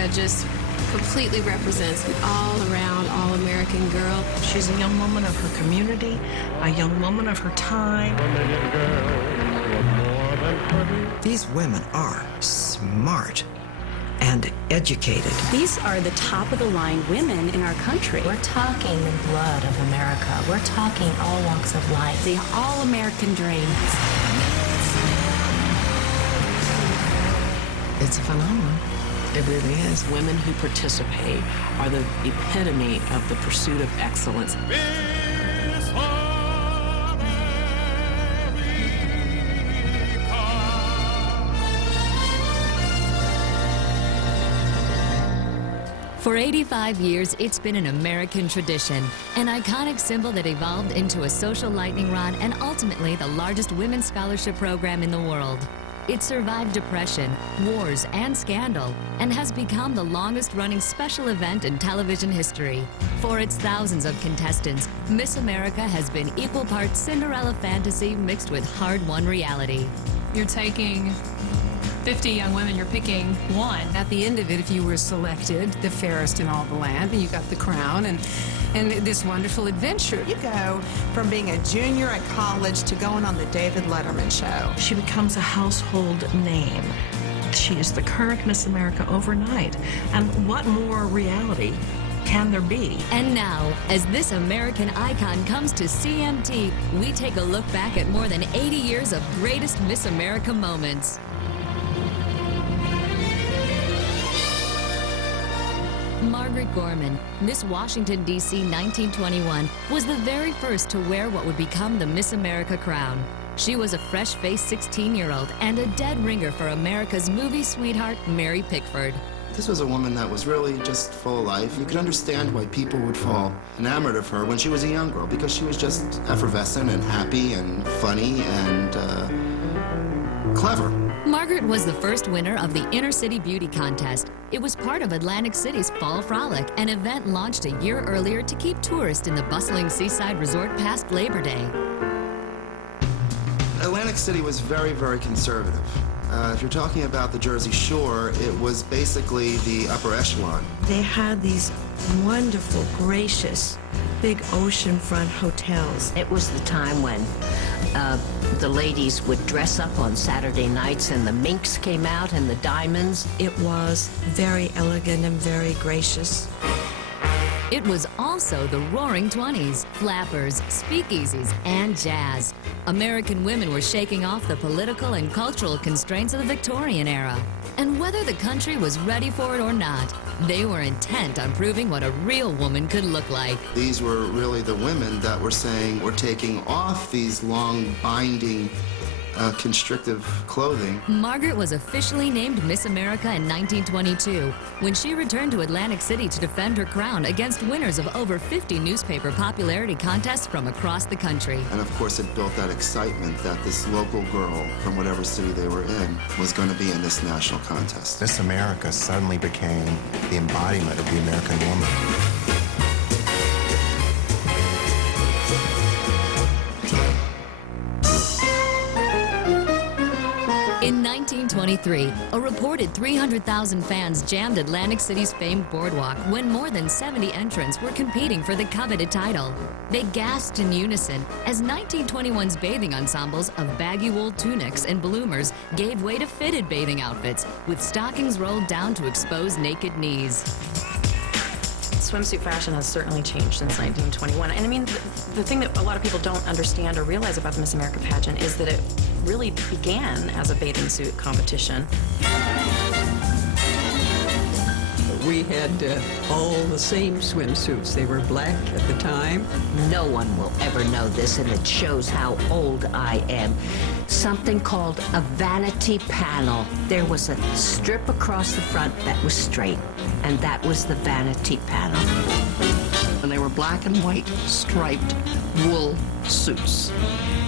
America just completely represents an all-around, all-American girl. She's a young woman of her community, a young woman of her time. These women are smart and educated. These are the top-of-the-line women in our country. We're talking the blood of America. We're talking all walks of life. The all-American dream. It's a phenomenon. It really is. Women who participate are the epitome of the pursuit of excellence. For 85 years, it's been an American tradition, an iconic symbol that evolved into a social lightning rod and ultimately the largest women's scholarship program in the world. It survived depression, wars, and scandal, and has become the longest-running special event in television history. For its thousands of contestants, Miss America has been equal parts Cinderella fantasy mixed with hard-won reality. You're taking 50 young women, you're picking one. At the end of it, if you were selected, the fairest in all the land, and you got the crown and this wonderful adventure. You go from being a junior at college to going on the David Letterman show. She becomes a household name. She is the current Miss America overnight. And what more reality can there be? And now, as this American icon comes to CMT, we take a look back at more than 80 years of greatest Miss America moments. Margaret Gorman, Miss Washington, D.C. 1921, was the very first to wear what would become the Miss America crown. She was a fresh-faced 16-year-old and a dead ringer for America's movie sweetheart, Mary Pickford. This was a woman that was really just full of life. You could understand why people would fall enamored of her when she was a young girl, because she was just effervescent and happy and funny and clever. Margaret was the first winner of the Inner City Beauty Contest. It was part of Atlantic City's Fall Frolic, an event launched a year earlier to keep tourists in the bustling seaside resort past Labor Day. Atlantic City was very, very conservative. If you're talking about the Jersey Shore, it was basically the upper echelon. They had these wonderful, gracious, big oceanfront hotels. It was the time when the ladies would dress up on Saturday nights and the minks came out and the diamonds. It was very elegant and very gracious. It was also the Roaring 20s, flappers, speakeasies, and jazz. American women were shaking off the political and cultural constraints of the Victorian era. And whether the country was ready for it or not, they were intent on proving what a real woman could look like. These were really the women that were saying, we're taking off these long binding constrictive clothing. Margaret was officially named Miss America in 1922 when she returned to Atlantic City to defend her crown against winners of over 50 newspaper popularity contests from across the country. And of course it built that excitement that this local girl from whatever city they were in was going to be in this national contest. Miss America suddenly became the embodiment of the American woman. In 1923, a reported 300,000 fans jammed Atlantic City's famed boardwalk when more than 70 entrants were competing for the coveted title. They gasped in unison as 1921's bathing ensembles of baggy wool tunics and bloomers gave way to fitted bathing outfits with stockings rolled down to expose naked knees. Swimsuit fashion has certainly changed since 1921. And I mean, the thing that a lot of people don't understand or realize about the Miss America pageant is that it really began as a bathing suit competition. We had all the same swimsuits. They were black at the time. No one will ever know this, and it shows how old I am. Something called a vanity panel. There was a strip across the front that was straight, and that was the vanity panel. And they were black and white striped wool suits.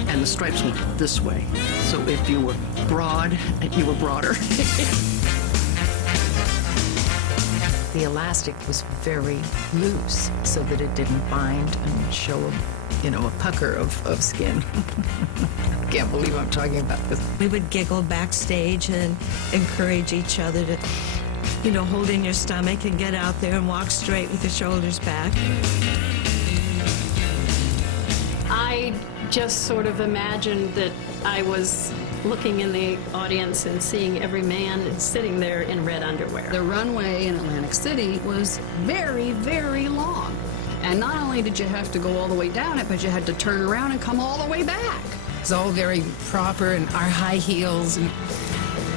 And the stripes went this way. So if you were broad, you were broader. The elastic was very loose so that it didn't bind and show a pucker of skin. I can't believe I'm talking about this. We would giggle backstage and encourage each other to hold in your stomach and get out there and walk straight with your shoulders back. I just sort of imagined that I was looking in the audience and seeing every man sitting there in red underwear. The runway in Atlantic City was very, very long. And not only did you have to go all the way down it, but you had to turn around and come all the way back. It's all very proper, and our high heels, and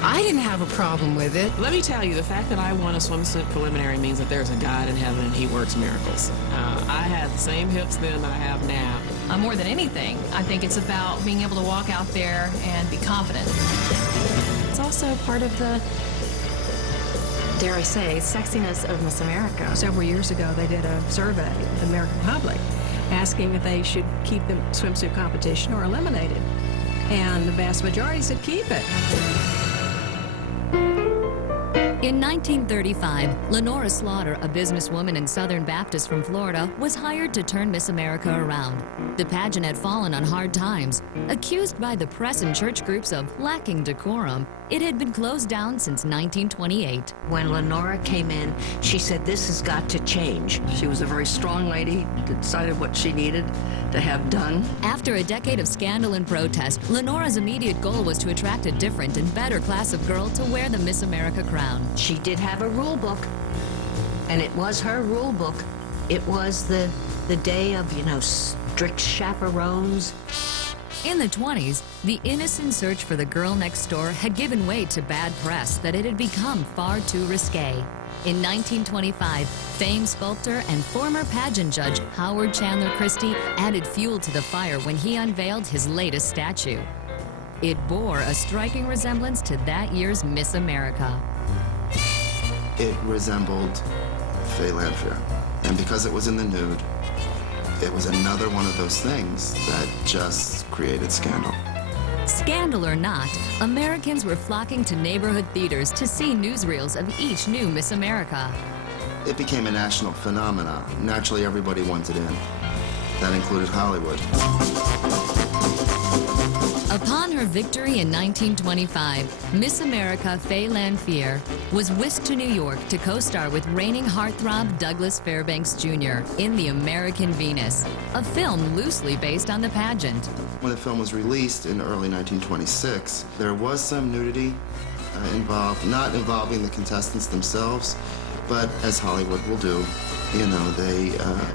I didn't have a problem with it. Let me tell you, the fact that I won a swimsuit preliminary means that there's a God in heaven and he works miracles. I had the same hips then that I have now. More than anything, I think it's about being able to walk out there and be confident. It's also part of the, dare I say, sexiness of Miss America. Several years ago, they did a survey of the American public asking if they should keep the swimsuit competition or eliminate it. And the vast majority said keep it. In 1935, Lenora Slaughter, a businesswoman and Southern Baptist from Florida, was hired to turn Miss America around. The pageant had fallen on hard times. Accused by the press and church groups of lacking decorum, it had been closed down since 1928. When Lenora came in, she said, this has got to change. She was a very strong lady, decided what she needed to have done. After a decade of scandal and protest, Lenora's immediate goal was to attract a different and better class of girl to wear the Miss America crown. She did have a rule book, and it was her rule book. It was the day of, strict chaperones. In the 20s, the innocent search for the girl next door had given way to bad press that it had become far too risque. In 1925, famed sculptor and former pageant judge Howard Chandler Christie added fuel to the fire when he unveiled his latest statue. It bore a striking resemblance to that year's Miss America. It resembled Fay Lanphier, and because it was in the nude, it was another one of those things that just created scandal. Scandal or not, Americans were flocking to neighborhood theaters to see newsreels of each new Miss America. It became a national phenomenon. Naturally, everybody wanted in. That included Hollywood. Upon her victory in 1925, Miss America Fay Lanphier was whisked to New York to co-star with reigning heartthrob Douglas Fairbanks Jr. in The American Venus, a film loosely based on the pageant. When the film was released in early 1926, there was some nudity involved, not involving the contestants themselves, but as Hollywood will do, they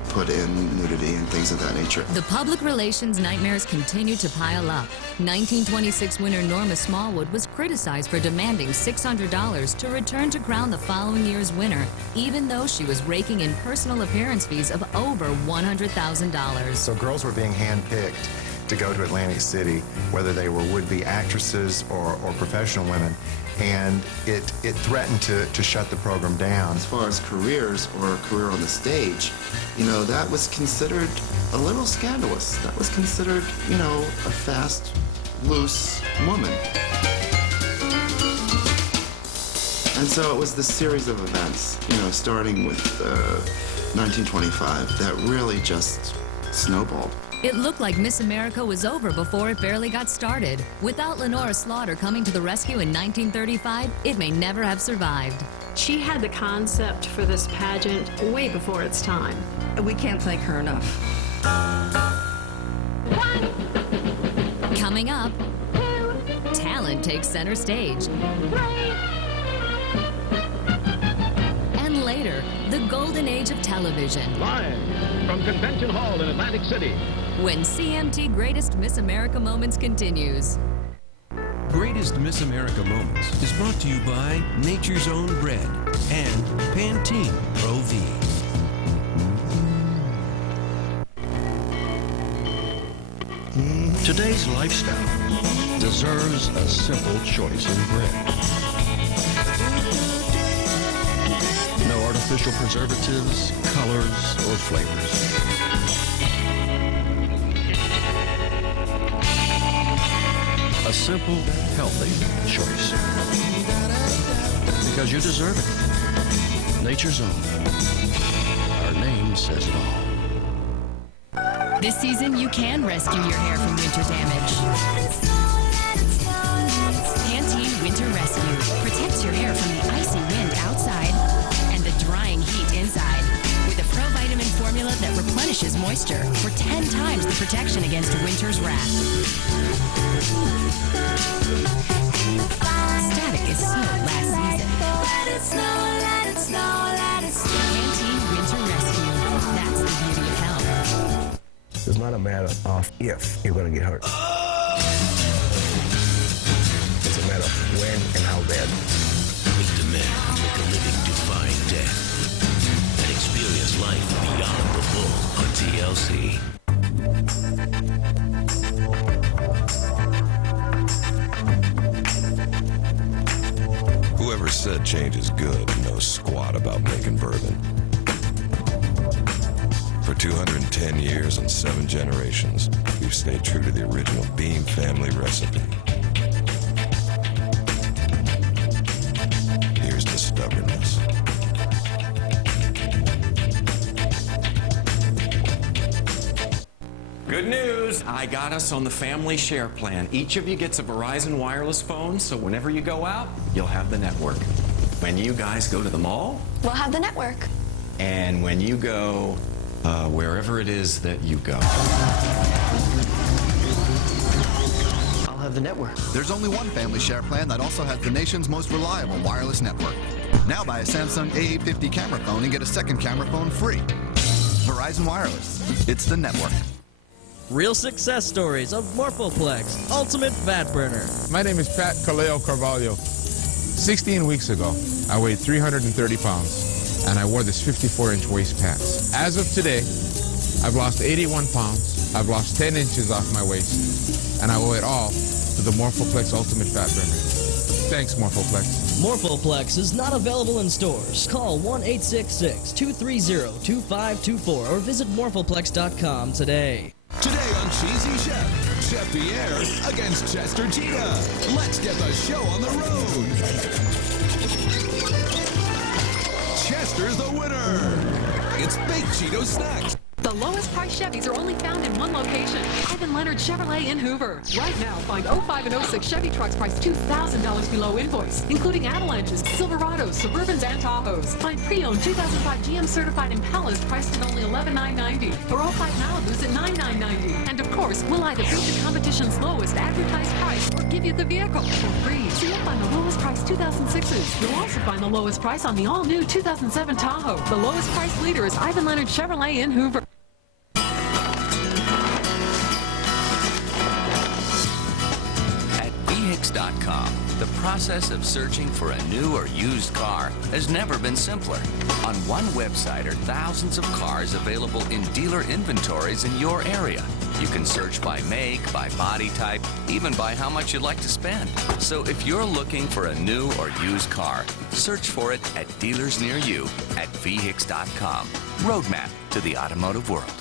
put in nudity and things of that nature. The public relations nightmares continued to pile up. 1926 winner Norma Smallwood was criticized for demanding $600 to return to crown the following year's winner, even though she was raking in personal appearance fees of over $100,000. So girls were being handpicked to go to Atlantic City, whether they were would-be actresses or professional women, and it threatened to shut the program down. As far as careers or a career on the stage, that was considered a little scandalous. That was considered, a fast, loose woman. And so it was this series of events, starting with 1925, that really just snowballed. It looked like Miss America was over before it barely got started. Without Lenora Slaughter coming to the rescue in 1935, it may never have survived. She had the concept for this pageant way before its time. We can't thank her enough. Coming up, talent takes center stage. And later, the golden age of television. Live from Convention Hall in Atlantic City. When CMT Greatest Miss America Moments continues. Greatest Miss America Moments is brought to you by Nature's Own Bread and Pantene Pro V. Today's lifestyle deserves a simple choice in bread. No artificial preservatives, colors, or flavors. A simple, healthy choice. Because you deserve it. Nature's Own. Our name says it all. This season, you can rescue your hair from winter damage. Pantene Winter Rescue protects your hair from the icy wind outside. banishes moisture for 10 times the protection against winter's wrath. Static is so last season. Pantene Winter Rescue. That's the beauty of health. It's not a matter of if you're going to get hurt. It's a matter of when and how bad. Meet the men who make a living defying death and experience life beyond the bull on TLC. Whoever said change is good knows squat about making bourbon. For 210 years and 7 generations, we've stayed true to the original Beam family recipe. Here's to stubbornness. Good news! I got us on the family share plan. Each of you gets a Verizon wireless phone, so whenever you go out, you'll have the network. When you guys go to the mall, we'll have the network. And when you go wherever it is that you go. I'll have the network. There's only one family share plan that also has the nation's most reliable wireless network. Now buy a Samsung A850 camera phone and get a second camera phone free. Verizon Wireless. It's the network. Real success stories of Morphoplex Ultimate Fat Burner. My name is Pat Kaleo Carvalho. 16 weeks ago, I weighed 330 pounds, and I wore this 54-inch waist pants. As of today, I've lost 81 pounds, I've lost 10 inches off my waist, and I owe it all to the Morphoplex Ultimate Fat Burner. Thanks, Morphoplex. Morphoplex is not available in stores. Call 1-866-230-2524 or visit morphoplex.com today. Today on Cheesy Chef, Chef Pierre against Chester Cheetah. Let's get the show on the road. Chester's the winner. It's Baked Cheeto Snacks. The lowest price Chevys are only found in one location, Ivan Leonard Chevrolet in Hoover. Right now, find 05 and 06 Chevy trucks priced $2,000 below invoice, including Avalanches, Silverados, Suburbans, and Tahoes. Find pre-owned 2005 GM certified Impalas priced at only $11,990, or 05 Malibus at $9,990. And of course, we'll either beat the competition's lowest advertised price or give you the vehicle for free. So you'll find the lowest price 2006s. You'll also find the lowest price on the all-new 2007 Tahoe. The lowest price leader is Ivan Leonard Chevrolet in Hoover. VHIX.com. The process of searching for a new or used car has never been simpler. On one website are thousands of cars available in dealer inventories in your area. You can search by make, by body type, even by how much you'd like to spend. So if you're looking for a new or used car, search for it at dealers near you at VHIX.com. Roadmap to the automotive world.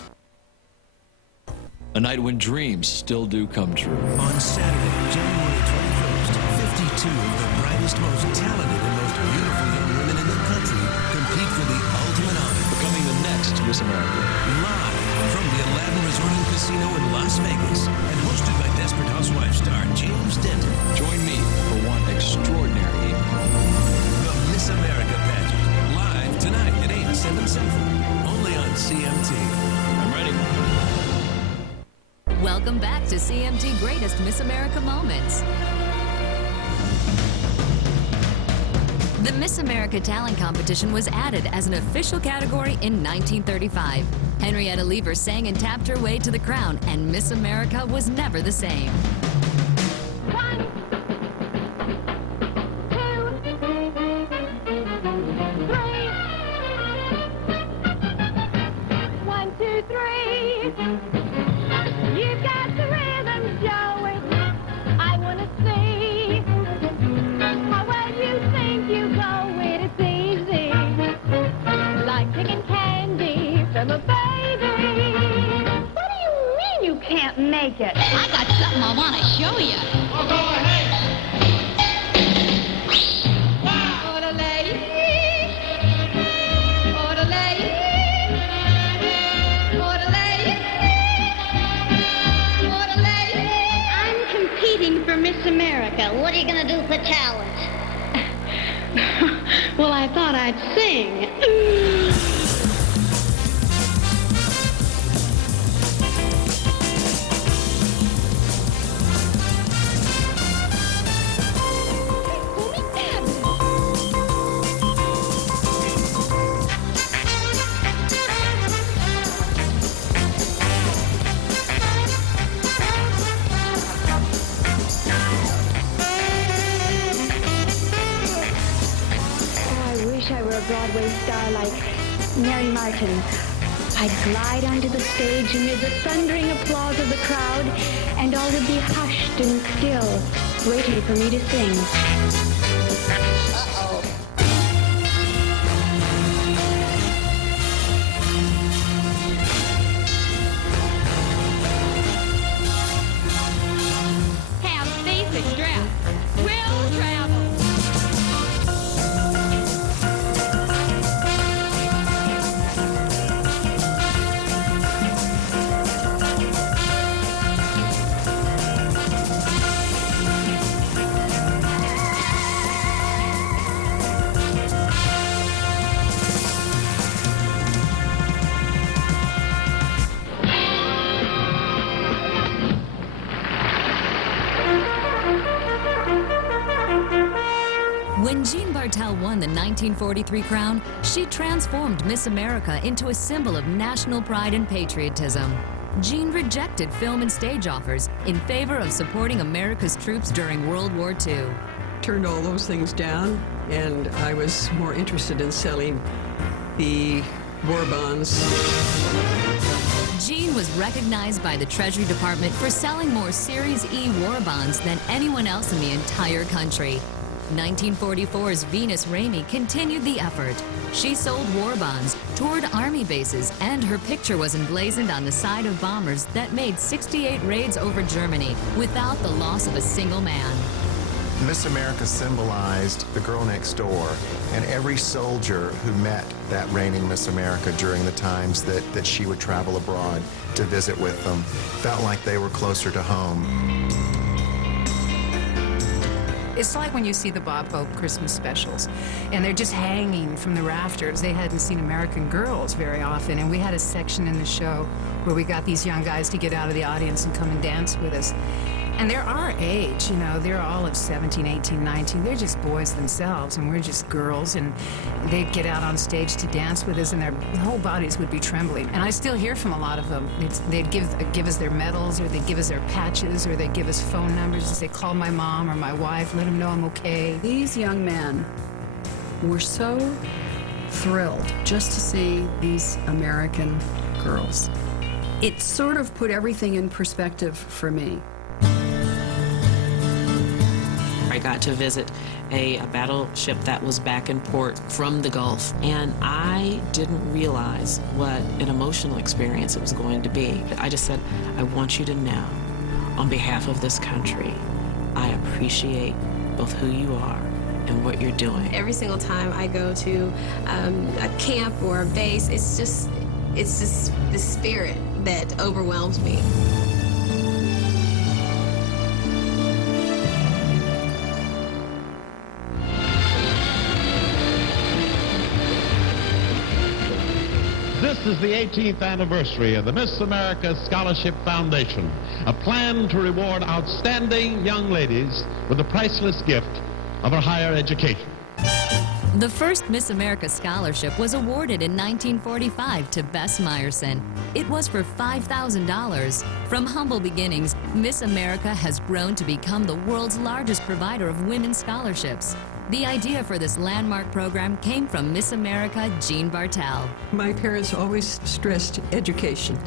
A night when dreams still do come true. On Saturday, January 21st, 52 of the brightest, most talented, and most beautiful young women in the country compete for the ultimate honor. Becoming the next Miss America. Live from the Aladdin Resort and Casino in Las Vegas and hosted by Desperate Housewives star James Denton. Join me for one extraordinary evening. The Miss America Pageant. Live tonight at 8, 7 Central. Only on CMT. I'm ready. Welcome back to CMT Greatest Miss America Moments. The Miss America Talent Competition was added as an official category in 1935. Henrietta Lever sang and tapped her way to the crown, and Miss America was never the same. 1, 2, 3. 1, 2, 3. You've got the rhythm, show it. I want to see how well you think you go. It's easy, like picking candy from a baby. What do you mean you can't make it? I got something I want to show you. Oh, go ahead. Orderly, orderly, orderly. I'm competing for Miss America. What are you going to do for talent? Well, I thought I'd sing. Broadway star like Mary Martin, I'd glide onto the stage amid the thundering applause of the crowd, and all would be hushed and still, waiting for me to sing. Uh-oh. Have basic dress. Will travel. When Jean Bartel won the 1943 crown, she transformed Miss America into a symbol of national pride and patriotism. Jean rejected film and stage offers in favor of supporting America's troops during World War II. Turned all those things down, and I was more interested in selling the war bonds. Jean was recognized by the Treasury Department for selling more Series E war bonds than anyone else in the entire country. 1944's Venus Ramey continued the effort. She sold war bonds, toured Army bases, and her picture was emblazoned on the side of bombers that made 68 raids over Germany without the loss of a single man. Miss America symbolized the girl next door, and every soldier who met that reigning Miss America during the times that she would travel abroad to visit with them felt like they were closer to home. It's like when you see the Bob Hope Christmas specials, and they're just hanging from the rafters. They hadn't seen American Girls very often, and we had a section in the show where we got these young guys to get out of the audience and come and dance with us. And they're our age, you know, they're all of 17, 18, 19. They're just boys themselves, and we're just girls, and they'd get out on stage to dance with us, and their whole bodies would be trembling. And I still hear from a lot of them. They'd give us their medals, or they'd give us their patches, or they'd give us phone numbers and say, call my mom or my wife, let them know I'm okay. These young men were so thrilled just to see these American girls. It sort of put everything in perspective for me. I got to visit a battleship that was back in port from the Gulf, and I didn't realize what an emotional experience it was going to be. I just said, I want you to know, on behalf of this country, I appreciate both who you are and what you're doing. Every single time I go to a camp or a base, it's just the spirit that overwhelms me. This is the 18th anniversary of the Miss America Scholarship Foundation, a plan to reward outstanding young ladies with the priceless gift of a higher education. The first Miss America scholarship was awarded in 1945 to Bess Meyerson. It was for $5,000. From humble beginnings, Miss America has grown to become the world's largest provider of women's scholarships. The idea for this landmark program came from Miss America Jean Bartel. My parents always stressed education.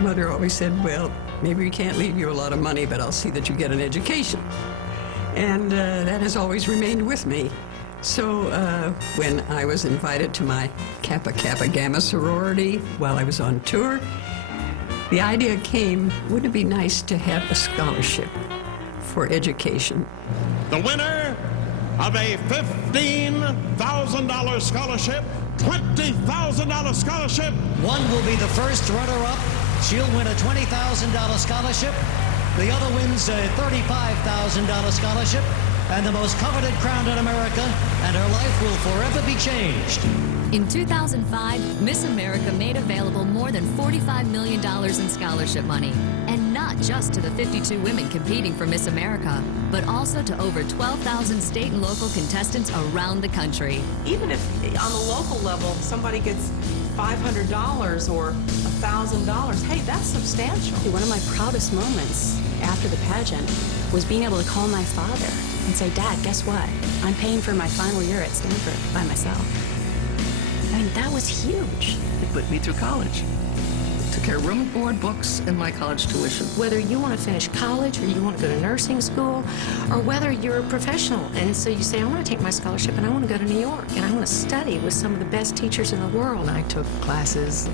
Mother always said, well, maybe we can't leave you a lot of money, but I'll see that you get an education. And that has always remained with me. So when I was invited to my Kappa Kappa Gamma sorority while I was on tour, the idea came, wouldn't it be nice to have a scholarship for education? The winner of a $15,000 scholarship, $20,000 scholarship. One will be the first runner-up. She'll win a $20,000 scholarship. The other wins a $35,000 scholarship. And the most coveted crown in America, and her life will forever be changed. In 2005, Miss America made available more than $45 million in scholarship money. And not just to the 52 women competing for Miss America, but also to over 12,000 state and local contestants around the country. Even if on the local level somebody gets $500 or $1,000, hey, that's substantial. One of my proudest moments after the pageant was being able to call my father and say, Dad, guess what? I'm paying for my final year at Stanford by myself. I mean, that was huge. It put me through college. Took care of room and board, books, and my college tuition. Whether you want to finish college or you want to go to nursing school or whether you're a professional and so you say, I want to take my scholarship and I want to go to New York and I want to study with some of the best teachers in the world. I took classes,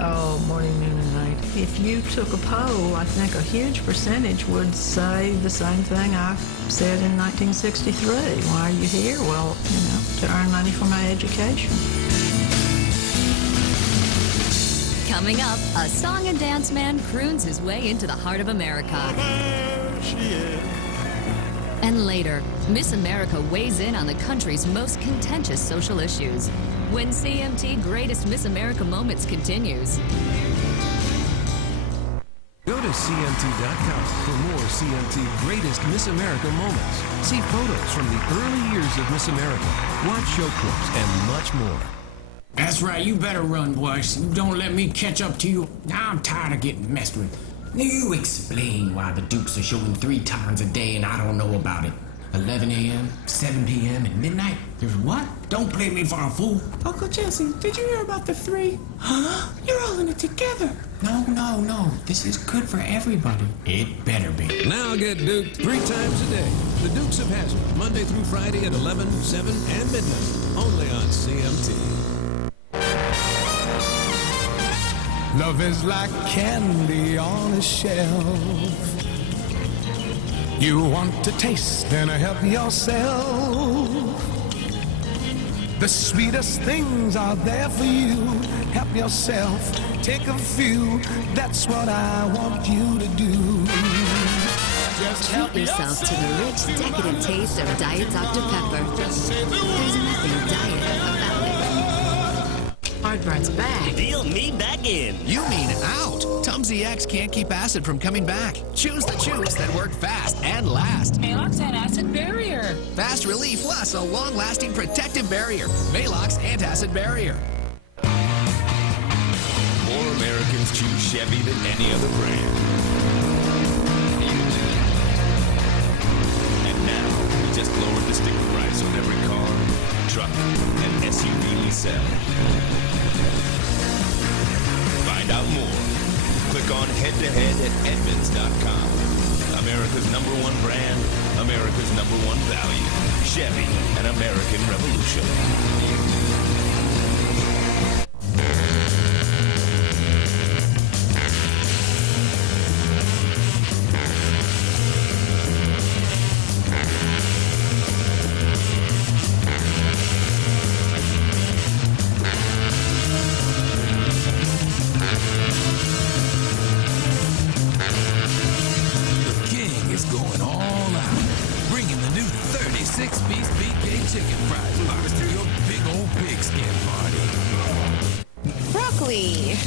morning, noon, and night. If you took a poll, I think a huge percentage would say the same thing I said in 1963. Why are you here? Well, to earn money for my education. Coming up, a song and dance man croons his way into the heart of America. And later, Miss America weighs in on the country's most contentious social issues. When CMT Greatest Miss America Moments continues. Go to CMT.com for more CMT Greatest Miss America Moments. See photos from the early years of Miss America, watch show clips, and much more. That's right, you better run, boys. Don't let me catch up to you. I'm tired of getting messed with. You explain why the Dukes are showing 3 times a day and I don't know about it. 11 a.m., 7 p.m., and midnight? There's what? Don't play me for a fool. Uncle Jesse, did you hear about the 3? Huh? You're all in it together. No. This is good for everybody. It better be. Now get duped 3 times a day. The Dukes of Hazzard, Monday through Friday at 11, 7, and midnight. Only on CMT. Love is like candy on a shelf. You want to taste and help yourself. The sweetest things are there for you. Help yourself, take a few. That's what I want you to do. Treat yourself to the rich, decadent taste of Diet Dr. Pepper. There's nothing diet about it. Heartburn's back. Deal me back in. You mean out. Tumsy X can't keep acid from coming back. Choose the juice that worked fast and last. Maalox Antacid Barrier. Fast relief plus a long-lasting protective barrier. Maalox Antacid Barrier. More Americans choose Chevy than any other brand. And now, we just lowered the sticker price on every car, truck, and SUV we sell. Find out more. Click on head-to-head at Edmunds.com. America's #1 brand, America's #1 value. Chevy, an American revolution.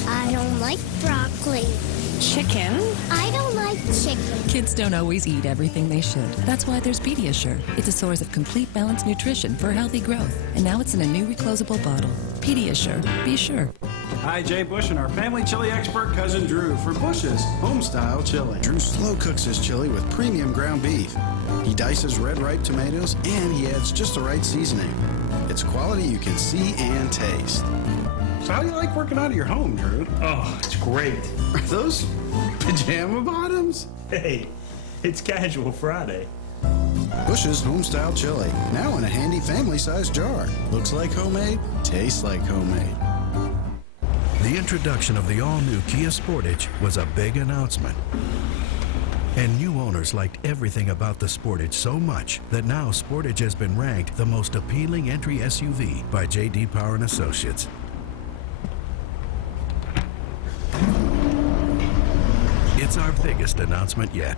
I don't like broccoli. Chicken? I don't like chicken. Kids don't always eat everything they should. That's why there's Pediasure. It's a source of complete balanced nutrition for healthy growth. And now it's in a new reclosable bottle. Pediasure. Be sure. Hi, Jay Bush and our family chili expert, Cousin Drew, for Bush's home-style chili. Drew slow cooks his chili with premium ground beef. He dices red ripe tomatoes, and he adds just the right seasoning. It's quality you can see and taste. So how do you like working out of your home, Drew? Oh, it's great. Are those pajama bottoms? Hey, it's Casual Friday. Bush's Homestyle Chili, now in a handy family-sized jar. Looks like homemade, tastes like homemade. The introduction of the all-new Kia Sportage was a big announcement. And new owners liked everything about the Sportage so much that now Sportage has been ranked the most appealing entry SUV by J.D. Power and Associates. It's our biggest announcement yet.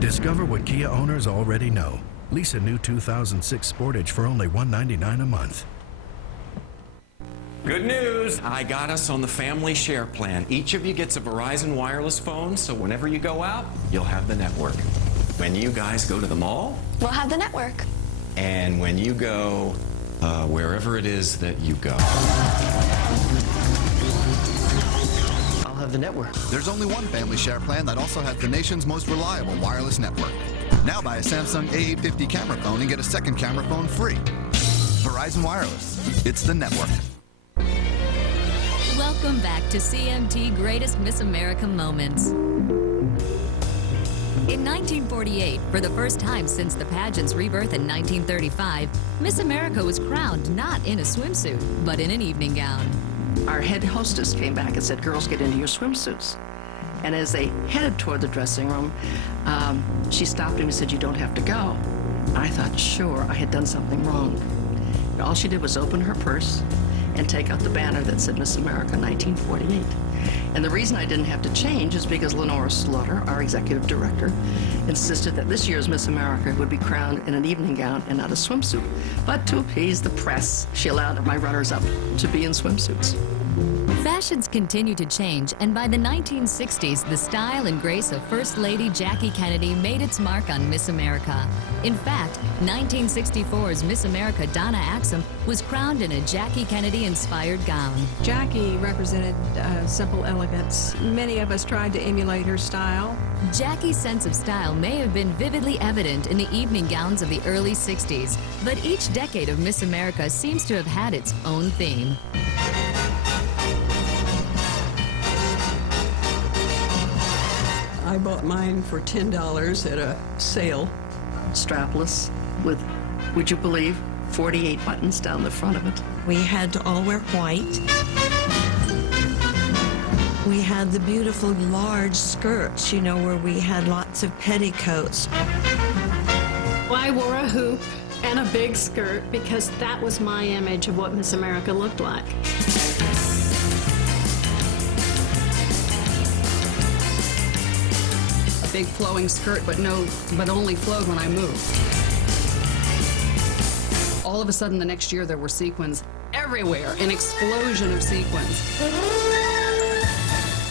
Discover what Kia owners already know. Lease a new 2006 Sportage for only $199 a month. Good news! I got us on the family share plan. Each of you gets a Verizon wireless phone, so whenever you go out, you'll have the network. When you guys go to the mall, we'll have the network. And when you go wherever it is that you go. I'll have the network. There's only one family share plan that also has the nation's most reliable wireless network. Now buy a Samsung A850 camera phone and get a second camera phone free. Verizon Wireless. It's the network. Welcome back to CMT Greatest Miss America Moments. In 1948, for the first time since the pageant's rebirth in 1935, Miss America was crowned not in a swimsuit, but in an evening gown. Our head hostess came back and said, "Girls, get into your swimsuits." And as they headed toward the dressing room, she stopped him and said, "You don't have to go." I thought, sure, I had done something wrong. But all she did was open her purse and take out the banner that said Miss America 1948. And the reason I didn't have to change is because Lenora Slaughter, our executive director, insisted that this year's Miss America would be crowned in an evening gown and not a swimsuit. But to appease the press, she allowed my runners-up to be in swimsuits. Fashions continue to change, and by the 1960s, the style and grace of First Lady Jackie Kennedy made its mark on Miss America. In fact, 1964's Miss America Donna Axum was crowned in a Jackie Kennedy-inspired gown. Jackie represented simple elegance. Many of us tried to emulate her style. Jackie's sense of style may have been vividly evident in the evening gowns of the early 60s, but each decade of Miss America seems to have had its own theme. I bought mine for $10 at a sale. Strapless with, would you believe, 48 buttons down the front of it. We had to all wear white. We had the beautiful large skirts, you know, where we had lots of petticoats. Well, I wore a hoop and a big skirt because that was my image of what Miss America looked like. Big flowing skirt, but only flowed when I moved. All of a sudden, the next year, there were sequins everywhere, an explosion of sequins.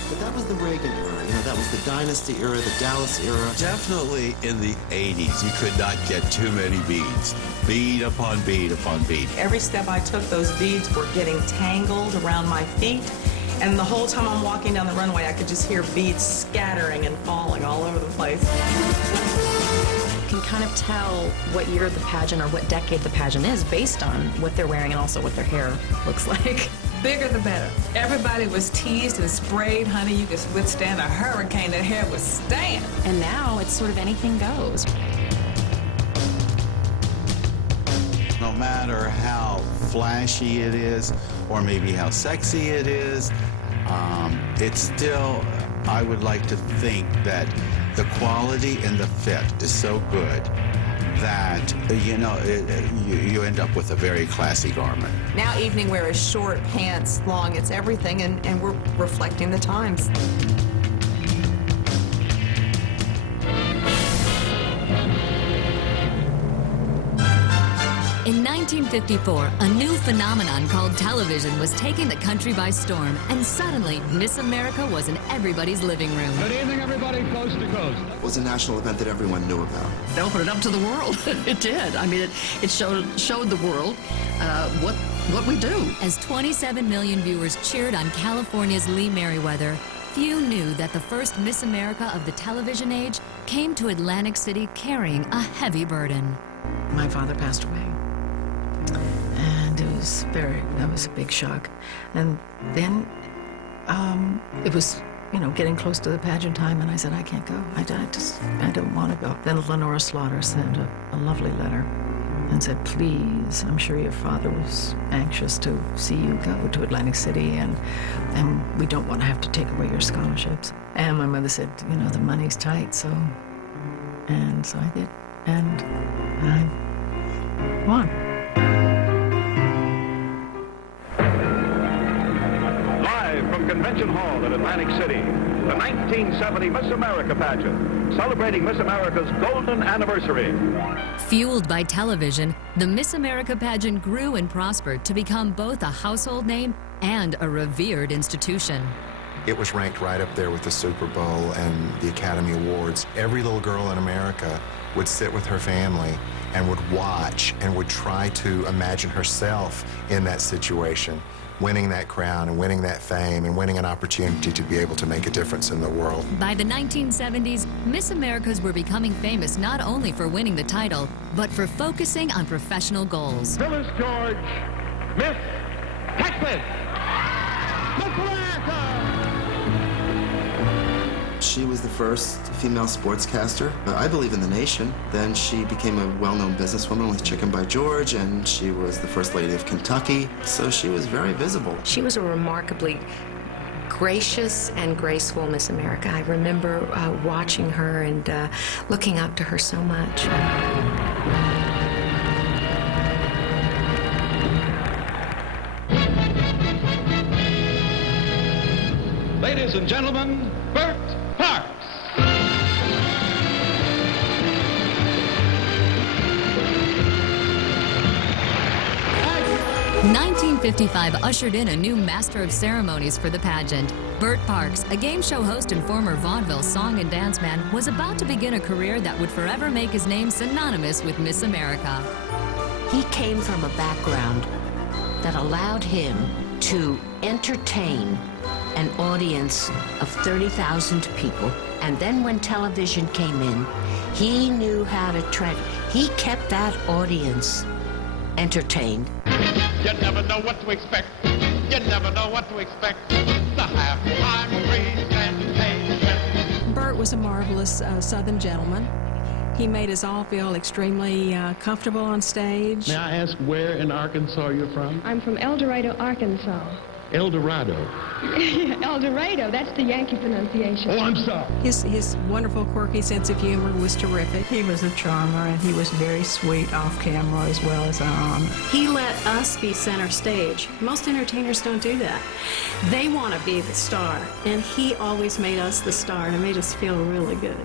But that was the Reagan era, you know, that was the Dynasty era, the Dallas era. Definitely in the 80s, you could not get too many beads. Bead upon bead upon bead. Every step I took, those beads were getting tangled around my feet. And the whole time I'm walking down the runway, I could just hear beads scattering and falling all over the place. You can kind of tell what year the pageant or what decade the pageant is based on what they're wearing and also what their hair looks like. Bigger the better. Everybody was teased and sprayed. Honey, you could withstand a hurricane. That hair would stand. And now it's sort of anything goes. No matter how flashy it is, or maybe how sexy it is, it's still, I would like to think that the quality and the fit is so good that, you know, you end up with a very classy garment. Now evening wear is short, pants, long, it's everything, and we're reflecting the times. In 1954, a new phenomenon called television was taking the country by storm, and suddenly, Miss America was in everybody's living room. Good evening, everybody, coast to coast. It was a national event that everyone knew about. They opened it up to the world. It did. I mean, it showed the world what we do. As 27 million viewers cheered on California's Lee Merriweather, few knew that the first Miss America of the television age came to Atlantic City carrying a heavy burden. My father passed away. And that was a big shock. And then it was, you know, getting close to the pageant time, and I said, I can't go. I don't want to go. Then Lenora Slaughter sent a lovely letter and said, please, I'm sure your father was anxious to see you go to Atlantic City, and we don't want to have to take away your scholarships. And my mother said, you know, the money's tight, so I did. And I won. Live from Convention Hall in Atlantic City, the 1970 Miss America pageant, celebrating Miss America's golden anniversary. Fueled by television, the Miss America pageant grew and prospered to become both a household name and a revered institution. It was ranked right up there with the Super Bowl and the Academy Awards. Every little girl in America would sit with her family and would watch and would try to imagine herself in that situation. winning that crown and winning that fame and winning an opportunity to be able to make a difference in the world. By the 1970s, Miss Americas were becoming famous not only for winning the title, but for focusing on professional goals. Phyllis George, Miss Texas, Miss America. She was the first female sportscaster, I believe, in the nation. Then she became a well-known businesswoman with Chicken by George, and she was the First Lady of Kentucky, so she was very visible. She was a remarkably gracious and graceful Miss America. I remember watching her and looking up to her so much. Ladies and gentlemen, Bert Parks. 1955 ushered in a new master of ceremonies for the pageant. Bert Parks, a game show host and former vaudeville song and dance man, was about to begin a career that would forever make his name synonymous with Miss America. He came from a background that allowed him to entertain an audience of 30,000 people. And then when television came in, he knew how to he kept that audience entertained. You never know what to expect. You never know what to expect. The halftime presentation. Bert was a marvelous Southern gentleman. He made us all feel extremely comfortable on stage. May I ask where in Arkansas you're from? I'm from El Dorado, Arkansas. El Dorado. El Dorado, that's the Yankee pronunciation. Oh, I'm sorry. His wonderful, quirky sense of humor was terrific. He was a charmer, and he was very sweet off camera as well as on. He let us be center stage. Most entertainers don't do that. They want to be the star, and he always made us the star, and it made us feel really good.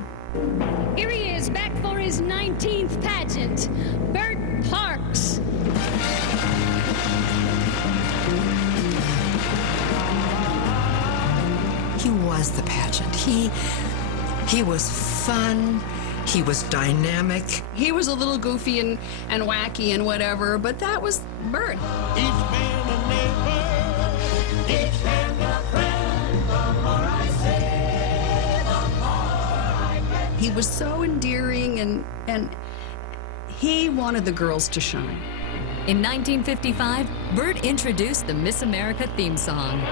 Here he is, back for his 19th pageant, Bert Parks. He was the pageant. He was fun. He was dynamic. He was a little goofy and wacky and whatever, but that was Bert. Each man a neighbor, each hand a friend. The more I say, the more I get. He was so endearing, and he wanted the girls to shine. In 1955, Bert introduced the Miss America theme song.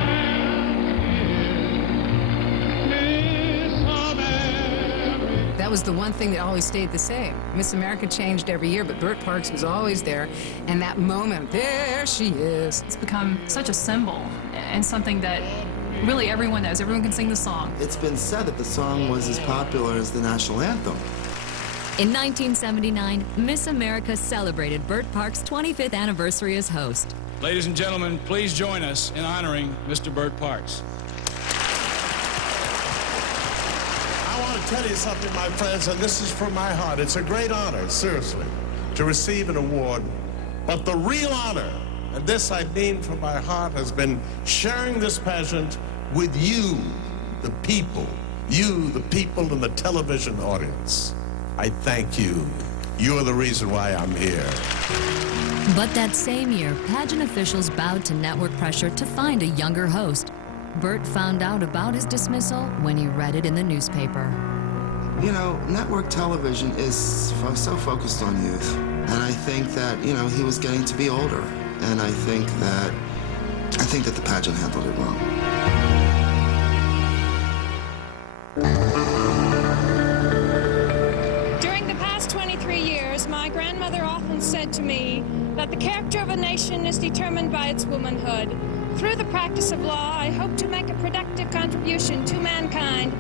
That was the one thing that always stayed the same. Miss America changed every year, but Bert Parks was always there. And that moment, there she is. It's become such a symbol and something that really everyone knows. Everyone can sing the song. It's been said that the song was as popular as the national anthem. In 1979, Miss America celebrated Bert Parks' 25th anniversary as host. Ladies and gentlemen, please join us in honoring Mr. Bert Parks. I want to tell you something, my friends, and this is from my heart. It's a great honor, seriously, to receive an award. But the real honor, and this I mean from my heart, has been sharing this pageant with you, the people. You, the people in the television audience. I thank you. You're the reason why I'm here. But that same year, pageant officials bowed to network pressure to find a younger host. Bert found out about his dismissal when he read it in the newspaper. You know, network television is so focused on youth. And I think that, you know, he was getting to be older. And I think that the pageant handled it wrong. During the past 23 years, my grandmother often said to me that the character of a nation is determined by its womanhood. Through the practice of law, I hope to make a productive contribution to mankind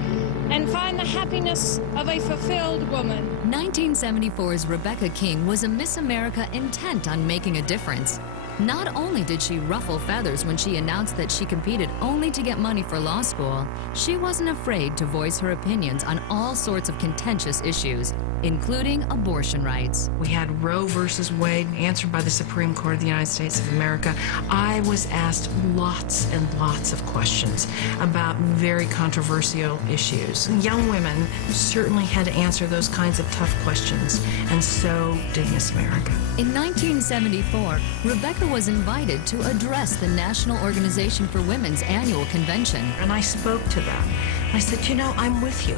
and find the happiness of a fulfilled woman. 1974's Rebecca King was a Miss America intent on making a difference. Not only did she ruffle feathers when she announced that she competed only to get money for law school, she wasn't afraid to voice her opinions on all sorts of contentious issues. including abortion rights. We had Roe versus Wade answered by the Supreme Court of the United States of America. I was asked lots and lots of questions about very controversial issues. Young women certainly had to answer those kinds of tough questions, and so did Miss America. In 1974, Rebecca was invited to address the National Organization for Women's annual convention. And I spoke to them. I said, you know, I'm with you.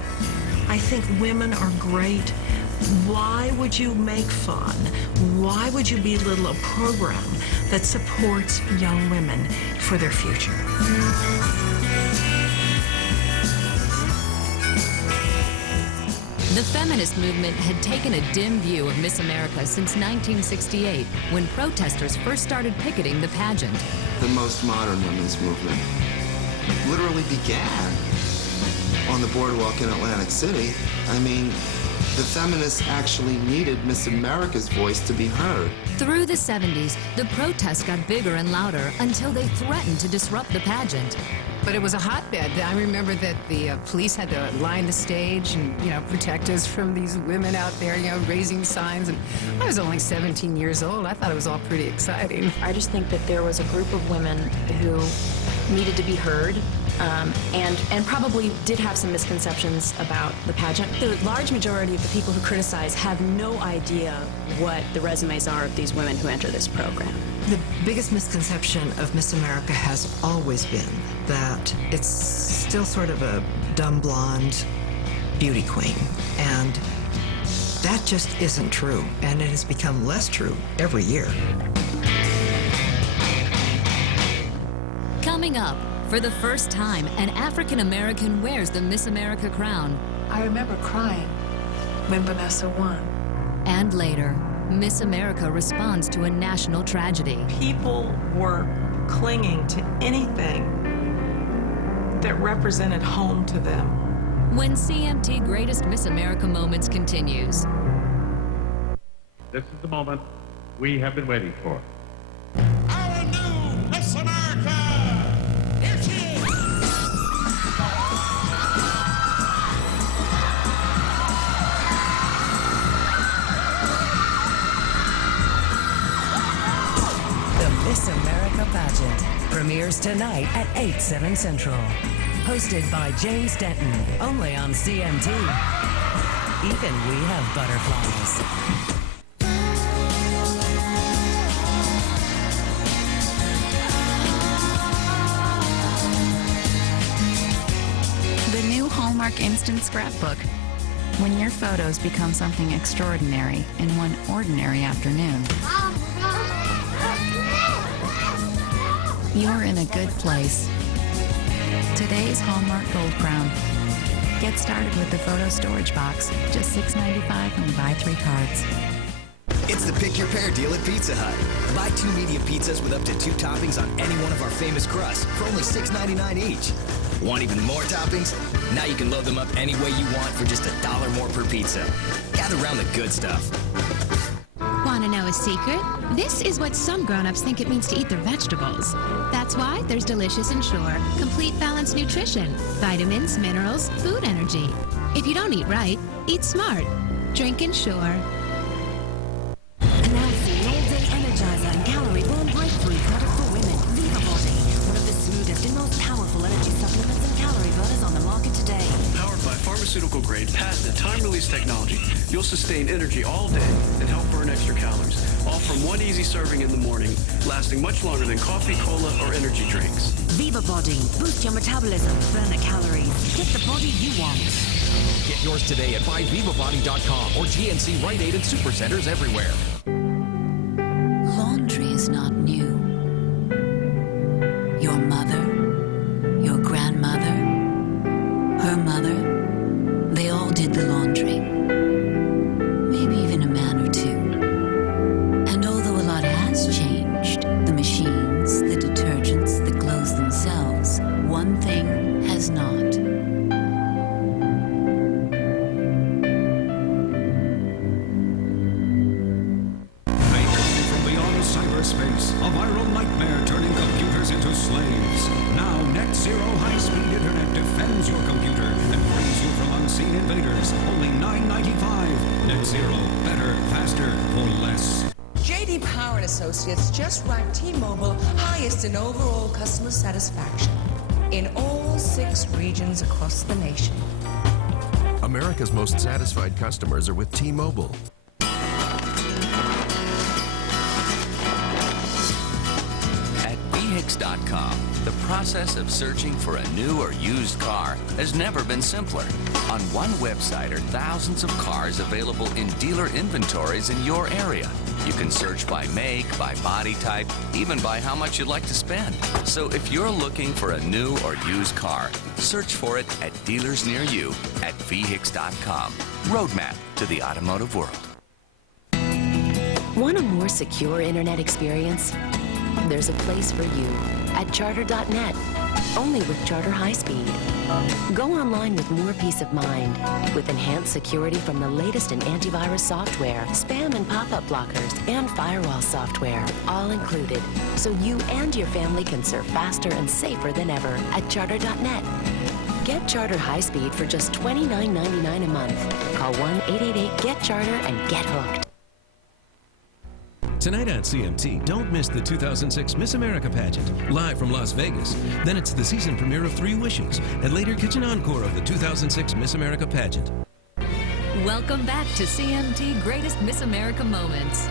I think women are great. Why would you make fun? Why would you belittle a program that supports young women for their future? The feminist movement had taken a dim view of Miss America since 1968, when protesters first started picketing the pageant. The most modern women's movement literally began on the boardwalk in Atlantic City. I mean, the feminists actually needed Miss America's voice to be heard. Through the 70s, the protests got bigger and louder until they threatened to disrupt the pageant. But it was a hotbed. I remember that the police had to line the stage and, protect us from these women out there, raising signs. And I was only 17 years old. I thought it was all pretty exciting. I just think that there was a group of women who needed to be heard, and probably did have some misconceptions about the pageant. The large majority of the people who criticize have no idea what the resumes are of these women who enter this program. The biggest misconception of Miss America has always been that it's still sort of a dumb blonde beauty queen, and that just isn't true, and it has become less true every year. Coming up, for the first time, an African American wears the Miss America crown. I remember crying when Vanessa won. And later, Miss America responds to a national tragedy. People were clinging to anything that represented home to them. When CMT Greatest Miss America Moments continues. This is the moment we have been waiting for. Our new Miss America! Here she is! The Miss America Pageant premieres tonight at 8, 7 Central. Hosted by James Denton, only on CMT. Even we have butterflies. The new Hallmark Instant Scrapbook. When your photos become something extraordinary in one ordinary afternoon. You're in a good place. Today's Hallmark Gold Crown. Get started with the photo storage box. Just $6.95 when you buy 3 cards. It's the Pick Your Pair deal at Pizza Hut. Buy 2 medium pizzas with up to 2 toppings on any one of our famous crusts for only $6.99 each. Want even more toppings? Now you can load them up any way you want for just $1 more per pizza. Gather around the good stuff. Want to know a secret? This is what some grown-ups think it means to eat their vegetables. That's why there's Delicious Ensure, complete balanced nutrition, vitamins, minerals, food energy. If you don't eat right, eat smart. Drink Ensure. Announcing all-day energizer and calorie burn breakthrough product for women. Viva Body, one of the smoothest and most powerful energy supplements and calorie burners on the market today. Powered by pharmaceutical-grade, patented, time-release technology, you'll sustain energy all day and help burn extra calories, all from one easy serving in the morning, lasting much longer than coffee, cola, or energy drinks. Viva Body, boost your metabolism, burn the calories, get the body you want. Get yours today at buybivabody.com or GNC Rite Aid and Supercenters everywhere. Laundry is not new. Your mother, your grandmother, her mother, they all did the laundry. Maybe even a man or two. And although a lot has changed, the machines, the detergents, the clothes themselves, one thing has not. Cyberspace, a viral nightmare turning computers into slaves. Now, net zero high-speed internet defends your computer and frees you from unseen invaders. Only $9.95. Net Zero. Better, faster, for less. J.D. Power & Associates just ranked T-Mobile highest in overall customer satisfaction in all 6 regions across the nation. America's most satisfied customers are with T-Mobile. At VHIX.com, the process of searching for a new or used car has never been simpler. On one website are thousands of cars available in dealer inventories in your area. You can search by make, by body type, even by how much you'd like to spend. So if you're looking for a new or used car, search for it at dealers near you at VHIX.com. Roadmap to the automotive world. Want a more secure internet experience? There's a place for you at Charter.net, only with Charter High Speed. Go online with more peace of mind, with enhanced security from the latest in antivirus software, spam and pop-up blockers, and firewall software, all included, so you and your family can surf faster and safer than ever at Charter.net. Get Charter High Speed for just $29.99 a month. Call 1-888-GET-CHARTER and get hooked. Tonight on CMT, don't miss the 2006 Miss America pageant, live from Las Vegas. Then it's the season premiere of 3 Wishes, and later catch an encore of the 2006 Miss America pageant. Welcome back to CMT Greatest Miss America Moments.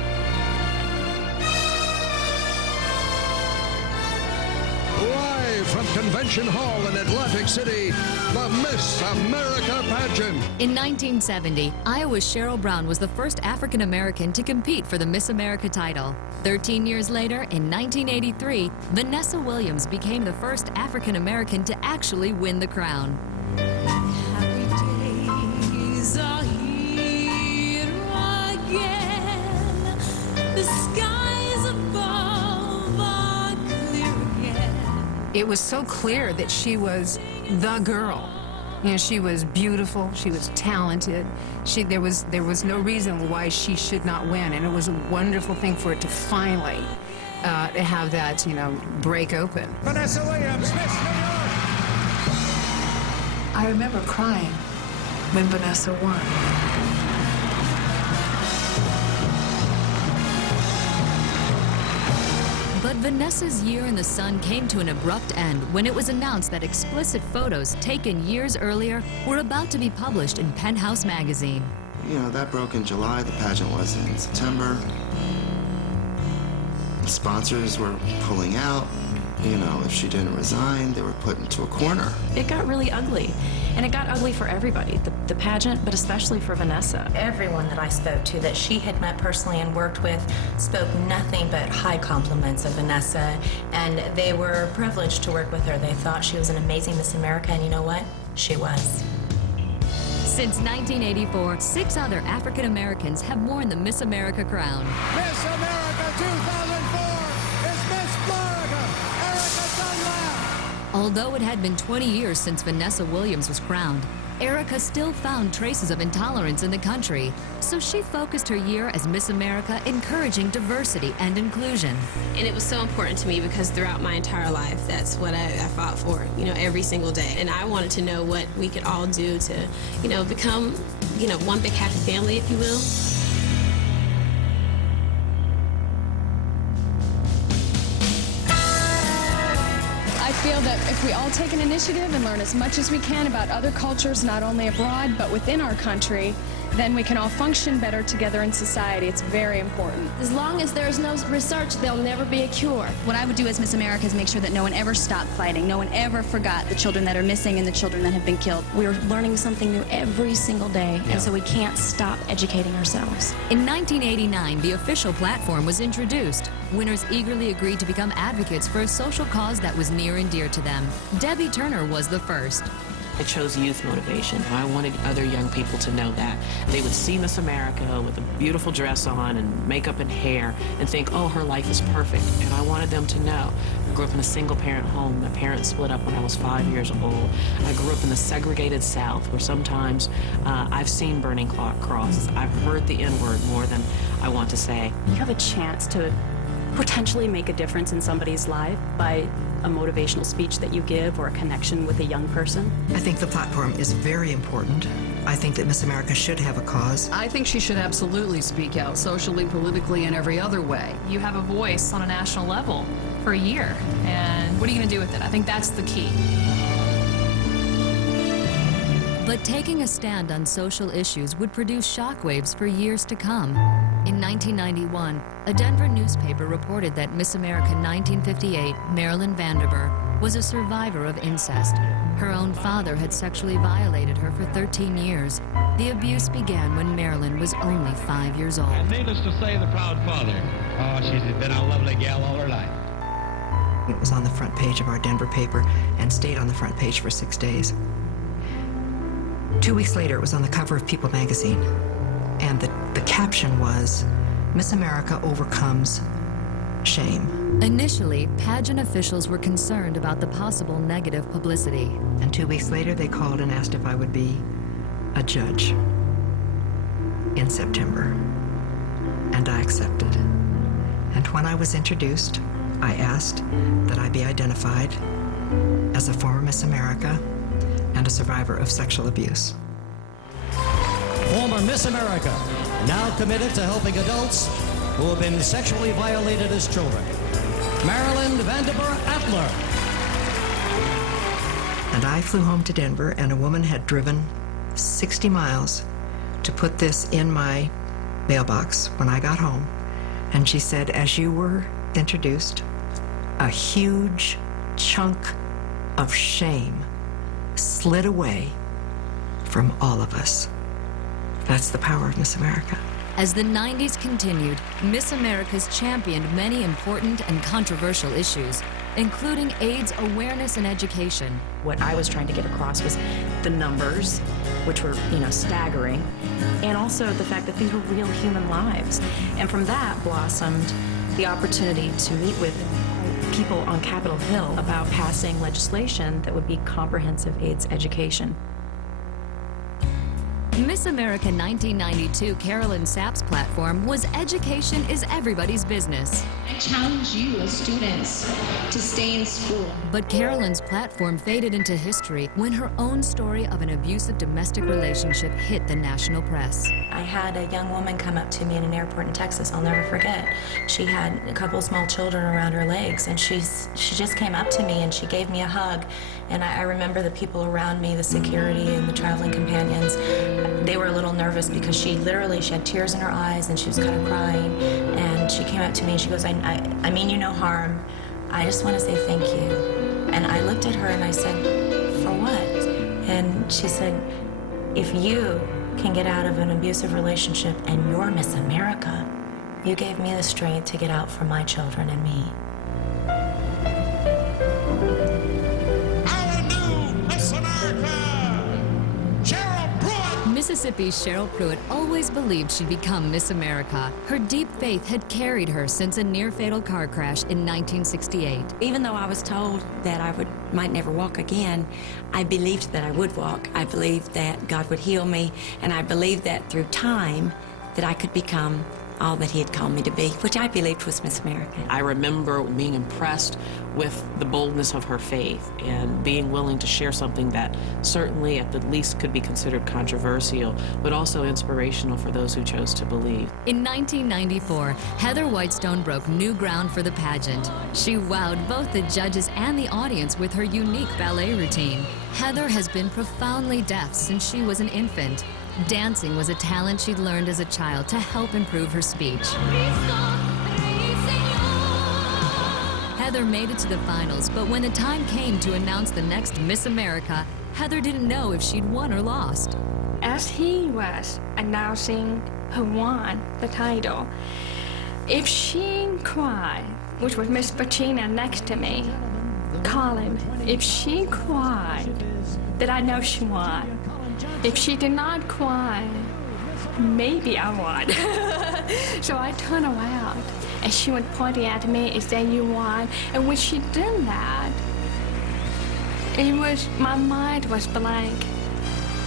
Live from Convention Hall in Atlantic City, the Miss America pageant. In 1970, Iowa's Cheryl Brown was the first African American to compete for the Miss America title. 13 years later, in 1983, Vanessa Williams became the first African American to actually win the crown. Happy days are here again. The skies above are clear again. It was so clear that she was the girl. You know, she was beautiful, she was talented. There was no reason why she should not win, and it was a wonderful thing for it to finally have that, break open. Vanessa Williams, Miss New York. I remember crying when Vanessa won. But Vanessa's year in the sun came to an abrupt end when it was announced that explicit photos taken years earlier were about to be published in Penthouse magazine. You know, that broke in July. The pageant was in September. Sponsors were pulling out. You know, if she didn't resign, they were put into a corner. It got really ugly, and it got ugly for everybody, the pageant, but especially for Vanessa. Everyone that I spoke to that she had met personally and worked with spoke nothing but high compliments of Vanessa, and they were privileged to work with her. They thought she was an amazing Miss America, and you know what? She was. Since 1984, 6 other African Americans have worn the Miss America crown. Miss America 2004 is Miss Florida, Erica Dunlap. Although it had been 20 years since Vanessa Williams was crowned, Erica still found traces of intolerance in the country, so she focused her year as Miss America encouraging diversity and inclusion. And it was so important to me because throughout my entire life, that's what I fought for, every single day. And I wanted to know what we could all do to, become, one big happy family, if you will. I feel that if we all take an initiative and learn as much as we can about other cultures, not only abroad, but within our country, then we can all function better together in society. It's very important. As long as there's no research, there'll never be a cure. What I would do as Miss America is make sure that no one ever stopped fighting, no one ever forgot the children that are missing and the children that have been killed. We're learning something new every single day, and so we can't stop educating ourselves. In 1989, the official platform was introduced. Winners eagerly agreed to become advocates for a social cause that was near and dear to them. Debbie Turner was the first. I chose youth motivation. I wanted other young people to know that. They would see Miss America with a beautiful dress on and makeup and hair and think, oh, her life is perfect. And I wanted them to know. I grew up in a single-parent home. My parents split up when I was 5 years old. I grew up in the segregated South where sometimes I've seen burning crosses. I've heard the N-word more than I want to say. You have a chance to potentially make a difference in somebody's life by a motivational speech that you give or a connection with a young person? I think the platform is very important. I think that Miss America should have a cause. I think she should absolutely speak out socially, politically, and every other way. You have a voice on a national level for a year, and what are you going to do with it? I think that's the key. But taking a stand on social issues would produce shockwaves for years to come. In 1991, a Denver newspaper reported that Miss America 1958, Marilyn Vanderburg, was a survivor of incest. Her own father had sexually violated her for 13 years. The abuse began when Marilyn was only 5 years old. And needless to say, the proud father. Oh, she's been a lovely gal all her life. It was on the front page of our Denver paper and stayed on the front page for 6 days. 2 weeks later, it was on the cover of People magazine, and the caption was, Miss America overcomes shame. Initially, pageant officials were concerned about the possible negative publicity. And 2 weeks later, they called and asked if I would be a judge in September, and I accepted. And when I was introduced, I asked that I be identified as a former Miss America and a survivor of sexual abuse. Former Miss America, now committed to helping adults who have been sexually violated as children, Marilyn Vanderburg Atler. And I flew home to Denver, and a woman had driven 60 miles to put this in my mailbox when I got home. And she said, as you were introduced, a huge chunk of shame slid away from all of us. That's the power of Miss America. As the 90s continued, Miss America's championed many important and controversial issues, including AIDS awareness and education. What I was trying to get across was the numbers, which were, staggering, and also the fact that these were real human lives. And from that blossomed the opportunity to meet with people on Capitol Hill about passing legislation that would be comprehensive AIDS education. Miss America 1992 Carolyn Sapp's platform was education is everybody's business. I challenge you as students to stay in school. But Carolyn's platform faded into history when her own story of an abusive domestic relationship hit the national press. I had a young woman come up to me in an airport in Texas, I'll never forget. She had a couple small children around her legs, and she just came up to me and she gave me a hug. And I remember the people around me, the security and the traveling companions, they were a little nervous because she had tears in her eyes and she was kind of crying. And she came up to me and she goes, I mean you no harm. I just want to say thank you. And I looked at her and I said, for what? And she said, if you can get out of an abusive relationship and you're Miss America, you gave me the strength to get out for my children and me. Mississippi's Cheryl Pruitt always believed she'd become Miss America. Her deep faith had carried her since a near-fatal car crash in 1968. Even though I was told that I might never walk again, I believed that I would walk. I believed that God would heal me, and I believed that through time that I could become all that he had called me to be, which I believed was Miss America. I remember being impressed with the boldness of her faith and being willing to share something that certainly at the least could be considered controversial, but also inspirational for those who chose to believe. In 1994, Heather Whitestone broke new ground for the pageant. She wowed both the judges and the audience with her unique ballet routine. Heather has been profoundly deaf since she was an infant. Dancing was a talent she'd learned as a child to help improve her speech. Heather made it to the finals, but when the time came to announce the next Miss America, Heather didn't know if she'd won or lost. As he was announcing who won the title, if she cried, which was Miss Pacina next to me, Colin, if she cried, then I know she won. If she did not cry, maybe I won. So I turned around, and she was pointing at me and saying, you won. And when she did that, my mind was blank.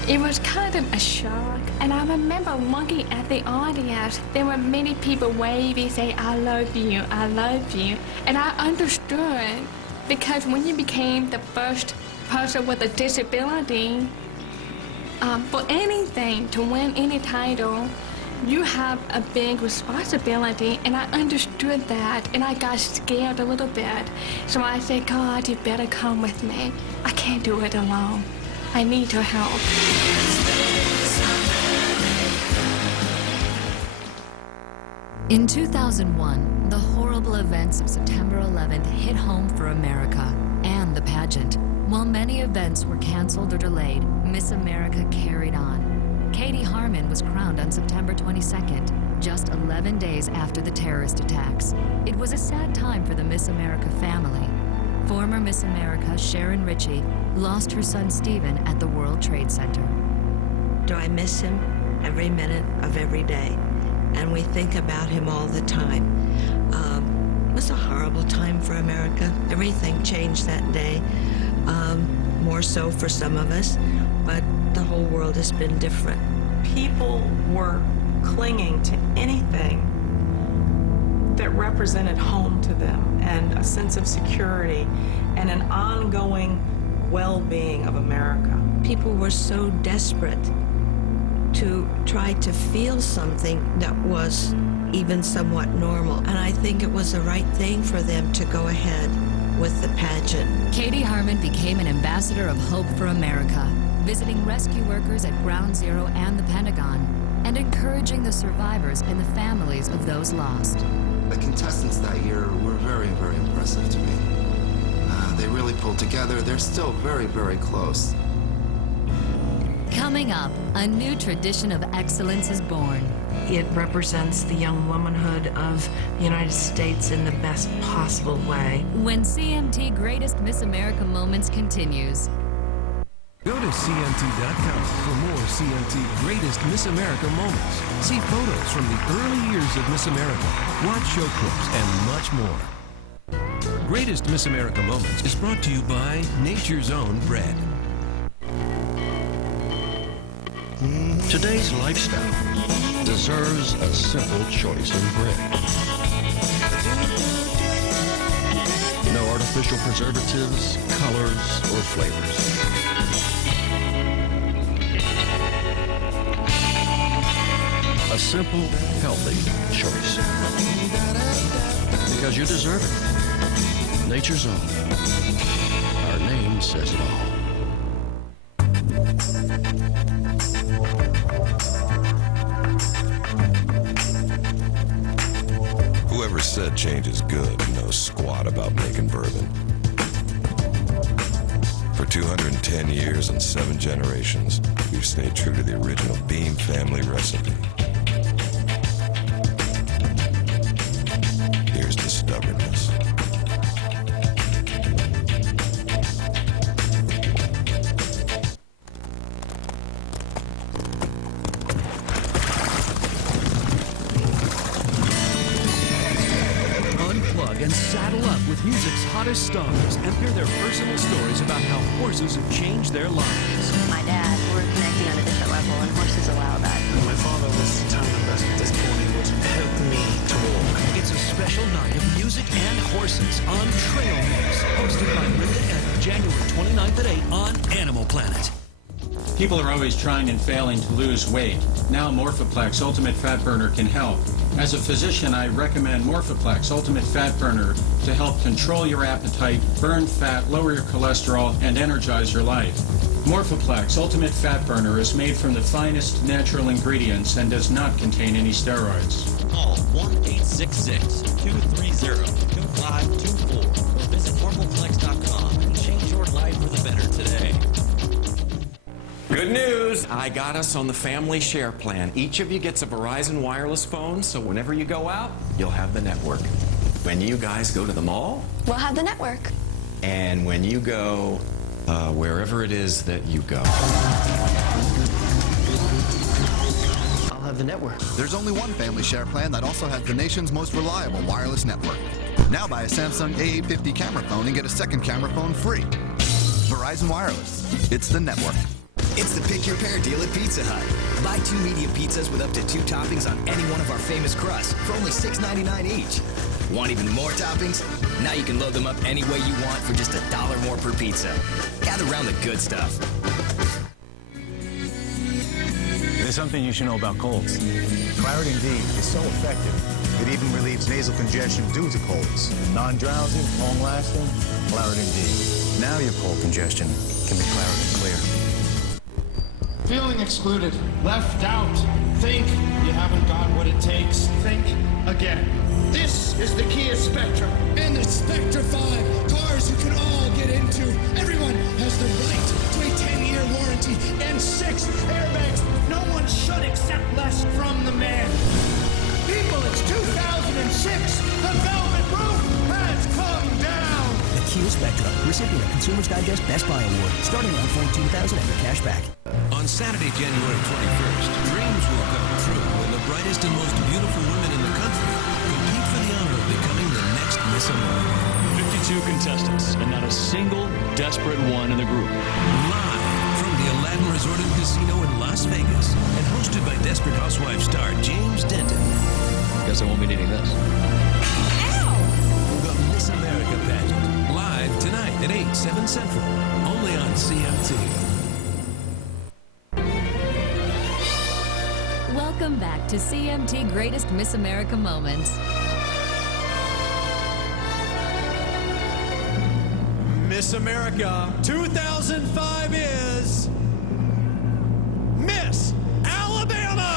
It was kind of a shock. And I remember looking at the audience. There were many people waving, saying, I love you, I love you. And I understood because when you became the first person with a disability, for anything, to win any title, you have a big responsibility, and I understood that, and I got scared a little bit. So I said, God, you better come with me. I can't do it alone. I need your help. In 2001, the horrible events of September 11th hit home for America and the pageant. While many events were canceled or delayed, Miss America carried on. Katie Harmon was crowned on September 22nd, just 11 days after the terrorist attacks. It was a sad time for the Miss America family. Former Miss America Sharon Ritchie lost her son Stephen at the World Trade Center. Do I miss him? Every minute of every day. And we think about him all the time. It was a horrible time for America. Everything changed that day. More so for some of us, but the whole world has been different. People were clinging to anything that represented home to them and a sense of security and an ongoing well-being of America. People were so desperate to try to feel something that was even somewhat normal, and I think it was the right thing for them to go ahead with the pageant. Katie Harmon became an ambassador of hope for America, visiting rescue workers at Ground Zero and the Pentagon, and encouraging the survivors and the families of those lost. The contestants that year were very, very impressive to me. They really pulled together. They're still very, very close. Coming up, a new tradition of excellence is born. It represents the young womanhood of the United States in the best possible way. When CMT Greatest Miss America Moments continues. Go to CMT.com for more CMT Greatest Miss America Moments. See photos from the early years of Miss America, watch show clips, and much more. Greatest Miss America Moments is brought to you by Nature's Own Bread. Today's lifestyle deserves a simple choice in bread. No artificial preservatives, colors, or flavors. A simple, healthy choice. Because you deserve it. Nature's Own. Our name says it all. Whoever said change is good knows squat about making bourbon. For 210 years and 7 generations, we've stayed true to the original Beam family recipe. Here's the stubbornness. And saddle up with music's hottest stars and hear their personal stories about how horses have changed their lives. My dad, we're connecting on a different level, and horses allow that. My father was telling me that this pony would help me to walk. It's a special night of music and horses on Trail Mix, hosted by Linda Ed, January 29th at 8 on Animal Planet. People are always trying and failing to lose weight. Now Morphoplex Ultimate Fat Burner can help. As a physician, I recommend Morphoplex Ultimate Fat Burner to help control your appetite, burn fat, lower your cholesterol, and energize your life. Morphoplex Ultimate Fat Burner is made from the finest natural ingredients and does not contain any steroids. Call 1-866-230-2524 or visit Morphoplex.com and change your life for the better today. Good news! I got us on the family share plan. Each of you gets a Verizon wireless phone, so whenever you go out, you'll have the network. When you guys go to the mall, We'll have the network. and when you go wherever it is that you go. I'll have the network. There's only one family share plan that also has the nation's most reliable wireless network. Now buy a Samsung A850 camera phone and get a second camera phone free. Verizon Wireless. It's the network. It's the Pick Your Pair deal at Pizza Hut. Buy 2 medium pizzas with up to 2 toppings on any one of our famous crusts for only $6.99 each. Want even more toppings? Now you can load them up any way you want for just $1 more per pizza. Gather around the good stuff. There's something you should know about colds. Claritin D is so effective, it even relieves nasal congestion due to colds. Non-drowsy, long-lasting, Claritin D. Now your cold congestion can be Claritin Clear. Feeling excluded, left out. Think you haven't got what it takes. Think again. This is the Kia Spectra. And the Spectra 5, cars you can all get into. Everyone has the right to a 10-year warranty and 6 airbags. No one should accept less from the man. People, it's 2006. The Velvet Roof has come down. The Kia Spectra, recipient of Consumers Digest Best Buy Award, starting around $14,000 after cash back. On Saturday, January 21st, dreams will come true when the brightest and most beautiful women in the country compete for the honor of becoming the next Miss America. 52 contestants, and not a single desperate one in the group. Live from the Aladdin Resort and Casino in Las Vegas, and hosted by Desperate Housewives star James Denton. Guess I won't be needing this. The Miss America Pageant, live tonight at 8, 7 Central, only on CMT. Welcome back to CMT Greatest Miss America Moments. Miss America 2005 is Miss Alabama!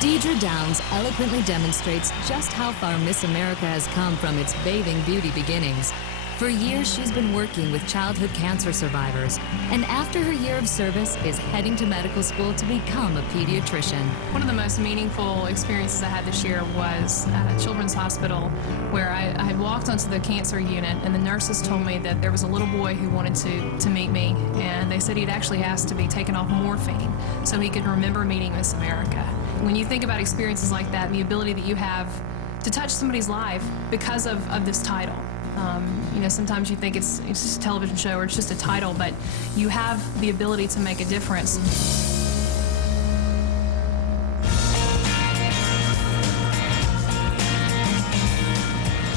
Deidre Downs eloquently demonstrates just how far Miss America has come from its bathing beauty beginnings. For years, she's been working with childhood cancer survivors, and after her year of service is heading to medical school to become a pediatrician. One of the most meaningful experiences I had this year was at Children's Hospital, where I had walked onto the cancer unit, and the nurses told me that there was a little boy who wanted to meet me, and they said he'd actually asked to be taken off morphine so he could remember meeting Miss America. When you think about experiences like that, and the ability that you have to touch somebody's life because of this title. You know, sometimes you think it's just a television show or it's just a title, but you have the ability to make a difference.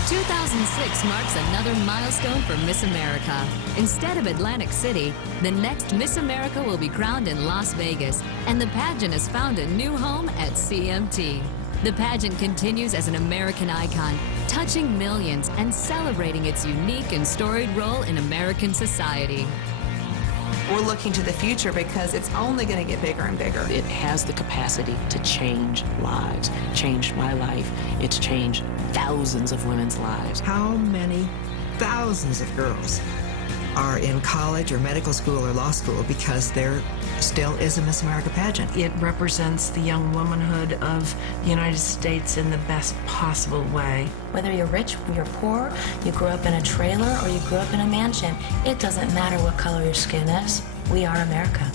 2006 marks another milestone for Miss America. Instead of Atlantic City, the next Miss America will be crowned in Las Vegas, and the pageant has found a new home at CMT. The pageant continues as an American icon, touching millions and celebrating its unique and storied role in American society. We're looking to the future because it's only going to get bigger and bigger. It has the capacity to change lives. Changed my life. It's changed thousands of women's lives. How many thousands of girls are in college or medical school or law school because there still is a Miss America pageant? It represents the young womanhood of the United States in the best possible way. Whether you're rich or you're poor, you grew up in a trailer or you grew up in a mansion, it doesn't matter what color your skin is. We are America.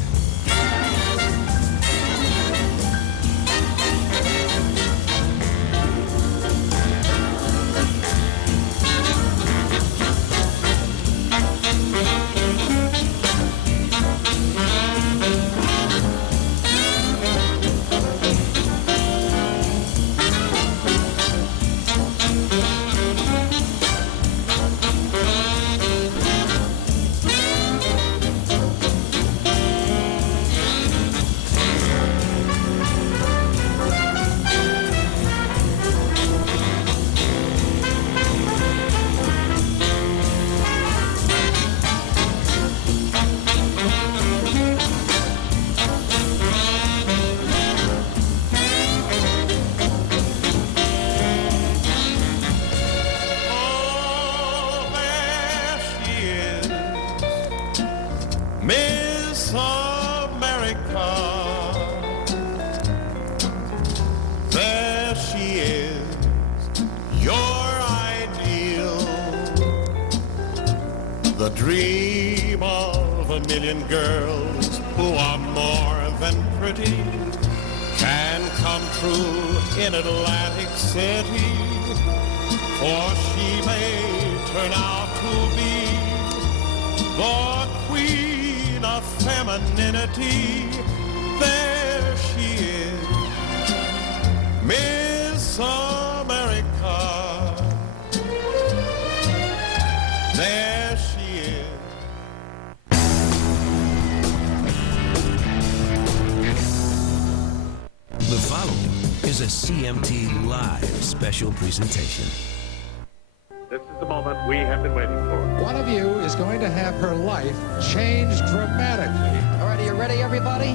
Miss America, there she is, your ideal, the dream of a million girls who are more than pretty, can come true in Atlantic City, for she may turn out to be the queen femininity. There she is, Miss America. There she is. The following is a CMT Live special presentation. This is the moment we have been waiting for. One of you is going to have her life changed dramatically. All right, are you ready, everybody?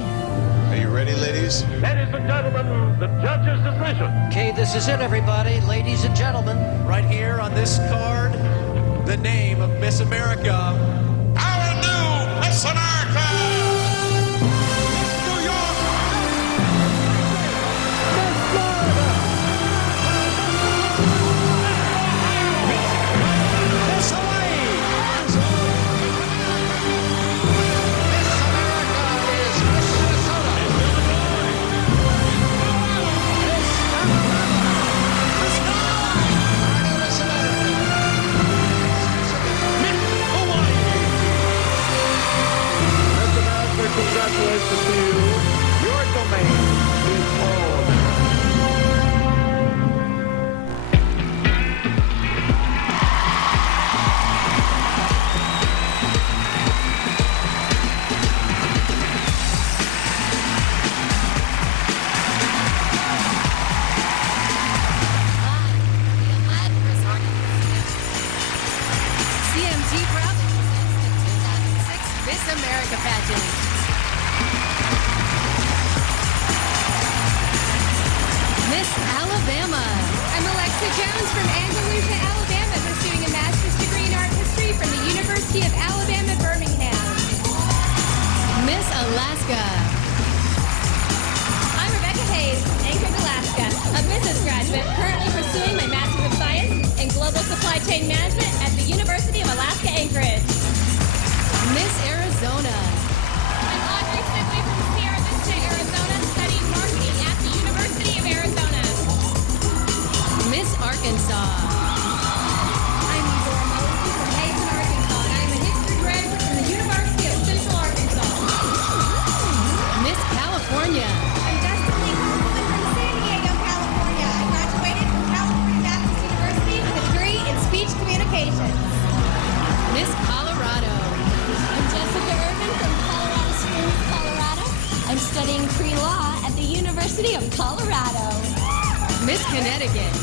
Are you ready, ladies? Ladies and gentlemen, the judge's decision. Okay, this is it, everybody. Ladies and gentlemen. Right here on this card, the name of Miss America. Our new Miss America! New York! Miss Hawaii! Miss America is Miss Minnesota. Miss Alabama. Miss America. Miss Hawaii. Mr. Master, congratulations to you. Your domain is all CMT proudly presents the 2006 Miss America Pageant. Miss Alabama. I'm Alexa Jones from Andalusia, Alabama, pursuing a master's degree in art history from the University of Alabama, Birmingham. Miss Alaska. I'm Rebecca Hayes from Anchorage, Alaska, a business graduate currently pursuing my Master's of Science in Global Supply Chain Management at the University of Alaska, Anchorage. Miss Arizona. I'm Audrey Sibley from Sierra Vista, Arizona, studying marketing at the University of Arizona. Miss Arkansas. I'm Igor Mosey from Hazen, Arkansas, and I'm a history graduate from the University of Central Arkansas. Miss California. I'm Dustin Lee Copeland from San Diego, California. I graduated from California Baptist University with a degree in speech communication. Miss Colorado. I'm Jessica Irvin from Colorado Springs, Colorado. I'm studying pre-law at the University of Colorado. Miss Connecticut.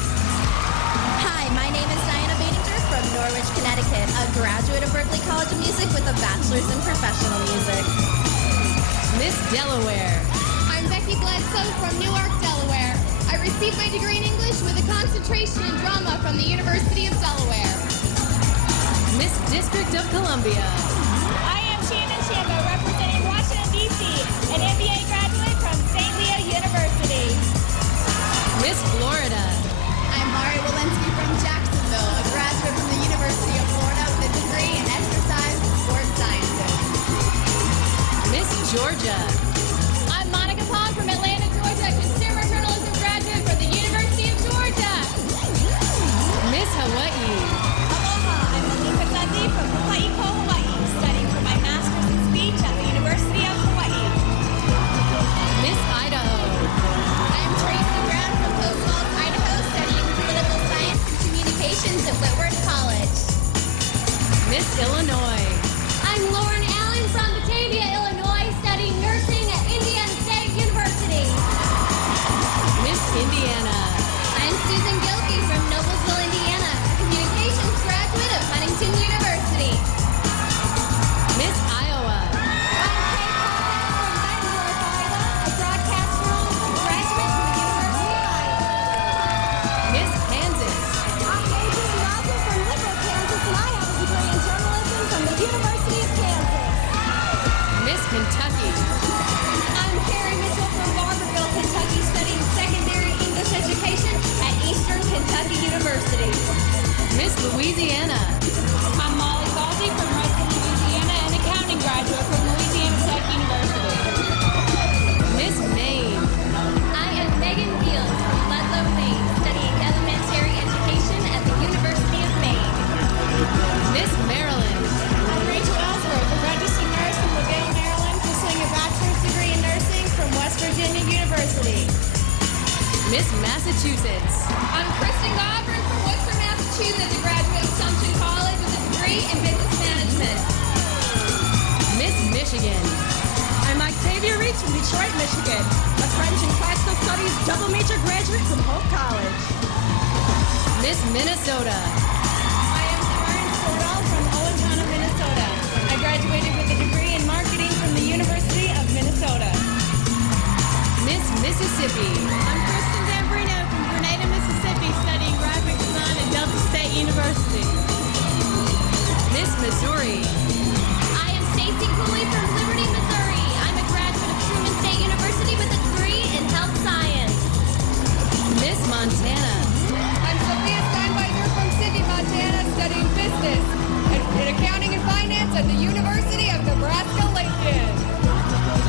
Hi, my name is Diana Bedinger from Norwich, Connecticut, a graduate of Berklee College of Music with a bachelor's in professional music. Miss Delaware. I'm Becky Bledsoe from Newark, Delaware. I received my degree in English with a concentration in drama from the University of Delaware. Miss District of Columbia. I am Shannon Shambo representing Washington, D.C., an MBA graduate from St. Leo University. Miss Florida. I'm Mari Walensky from Jacksonville, a graduate from the University of Florida with a degree in exercise and sports sciences. Miss Georgia. I'm Monica Pond from Atlanta, Georgia, a consumer journalism graduate from the University of Georgia. Miss Hawaii. Aloha, I'm Malika Dudley from Hawaiʻi, Hawaii, studying for my master's in speech at the University of Hawaii. Miss Idaho. I'm Tracy Brown from Post Falls, Idaho, studying political science and communications at Whitworth College. Miss Illinois. I'm Lauren Allen from Batavia, Illinois, studying nursing Massachusetts. I'm Kristen Godfrey from Worcester, Massachusetts, a graduate of Assumption College with a degree in business management. Miss Michigan. I'm Octavia Reach from Detroit, Michigan, a French and Classical Studies double major graduate from Hope College. Miss Minnesota. I am Lauren Sordall from Owatonna, Minnesota. I graduated with a degree in marketing from the University of Minnesota. Miss Mississippi. I'm Kristen Zambrino from Grenada, Mississippi, studying graphic design at Delta State University. Miss Missouri. I am Stacy Cooley from Liberty, Missouri. I'm a graduate of Truman State University with a degree in health science. Miss Montana. I'm Sophia Steinweiser from Sidney, Montana, studying business in accounting and finance at the University of Nebraska-Lincoln.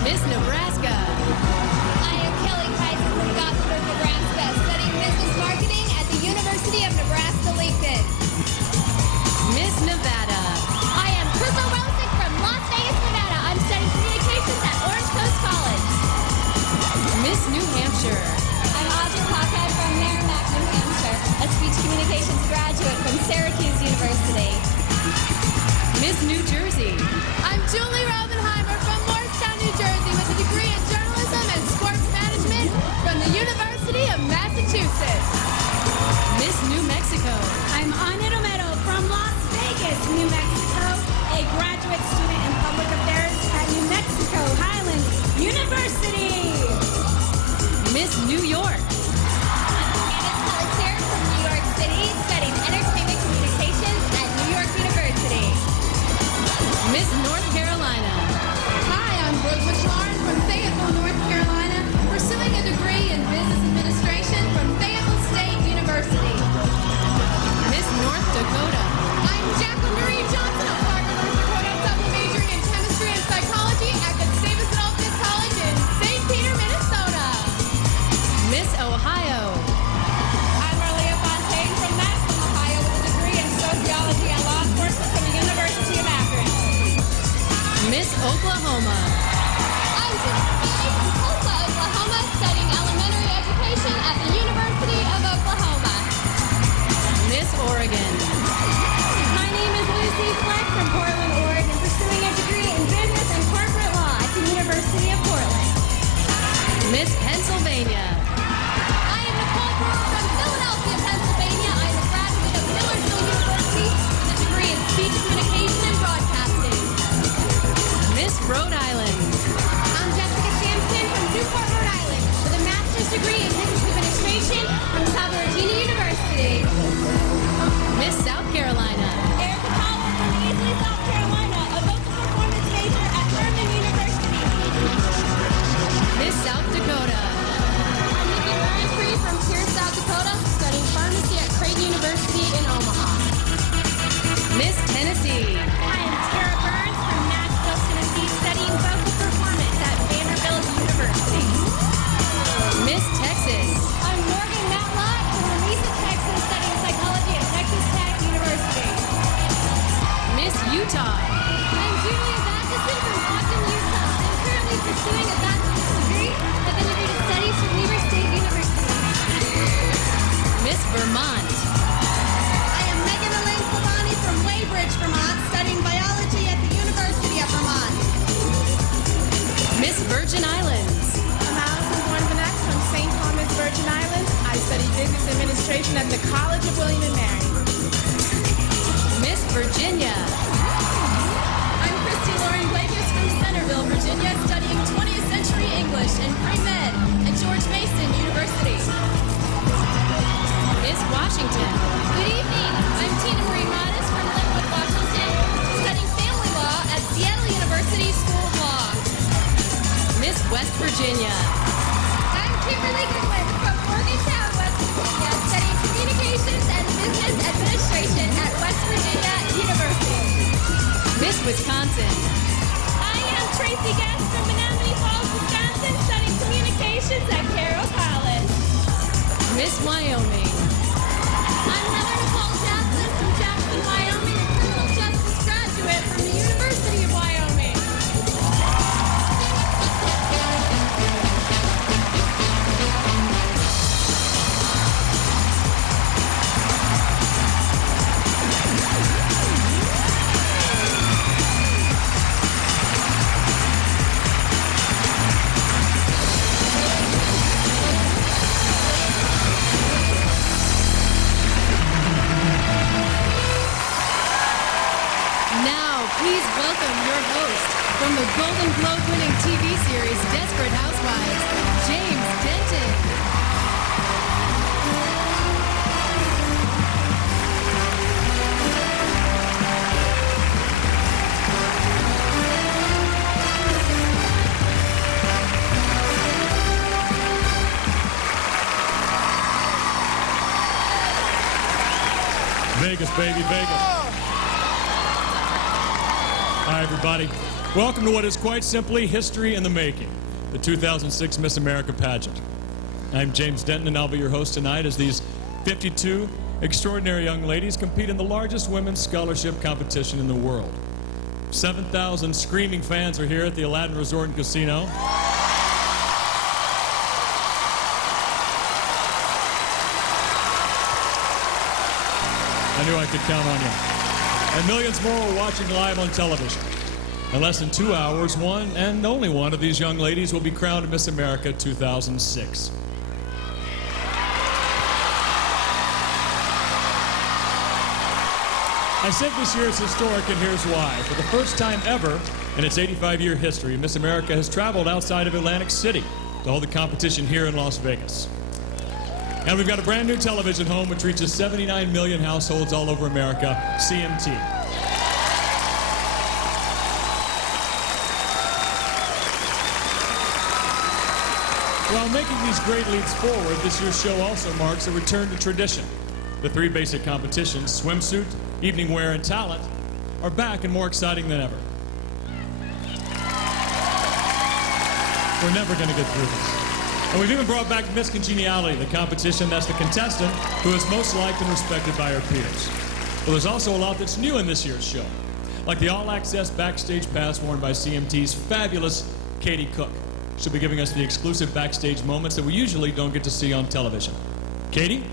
Miss Nebraska. I am Kelly Kaiser from Gothenburg, Nebraska, studying business marketing at the University of Nebraska-Lincoln. Miss Nevada. I am Crystal Rosick from Las Vegas, Nevada. I'm studying communications at Orange Coast College. Miss New Hampshire. I'm Audrey Packhead from Merrimack, New Hampshire, a speech communications graduate from Syracuse University. Miss New Jersey. I'm Julie Robenheimer from Morristown, New Jersey, with a degree in journalism and sports management from the University of Massachusetts. Miss New Mexico. I'm Anya Romero from Las Vegas, New Mexico, a graduate student in public affairs at New Mexico Highlands University. Miss New York. I'm Pelletier from New York City, studying entertainment communications at New York University. Miss North Carolina. Hi, I'm Brooke McLaurin from Fayetteville, North Carolina, pursuing a degree in business administration from Fayetteville State University. Miss North Dakota. I'm Jacqueline Marie Johnson of Fargo, North Dakota, double majoring in chemistry and psychology at Gustavus Adolphus College in St. Peter, Minnesota. Miss Ohio. I'm Marlia Fontaine from Madison, Ohio, with a degree in sociology and law enforcement from the University of Akron. Miss Oklahoma. I'm Jennifer Bailey from Tulsa, Oklahoma, studying elementary education at the University of Oklahoma. Miss Oregon. My name is Lucy Fleck from Portland, Oregon, pursuing a degree in business and corporate law at the University of Portland. Miss Pennsylvania. I am Nicole Brewer from Philadelphia, Pennsylvania. I am a graduate of Millersville University with a degree in speech communication and broadcasting. Miss Rhode Island. I'm Jessica Sampson from Newport, Rhode Island, with a master's degree in business administration from South Virginia University. Miss South Carolina. Erica Powell from Easley, South Carolina, a vocal performance major at Furman University. Miss South Dakota. I'm Nikki Burnfree from Pierce, South Dakota, studying pharmacy at Creighton University in Omaha. Miss Tennessee. I am Tara Burns from Nashville, Tennessee, studying vocal performance at Vanderbilt University. Miss Texas. I'm Morgan Matlock from Louisa, Texas, studying psychology at Texas Tech University. Miss Utah. I'm Julia Baptison from Ogden, Utah. I'm currently pursuing a bachelor's degree with integrated studies from Weber State University. Miss Vermont. I am Megan Elaine Clavani from Weybridge, Vermont, studying biology at the University of Vermont. Miss Virgin Islands. I'm Allison Born-Vanek from St. Thomas, Virgin Islands. I study business administration at the College of William and Mary. Miss Virginia. I'm Christy Lauren Blakis from Centerville, Virginia, studying 20th century English and pre-med at George Mason University. Miss Washington. Good evening. I'm Tina Marie Modis from Lakewood, Washington, studying family law at Seattle University School of Law. Miss West Virginia. I'm Kimberly Goodwin from Morgantown, West Virginia, studying communications and business administration at West Virginia University. Miss Wisconsin. I am Tracy Guest from Menominee Falls, Wisconsin, studying communications at Carroll College. Miss Wyoming. I'm Heather Nicole Jackson from Jackson, Wyoming, a criminal justice graduate from the University of Wyoming. please welcome your host from the Golden Globe-winning TV series Desperate Housewives, James Denton. Vegas, baby, Vegas. Hi, everybody. Welcome to what is quite simply history in the making, the 2006 Miss America pageant. I'm James Denton, and I'll be your host tonight as these 52 extraordinary young ladies compete in the largest women's scholarship competition in the world. 7,000 screaming fans are here at the Aladdin Resort and Casino. I knew I could count on you. And millions more are watching live on television. In less than 2 hours, one and only one of these young ladies will be crowned Miss America 2006. I said this year is historic, and here's why. For the first time ever in its 85-year history, Miss America has traveled outside of Atlantic City to hold the competition here in Las Vegas. And we've got a brand new television home which reaches 79 million households all over America, CMT. While making these great leaps forward, this year's show also marks a return to tradition. The three basic competitions, swimsuit, evening wear, and talent, are back and more exciting than ever. We're never going to get through this. And we've even brought back Miss Congeniality, the competition that's the contestant who is most liked and respected by her peers. But there's also a lot that's new in this year's show, like the all-access backstage pass worn by CMT's fabulous Katie Cook. She'll be giving us the exclusive backstage moments that we usually don't get to see on television. Katie?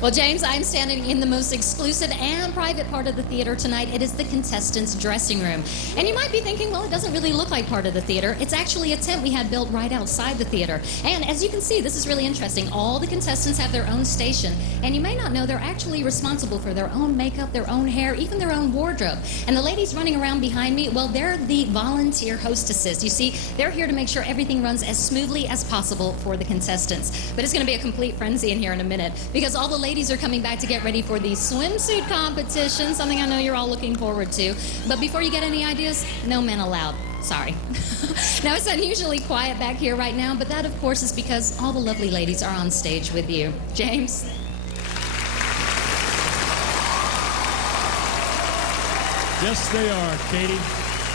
Well, James, I'm standing in the most exclusive and private part of the theater tonight. It is the contestants' dressing room. And you might be thinking, well, it doesn't really look like part of the theater. It's actually a tent we had built right outside the theater. And as you can see, this is really interesting. All the contestants have their own station. And you may not know they're actually responsible for their own makeup, their own hair, even their own wardrobe. And the ladies running around behind me, well, they're the volunteer hostesses. You see, they're here to make sure everything runs as smoothly as possible for the contestants. But it's going to be a complete frenzy in here in a minute because all the ladies are coming back to get ready for the swimsuit competition, something I know you're all looking forward to. But before you get any ideas, no men allowed. Sorry. Now, it's unusually quiet back here right now, but that, of course, is because all the lovely ladies are on stage with you. James? Yes, they are, Katie.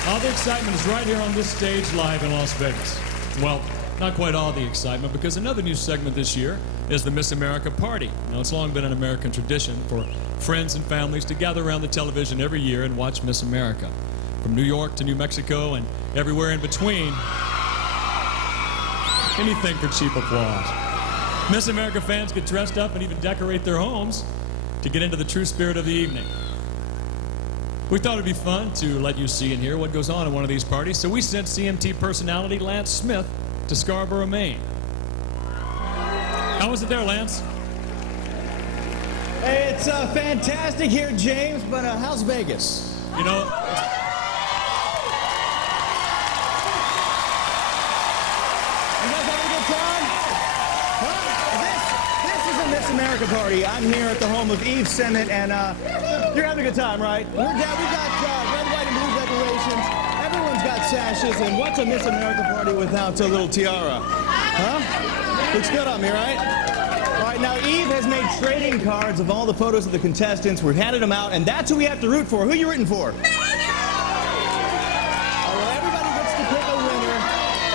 All the excitement is right here on this stage live in Las Vegas. Well, not quite all the excitement, because another new segment this year is the Miss America Party. Now, it's long been an American tradition for friends and families to gather around the television every year and watch Miss America. From New York to New Mexico and everywhere in between. Anything for cheap applause. Miss America fans get dressed up and even decorate their homes to get into the true spirit of the evening. We thought it'd be fun to let you see and hear what goes on in one of these parties, so we sent CMT personality Lance Smith to Scarborough, Maine. How was it there, Lance? Hey, it's fantastic here, James, but how's Vegas? You know, you guys having a good time? Huh? This is a Miss America party. I'm here at the home of Eve Sennett, and you're having a good time, right? We got red, white, and blue decorations. Everyone's got sashes, and what's a Miss America party without a little tiara? Huh? Looks good on me, right? All right, now Eve has made trading cards of all the photos of the contestants. We've handed them out, and that's who we have to root for. Who are you rooting for? Well, everybody gets to pick a winner,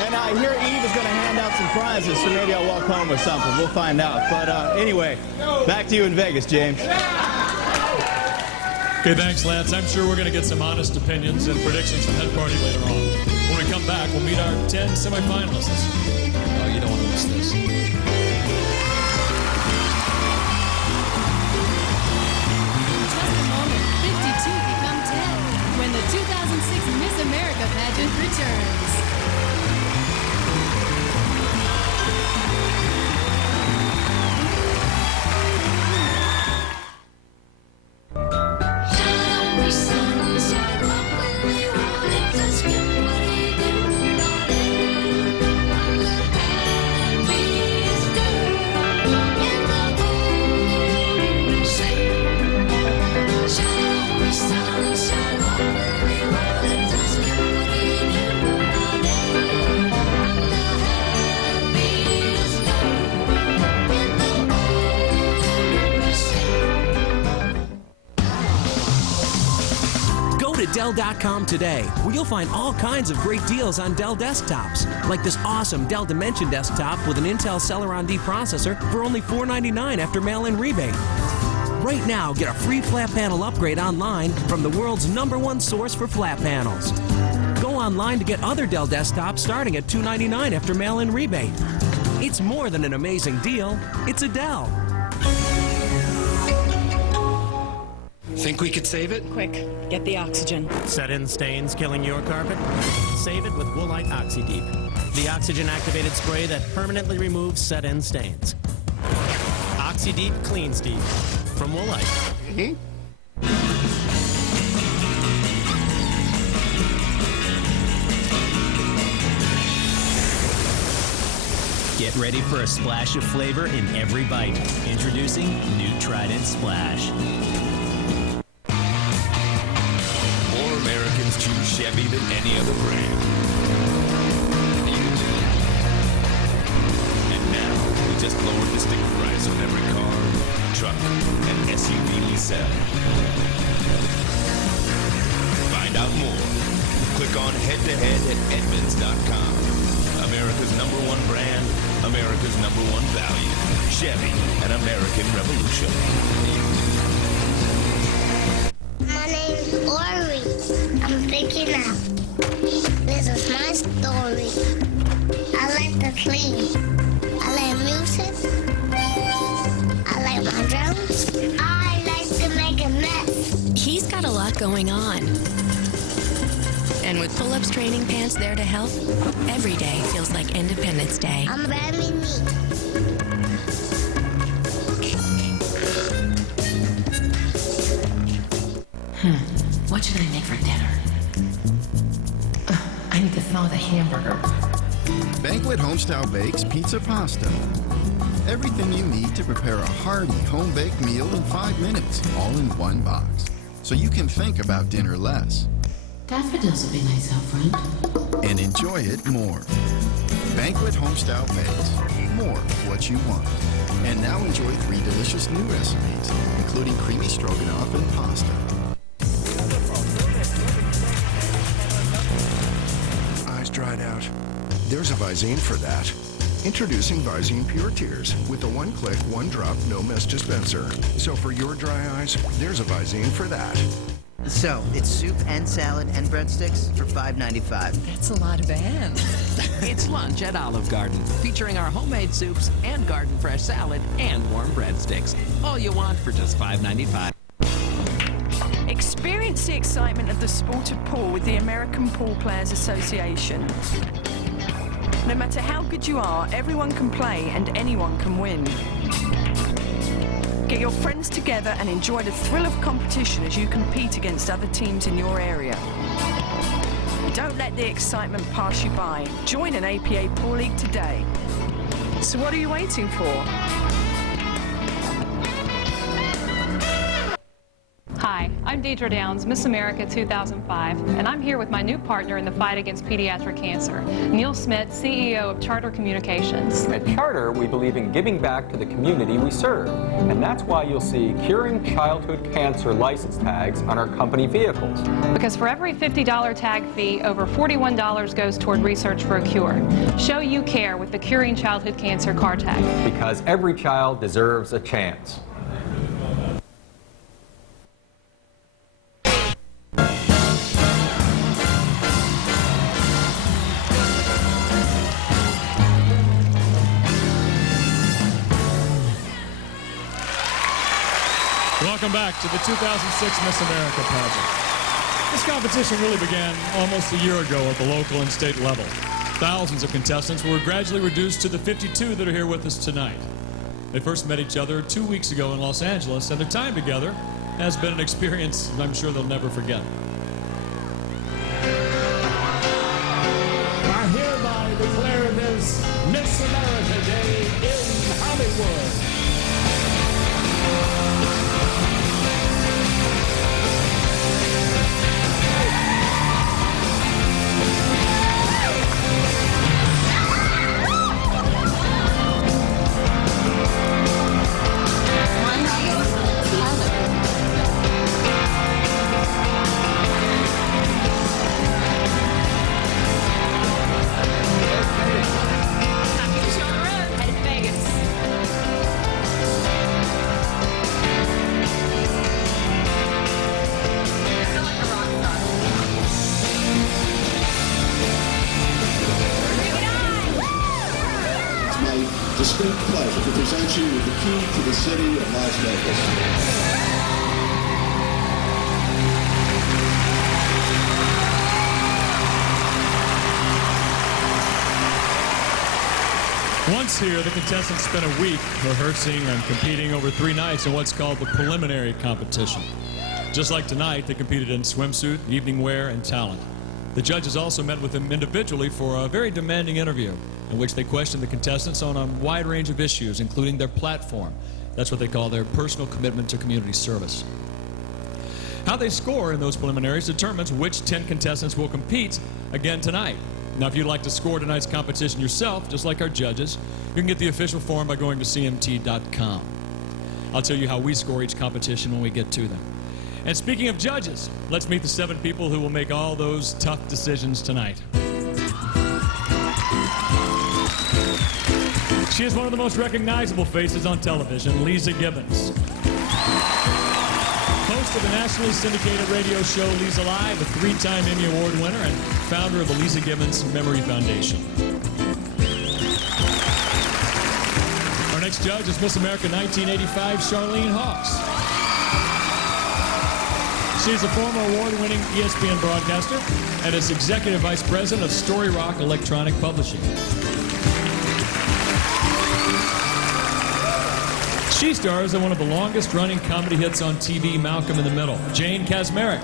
and I hear Eve is going to hand out some prizes, so maybe I'll walk home with something. We'll find out. But anyway, back to you in Vegas, James. Okay, thanks, Lance. I'm sure we're going to get some honest opinions and predictions from that party later on. When we come back, we'll meet our 10 semifinalists. Oh, you don't want to miss this. Just a moment, 52 become 10 when the 2006 Miss America pageant returns. Sun Dell.com today, where you'll find all kinds of great deals on Dell desktops, like this awesome Dell Dimension desktop with an Intel Celeron D processor for only $499 after mail-in rebate. Right now, get a free flat panel upgrade online from the world's #1 source for flat panels. Go online to get other Dell desktops starting at $299 after mail-in rebate. It's more than an amazing deal. It's a Dell. Think we could save it? Quick, get the oxygen. Set-in stains killing your carpet? Save it with Woolite Oxy-Deep, the oxygen-activated spray that permanently removes set-in stains. Oxy-Deep Cleans Deep from Woolite. Get ready for a splash of flavor in every bite. Introducing new Trident Splash. More Americans choose Chevy than any other brand. And now, we just lowered the sticker price on every car, truck, and SUV we sell. Find out more. Click on head-to-head at Edmunds.com. America's #1 brand, America's #1 value. Chevy, an American revolution. My name's Ori. I'm picking out. This is my story. I like to clean. I like music. I like my drums. I like to make a mess. He's got a lot going on. And with pull-ups training pants there to help, every day feels like Independence Day. I'm very neat. What should I make for dinner? I need to thaw the hamburger. Banquet Homestyle bakes pizza pasta. Everything you need to prepare a hearty home-baked meal in 5 minutes, all in one box. So you can think about dinner less. Daffodils would be nice out front. And enjoy it more. Banquet Homestyle bakes. More of what you want. And now enjoy 3 delicious new recipes, including creamy stroganoff and pasta. Eyes dried out. There's a Visine for that. Introducing Visine Pure Tears with a one-click, one-drop, no-mess dispenser. So for your dry eyes, there's a Visine for that. So, it's soup and salad and breadsticks for $5.95. That's a lot of and. It's lunch at Olive Garden, featuring our homemade soups and garden fresh salad and warm breadsticks. All you want for just $5.95. Experience the excitement of the sport of pool with the American Pool Players Association. No matter how good you are, everyone can play and anyone can win. Get your friends together and enjoy the thrill of competition as you compete against other teams in your area. Don't let the excitement pass you by. Join an APA Pool League today. So what are you waiting for? Hi, I'm Deidre Downs, Miss America 2005, and I'm here with my new partner in the fight against pediatric cancer, Neil Smith, CEO of Charter Communications. At Charter, we believe in giving back to the community we serve, and that's why you'll see Curing Childhood Cancer license tags on our company vehicles. Because for every $50 tag fee, over $41 goes toward research for a cure. Show you care with the Curing Childhood Cancer car tag. Because every child deserves a chance. Welcome back to the 2006 Miss America pageant. This competition really began almost a year ago at the local and state level. Thousands of contestants were gradually reduced to the 52 that are here with us tonight. They first met each other 2 weeks ago in Los Angeles, and their time together has been an experience I'm sure they'll never forget. I hereby declare this Miss America Day in Hollywood. distinct pleasure to present you with the key to the city of Las Vegas. Once here, the contestants spent a week rehearsing and competing over 3 nights in what's called the preliminary competition. Just like tonight, they competed in swimsuit, evening wear, and talent. The judges also met with them individually for a very demanding interview in which they questioned the contestants on a wide range of issues, including their platform. That's what they call their personal commitment to community service. How they score in those preliminaries determines which 10 contestants will compete again tonight. Now, if you'd like to score tonight's competition yourself, just like our judges, you can get the official form by going to CMT.com. I'll tell you how we score each competition when we get to them. And speaking of judges, let's meet the 7 people who will make all those tough decisions tonight. She is one of the most recognizable faces on television, Lisa Gibbons. Host of the nationally syndicated radio show Lisa Live, a 3-time Emmy Award winner and founder of the Lisa Gibbons Memory Foundation. Our next judge is Miss America 1985, Charlene Hawks. She's a former award-winning ESPN broadcaster and is Executive Vice President of Story Rock Electronic Publishing. She stars in one of the longest-running comedy hits on TV, Malcolm in the Middle, Jane Kaczmarek.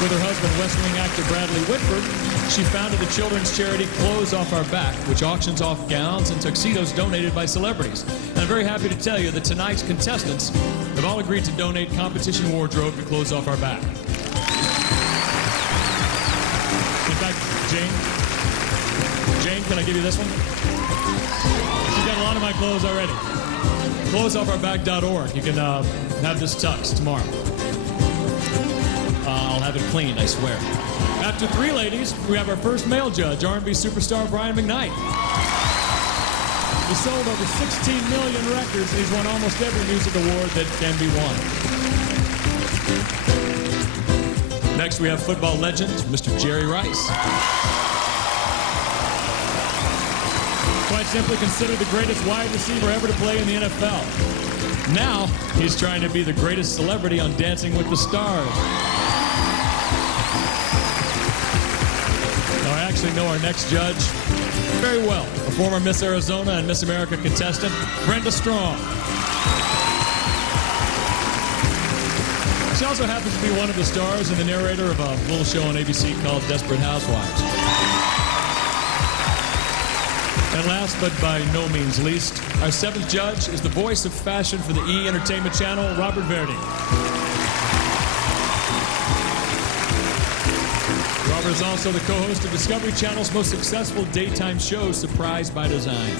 With her husband, West Wing actor Bradley Whitford, she founded the children's charity Clothes Off Our Back, which auctions off gowns and tuxedos donated by celebrities. And I'm very happy to tell you that tonight's contestants have all agreed to donate competition wardrobe to Clothes Off Our Back. In fact, Jane, can I give you this one? She's got a lot of my clothes already. ClothesOffOurBack.org. You can have this tux tomorrow. I'll have it cleaned, I swear. After 3 ladies, we have our first male judge, R&B superstar Brian McKnight. He sold over 16 million records, and he's won almost every music award that can be won. Next, we have football legend, Mr. Jerry Rice. Quite simply considered the greatest wide receiver ever to play in the NFL. Now, he's trying to be the greatest celebrity on Dancing with the Stars. Now, I actually know our next judge very well, a former Miss Arizona and Miss America contestant, Brenda Strong. She also happens to be one of the stars and the narrator of a little show on ABC called Desperate Housewives. And last but by no means least, our 7th judge is the voice of fashion for the E! Entertainment Channel, Robert Verdi. Robert is also the co-host of Discovery Channel's most successful daytime show, Surprise by Design.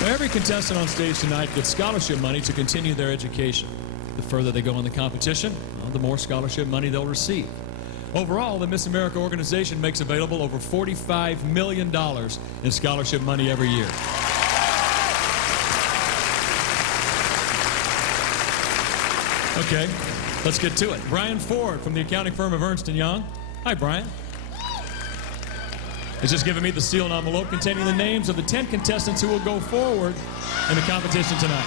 Now, every contestant on stage tonight gets scholarship money to continue their education. The further they go in the competition, the more scholarship money they'll receive. Overall, the Miss America organization makes available over $45 million in scholarship money every year. Okay, let's get to it. Brian Ford from the accounting firm of Ernst & Young. Hi, Brian. He's just given me the sealed envelope containing the names of the 10 contestants who will go forward in the competition tonight.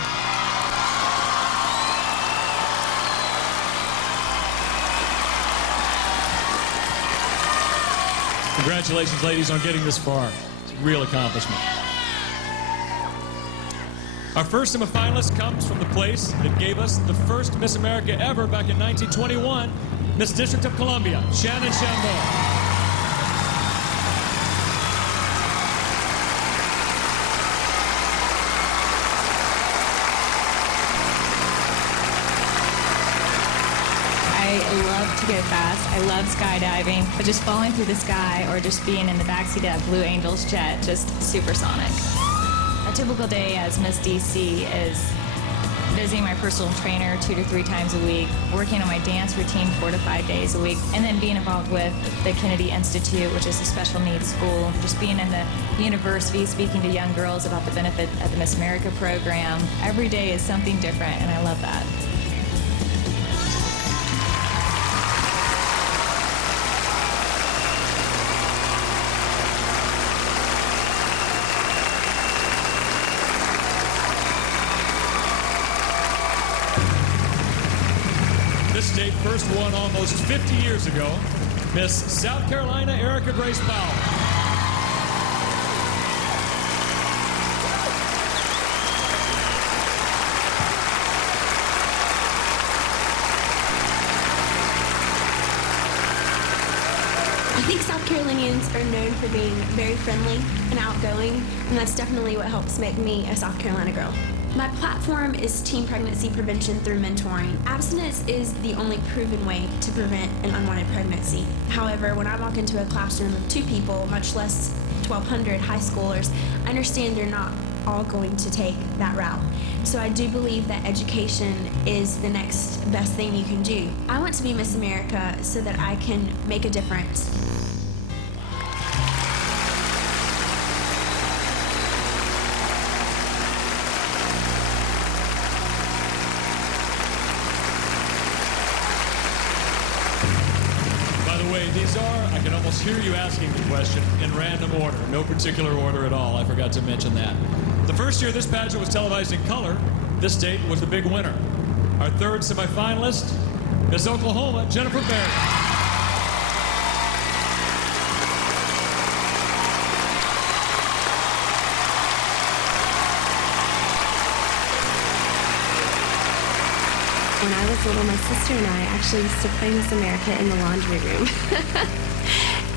Congratulations, ladies, on getting this far. It's a real accomplishment. Our first semifinalist comes from the place that gave us the first Miss America ever back in 1921, Miss District of Columbia, Shannon Shambo. I love to go fast. I love skydiving, but just falling through the sky or just being in the backseat of Blue Angel's jet, just supersonic. A typical day as Miss DC is visiting my personal trainer 2 to 3 times a week, working on my dance routine 4 to 5 days a week, and then being involved with the Kennedy Institute, which is a special needs school, just being in the university, speaking to young girls about the benefit of the Miss America program. Every day is something different, and I love that. This state first won almost 50 years ago, Miss South Carolina Erica Grace Powell. I think South Carolinians are known for being very friendly and outgoing, and that's definitely what helps make me a South Carolina girl. My platform is teen pregnancy prevention through mentoring. Abstinence is the only proven way to prevent an unwanted pregnancy. However, when I walk into a classroom of 2 people, much less 1,200 high schoolers, I understand they're not all going to take that route. So I do believe that education is the next best thing you can do. I want to be Miss America so that I can make a difference. By the way, these are, I can almost hear you asking the question, in random order. No particular order at all. I forgot to mention that. The first year this pageant was televised in color, this state was the big winner. Our third semifinalist, Miss Oklahoma, Jennifer Barrett. When I was little, my sister and I actually used to play Miss America in the laundry room.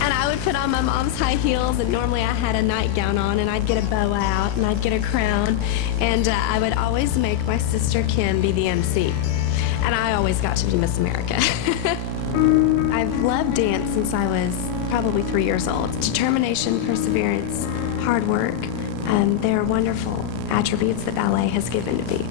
And I would put on my mom's high heels, and normally I had a nightgown on, and I'd get a bow out, and I'd get a crown, and I would always make my sister Kim be the MC. And I always got to be Miss America. I've loved dance since I was probably 3 years old. Determination, perseverance, hard work, they're wonderful attributes that ballet has given to me.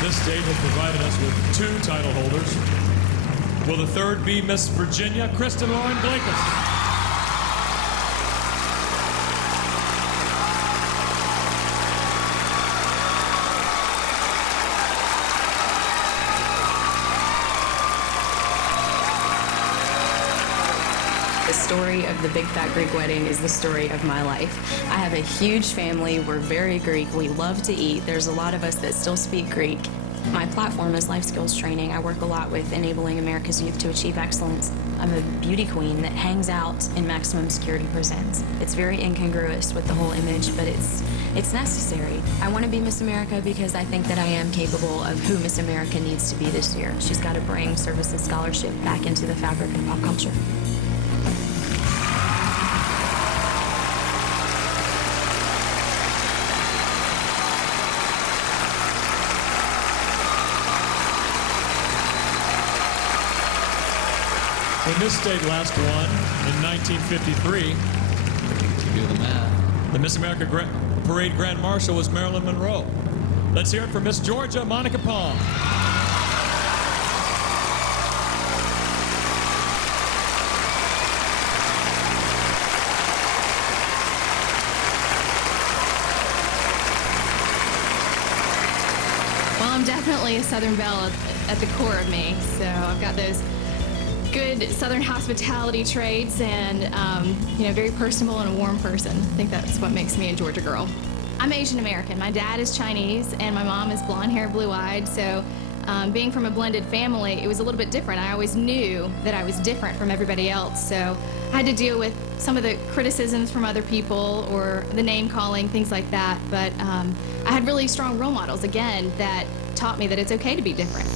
This state has provided us with 2 title holders. Will the third be Miss Virginia, Kristen Lauren Blakis? The story of the Big Fat Greek Wedding is the story of my life. I have a huge family. We're very Greek. We love to eat. There's a lot of us that still speak Greek. My platform is life skills training. I work a lot with enabling America's youth to achieve excellence. I'm a beauty queen that hangs out in maximum security prisons. It's very incongruous with the whole image, but it's necessary. I want to be Miss America because I think that I am capable of who Miss America needs to be this year. She's got to bring service and scholarship back into the fabric of pop culture. When this state last won in 1953, to do the math, the Miss America Parade Grand Marshal was Marilyn Monroe. Let's hear it for Miss Georgia, Monica Palm. Well, I'm definitely a Southern belle at the core of me, so I've got those good Southern hospitality traits and, very personable and a warm person. I think that's what makes me a Georgia girl. I'm Asian American. My dad is Chinese and my mom is blonde hair, blue eyed, so being from a blended family, it was a little bit different. I always knew that I was different from everybody else, so I had to deal with some of the criticisms from other people or the name calling, things like that, but I had really strong role models, again, that taught me that it's okay to be different.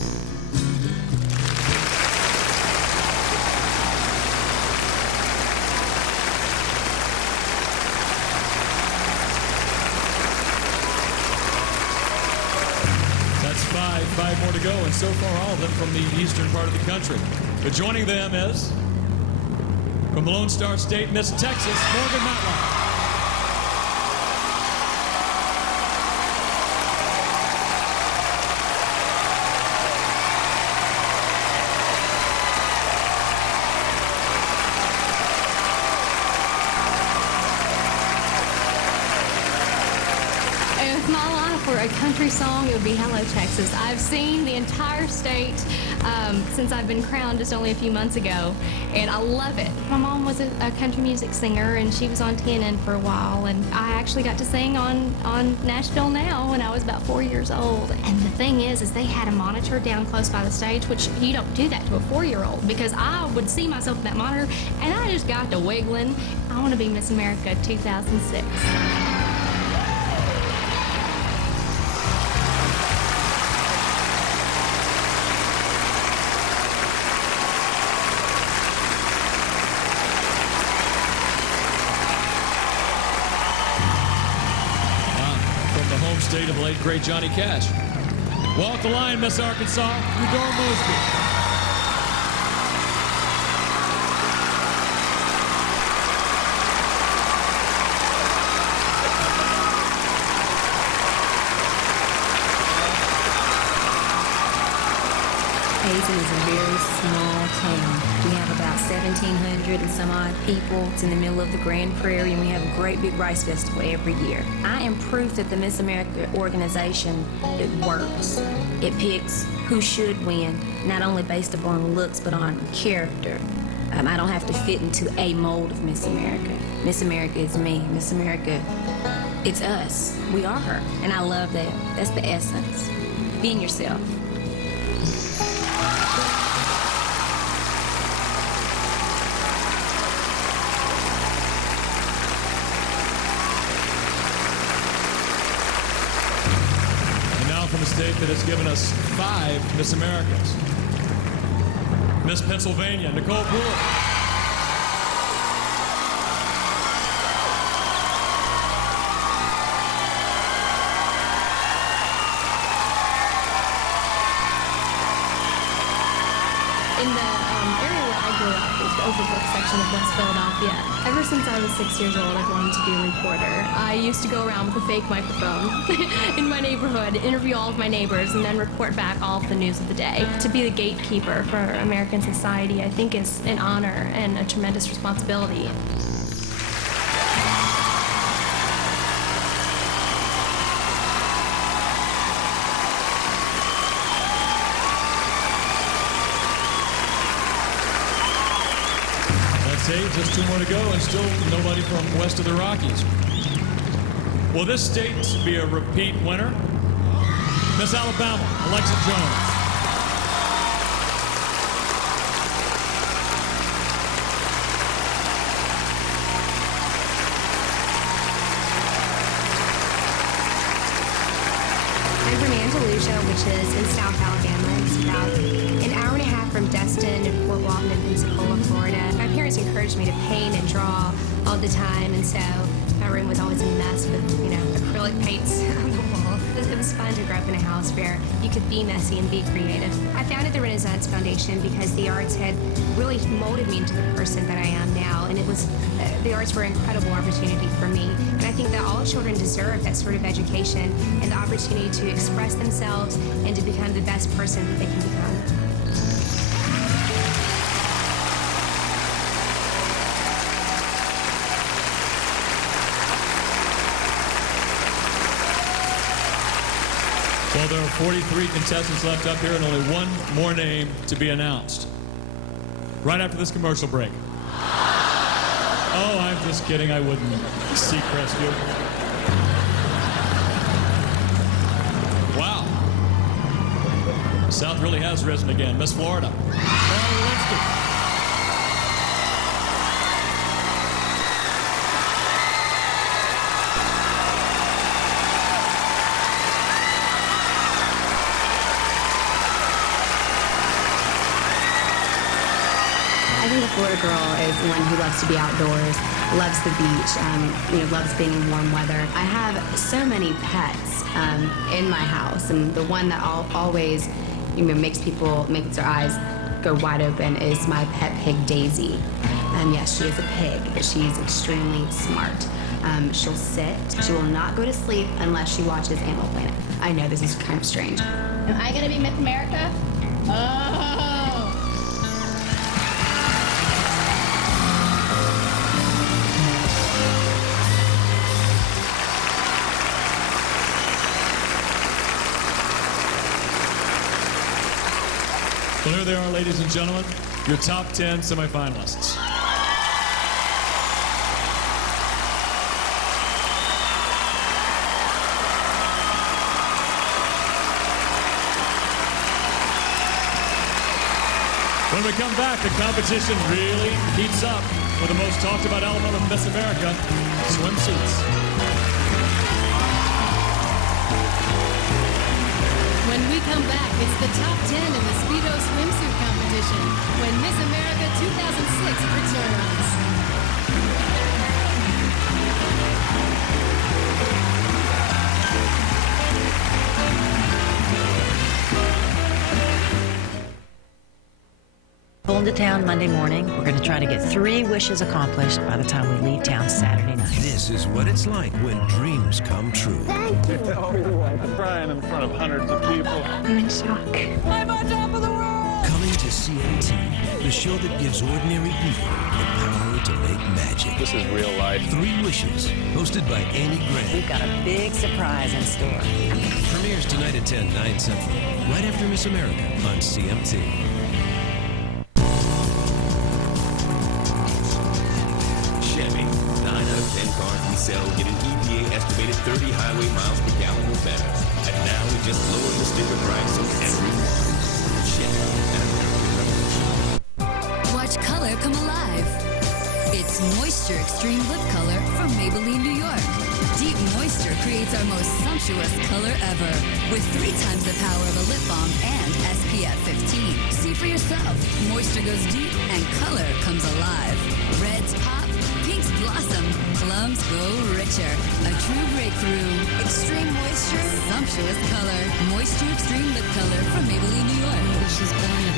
Five more to go, and so far all of them from the eastern part of the country. But joining them is, from the Lone Star State, Miss Texas, Morgan Matlock. If my life for a country song, it would be Hello, Texas. I've seen the entire state since I've been crowned just only a few months ago, and I love it. My mom was a country music singer, and she was on TNN for a while, and I actually got to sing on Nashville Now when I was about 4 years old. And the thing is they had a monitor down close by the stage, which you don't do that to a 4-year-old, because I would see myself in that monitor, and I just got to wiggling. I want to be Miss America 2006. State of late great Johnny Cash. Walk the line, Miss Arkansas, Eudora Mosby. Pageant is a very small town. We have about 1,700 and some odd people. It's in the middle of the Grand Prairie, and we have a great big rice festival every year. I am proof that the Miss America organization, it works. It picks who should win, not only based upon looks, but on character. I don't have to fit into a mold of Miss America. Miss America is me. Miss America, it's us. We are her, and I love that. That's the essence. Being yourself. From a state that has given us 5 Miss Americas. Miss Pennsylvania, Nicole Brewer. In the area where I grew up is the Overbrook section of West Philadelphia. Ever since I was 6 years old, I've wanted to be a reporter. I used to go around with a fake microphone in my neighborhood, interview all of my neighbors, and then report back all of the news of the day. To be the gatekeeper for American society, I think, is an honor and a tremendous responsibility. Just 2 more to go, and still nobody from west of the Rockies. Will this state be a repeat winner? Miss Alabama, Alexa Jones. I'm from Andalusia, which is in South Alabama. It's about an hour and a half from Destin and Fort Walton and Pensacola, Florida. My parents encouraged me to paint and draw all the time, and so my room was always a mess with, acrylic paints on the wall. It was fun to grow up in a house where you could be messy and be creative. I founded the Renaissance Foundation because the arts had really molded me into the person that I am now, and it was the arts were an incredible opportunity for me. And I think that all children deserve that sort of education and the opportunity to express themselves and to become the best person that they can become. Well, there are 43 contestants left up here and only one more name to be announced. Right after this commercial break. Oh, I'm just kidding. I wouldn't Seacrest you. Wow. South really has risen again. Miss Florida. I think a Florida girl is one who loves to be outdoors, loves the beach, loves being in warm weather. I have so many pets in my house, and the one that always makes their eyes go wide open is my pet pig, Daisy. Yes, she is a pig, but she's extremely smart. She'll sit. She will not go to sleep unless she watches Animal Planet. I know this is kind of strange. Am I going to be Miss America? Oh! Well, here they are, ladies and gentlemen, your top 10 semifinalists. When we come back, the competition really heats up with the most talked about element of Miss America, swimsuits. When we come back, it's the top 10 in the Speedo swimsuit competition when Miss America 2006 returns. Pulling to town Monday morning. We're going to try to get 3 wishes accomplished by the time we leave town Saturday night. This is what it's like when dreams come true. Thank you. I'm crying in front of hundreds of people. I'm in shock. I'm on top of the world! Coming to CMT, the show that gives ordinary people the power to make magic. This is real life. 3 Wishes, hosted by Annie Grant. We've got a big surprise in store. Premieres tonight at 10, 9 Central, right after Miss America on CMT. Chevy, 9 out of 10 cars we sell get an EPA estimated 30 highway miles per gallon or better. And now we just lowered the sticker price on every one. Chevy, Watch color come alive. It's Moisture Extreme Lip Color from Maybelline, New York. Deep moisture creates our most sumptuous color ever, with 3 times the power of a lip balm and SPF 15. See for yourself. Moisture goes deep and color comes alive. Reds pop, pinks blossom, plums go richer. A true breakthrough. Extreme moisture, sumptuous color. Moisture Extreme Lip Color from Maybelline, New York. She's born a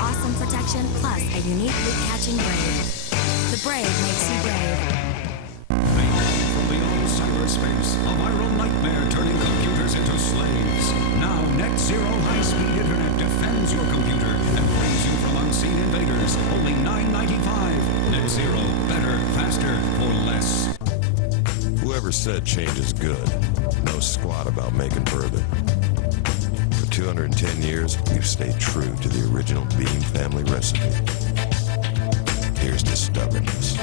awesome protection plus a unique leak-catching braid. The braid makes you brave. From beyond cyberspace, a viral nightmare turning computers into slaves. Now, net zero high-speed internet defends your computer and frees you from unseen invaders. Only $9.95. Net zero, better, faster, for less. Whoever said change is good knows squat about making bourbon. 210 years, we've stayed true to the original Beam family recipe. Here's to stubbornness.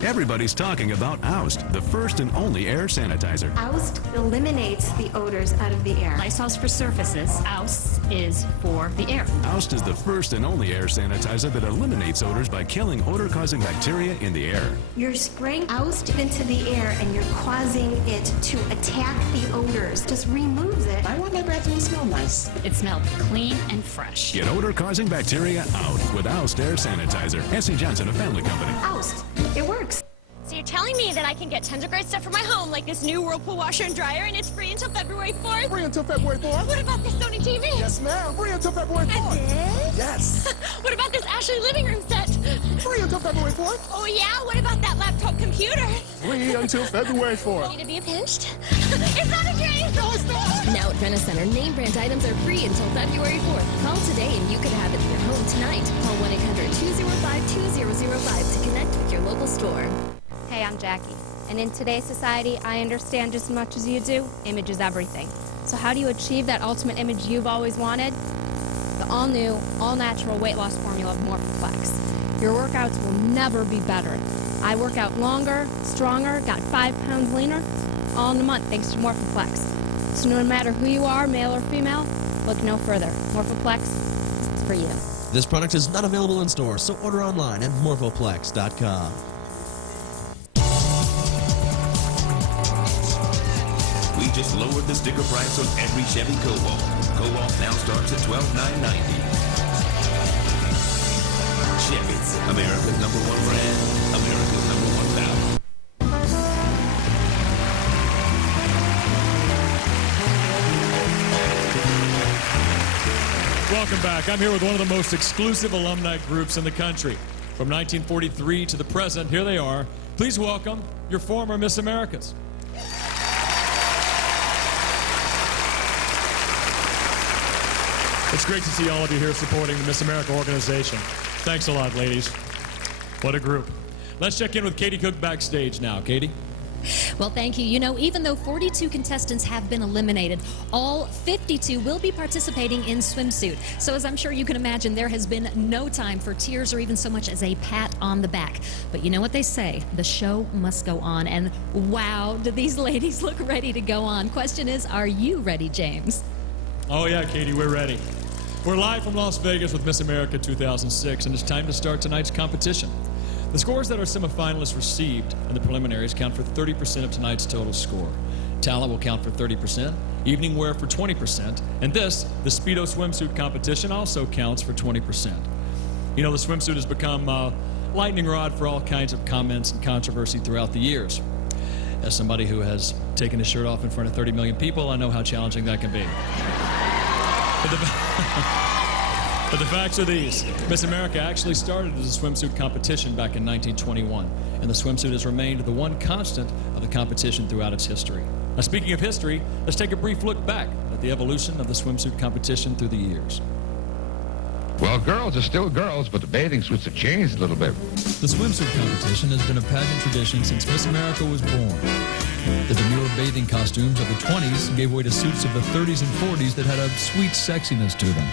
Everybody's talking about Oust, the first and only air sanitizer. Oust eliminates the odors out of the air. Lysol's for surfaces. Oust is for the air. Oust is the first and only air sanitizer that eliminates odors by killing odor-causing bacteria in the air. You're spraying Oust into the air and you're causing it to attack the odors. Just removes it. I want my bathroom to smell nice. It smelled clean and fresh. Get odor-causing bacteria out with Oust air sanitizer. S.C. Johnson, a family company. Oust. It works. So you're telling me that I can get tons of great stuff for my home, like this new Whirlpool washer and dryer, and it's free until February 4th? Free until February 4th. What about this Sony TV? Yes, ma'am. Free until February 4th. And this? Yes. What about this Ashley living room set? Free until February 4th. Oh, yeah? What about that laptop computer? Free until February 4th. Need to be pinched? It's not a dream! No, it's not! Now at Rent-A-Center, name brand items are free until February 4th. Call today and you can have it in your home tonight. Call 1-800-205-2005 to connect with your local store. Hey, I'm Jackie, and in today's society, I understand just as much as you do, image is everything. So how do you achieve that ultimate image you've always wanted? The all-new, all-natural weight loss formula of Morphoplex. Your workouts will never be better. I work out longer, stronger, got 5 pounds leaner, all in a month thanks to Morphoplex. So no matter who you are, male or female, look no further. Morphoplex is for you. This product is not available in stores, so order online at morphoplex.com. We just lowered the sticker price on every Chevy Cobalt. Cobalt now starts at $12,990. Chevy, America's #1 brand, America's #1 value. Welcome back. I'm here with one of the most exclusive alumni groups in the country. From 1943 to the present, here they are. Please welcome your former Miss Americas. It's great to see all of you here supporting the Miss America organization. Thanks a lot, ladies. What a group. Let's check in with Katie Cook backstage now. Katie? Well, thank you. You know, even though 42 contestants have been eliminated, all 52 will be participating in swimsuit. So as I'm sure you can imagine, there has been no time for tears or even so much as a pat on the back. But you know what they say, the show must go on. And wow, do these ladies look ready to go on. Question is, are you ready, James? Oh yeah, Katie, we're ready. We're live from Las Vegas with Miss America 2006, and it's time to start tonight's competition. The scores that our semifinalists received in the preliminaries count for 30% of tonight's total score. Talent will count for 30%, evening wear for 20%, and this, the Speedo swimsuit competition, also counts for 20%. You know, the swimsuit has become a lightning rod for all kinds of comments and controversy throughout the years. As somebody who has taken his shirt off in front of 30 million people, I know how challenging that can be. But the facts are these. Miss America actually started as a swimsuit competition back in 1921, and the swimsuit has remained the one constant of the competition throughout its history. Now, speaking of history, let's take a brief look back at the evolution of the swimsuit competition through the years. Well, girls are still girls, but the bathing suits have changed a little bit. The swimsuit competition has been a pageant tradition since Miss America was born. The demure bathing costumes of the 20s gave way to suits of the 30s and 40s that had a sweet sexiness to them.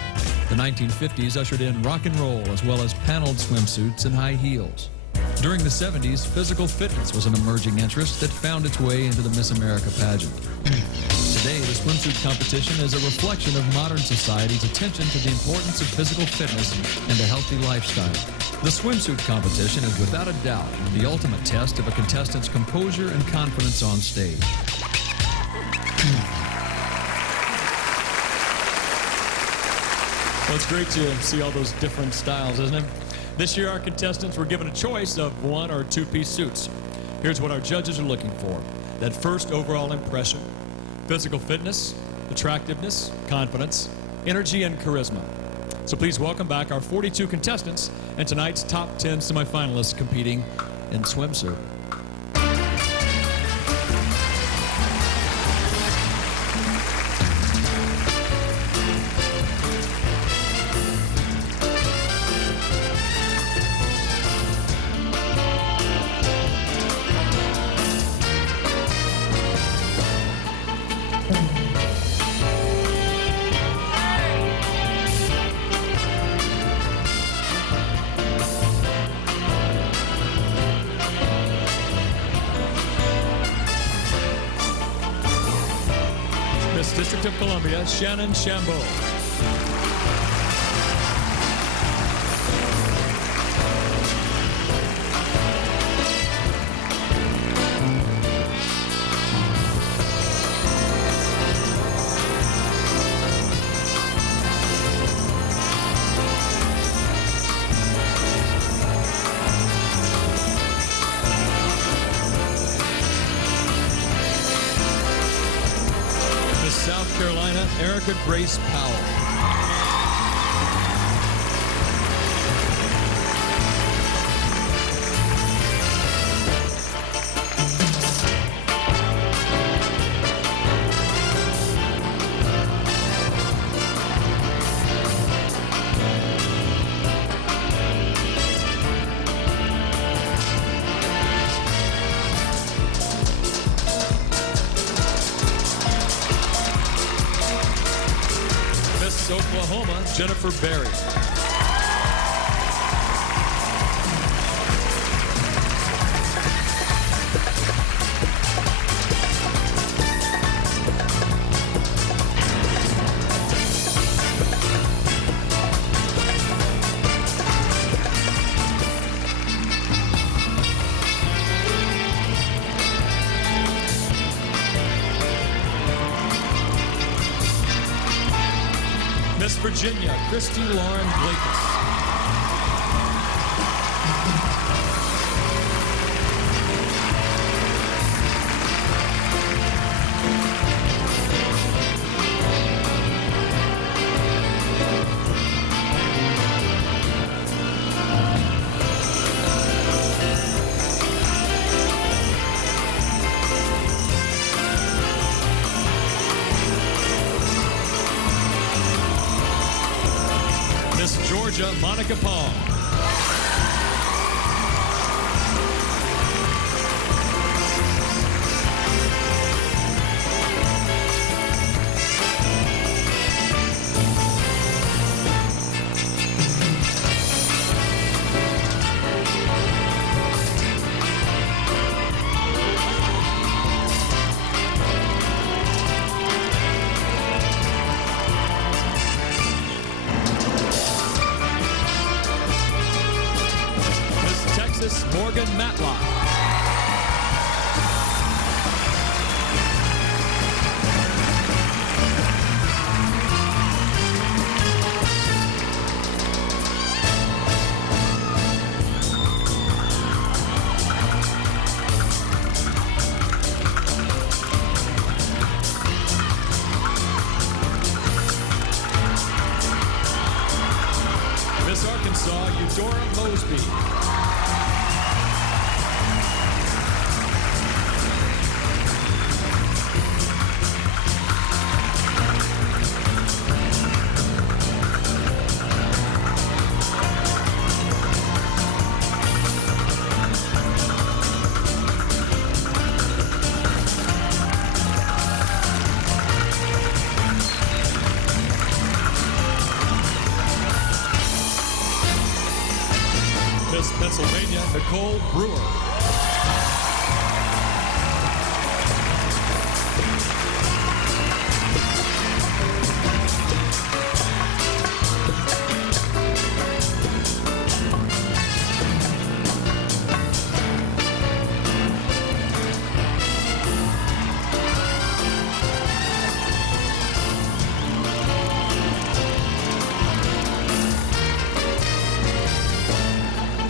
The 1950s ushered in rock and roll as well as paneled swimsuits and high heels. During the 70s, physical fitness was an emerging interest that found its way into the Miss America pageant. Today, the swimsuit competition is a reflection of modern society's attention to the importance of physical fitness and a healthy lifestyle. The swimsuit competition is without a doubt the ultimate test of a contestant's composure and confidence on stage. Well, it's great to see all those different styles, isn't it? This year, our contestants were given a choice of one or two-piece suits. Here's what our judges are looking for. That first overall impression, physical fitness, attractiveness, confidence, energy, and charisma. So please welcome back our 42 contestants and tonight's top 10 semifinalists competing in swimsuit. District of Columbia, Shannon Shambo. South Carolina, Erica Grace Powell. Oklahoma, Jennifer Berry. Miss Virginia, Christy Lauren Blakes. Pong. Morgan Matlock. Miss Arkansas, Eudora Mosby. Miss Pennsylvania, Nicole Brewer.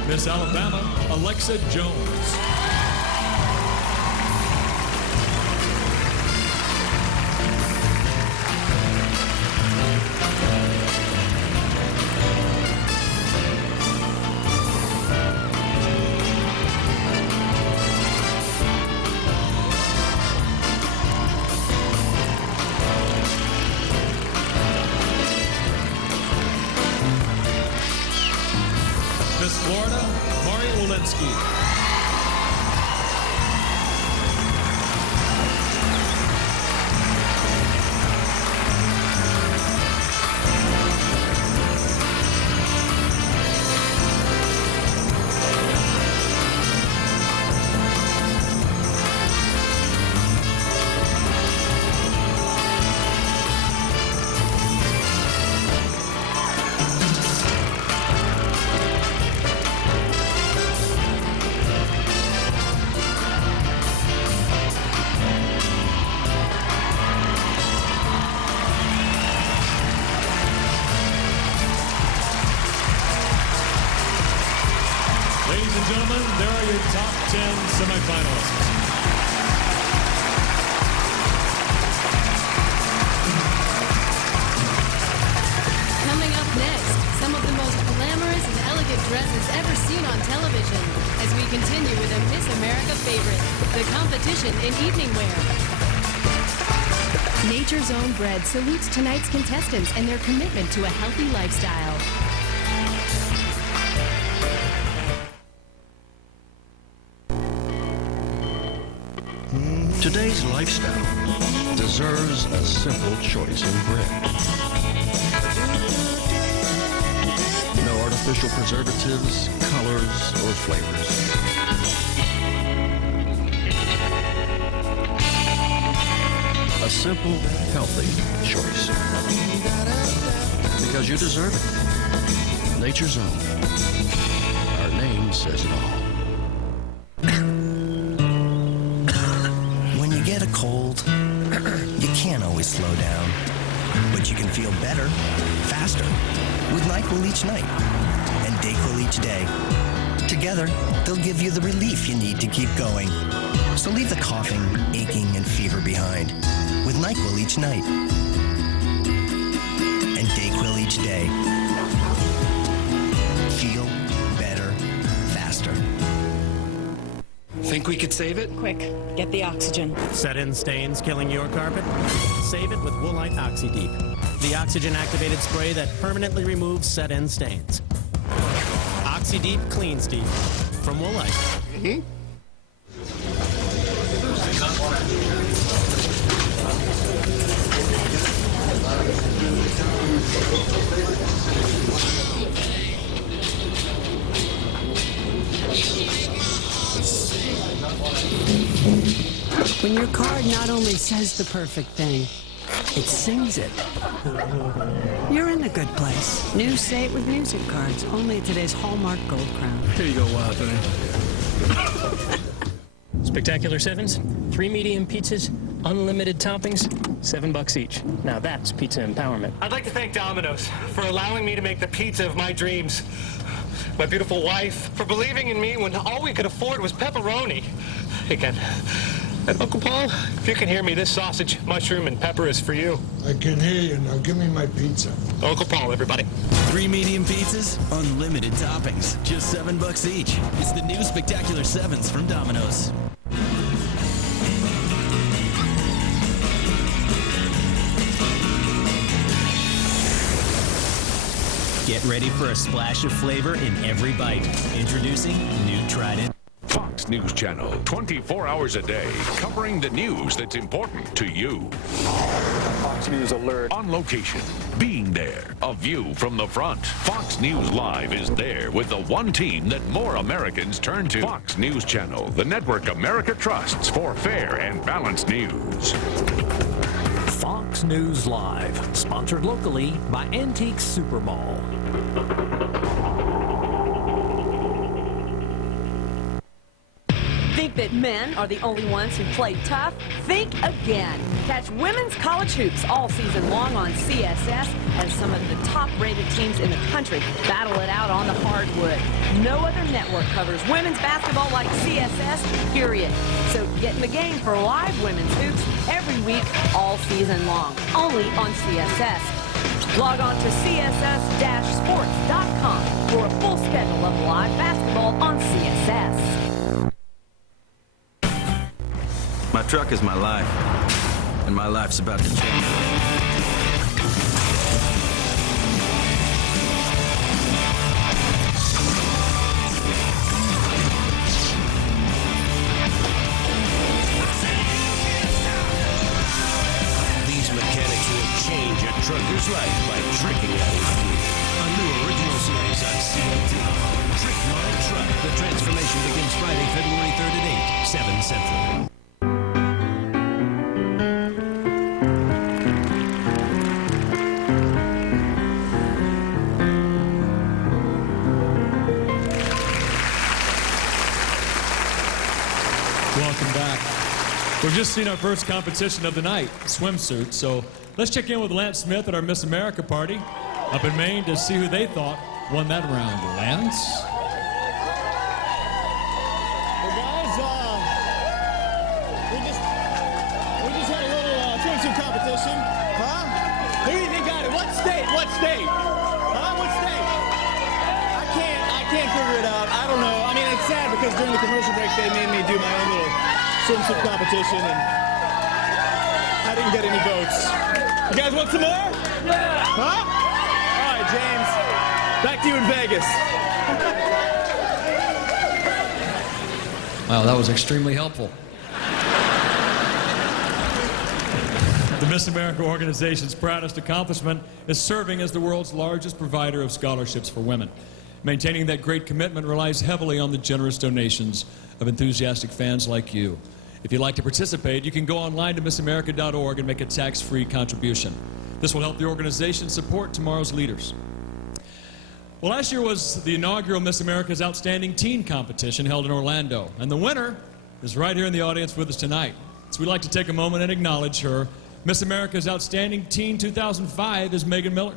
Miss Alabama, Alexa Jones. Miss Florida, Mari Walensky. Ladies and gentlemen, there are your top 10 semifinalists. Coming up next, some of the most glamorous and elegant dresses ever seen on television as we continue with a Miss America favorite, the competition in evening wear. Nature's Own Bread salutes tonight's contestants and their commitment to a healthy lifestyle. Today's lifestyle deserves a simple choice in bread. No artificial preservatives, colors, or flavors. A simple, healthy choice. Because you deserve it. Nature's Own. Our name says it all. When you get a cold, you can't always slow down. But you can feel better, faster, with NyQuil each night and DayQuil each day. Together, they'll give you the relief you need to keep going. So leave the coughing, aching, and fever behind with NyQuil each night and DayQuil each day. Feel better, faster. Think we could save it? Quick, get the oxygen. Set-in stains killing your carpet? Save it with Woolite Oxy-Deep, the oxygen-activated spray that permanently removes set-in stains. Oxy Deep Cleans Deep from Woolite. When your card not only says the perfect thing, it sings it. You're in a good place. New Say It with Music cards, only at today's Hallmark Gold Crown. Here you go, wild thing. Spectacular Sevens, 3 medium pizzas, unlimited toppings, $7 each. Now that's pizza empowerment. I'd like to thank Domino's for allowing me to make the pizza of my dreams. My beautiful wife for believing in me when all we could afford was pepperoni. Again. And Uncle Paul, if you can hear me, this sausage, mushroom, and pepper is for you. I can hear you. Now give me my pizza. Uncle Paul, everybody. 3 medium pizzas, unlimited toppings, just $7 each. It's the new Spectacular Sevens from Domino's. Get ready for a splash of flavor in every bite. Introducing new Trident. Fox News Channel, 24 hours a day, covering the news that's important to you. Fox News Alert. On location, being there, a view from the front. Fox News Live is there with the one team that more Americans turn to. Fox News Channel, the network America trusts for fair and balanced news. Fox News Live, sponsored locally by Antique Super Mall. Think that men are the only ones who play tough? Think again. Catch women's college hoops all season long on CSS as some of the top-rated teams in the country battle it out on the hardwood. No other network covers women's basketball like CSS, period. So get in the game for live women's hoops every week, all season long, only on CSS. Log on to css-sports.com for a full schedule of live basketball on CSS. My truck is my life, and my life's about to change. These mechanics will change a trucker's life by tricking out his wheel. A new original series on CMT. Trick My Truck. The transformation begins Friday, February 3rd at 8, 7 Central. Welcome back. We've just seen our first competition of the night, swimsuit. So let's check in with Lance Smith at our Miss America party up in Maine to see who they thought won that round. Lance? Well, guys, we just had a little swimsuit competition. Huh? Who do you think got it? What state? What state? Huh? What state? I can't figure it out. I don't know. I mean, it's sad because during the commercial break, they made me do my own little swimsuit competition, and I didn't get any votes. You guys want some more? Yeah! Huh? All right, James. Back to you in Vegas. Wow, that was extremely helpful. The Miss America organization's proudest accomplishment is serving as the world's largest provider of scholarships for women. Maintaining that great commitment relies heavily on the generous donations of enthusiastic fans like you. If you'd like to participate, you can go online to missamerica.org and make a tax-free contribution. This will help the organization support tomorrow's leaders. Well, last year was the inaugural Miss America's Outstanding Teen competition held in Orlando, and the winner is right here in the audience with us tonight. So we'd like to take a moment and acknowledge her. Miss America's Outstanding Teen 2005 is Megan Miller.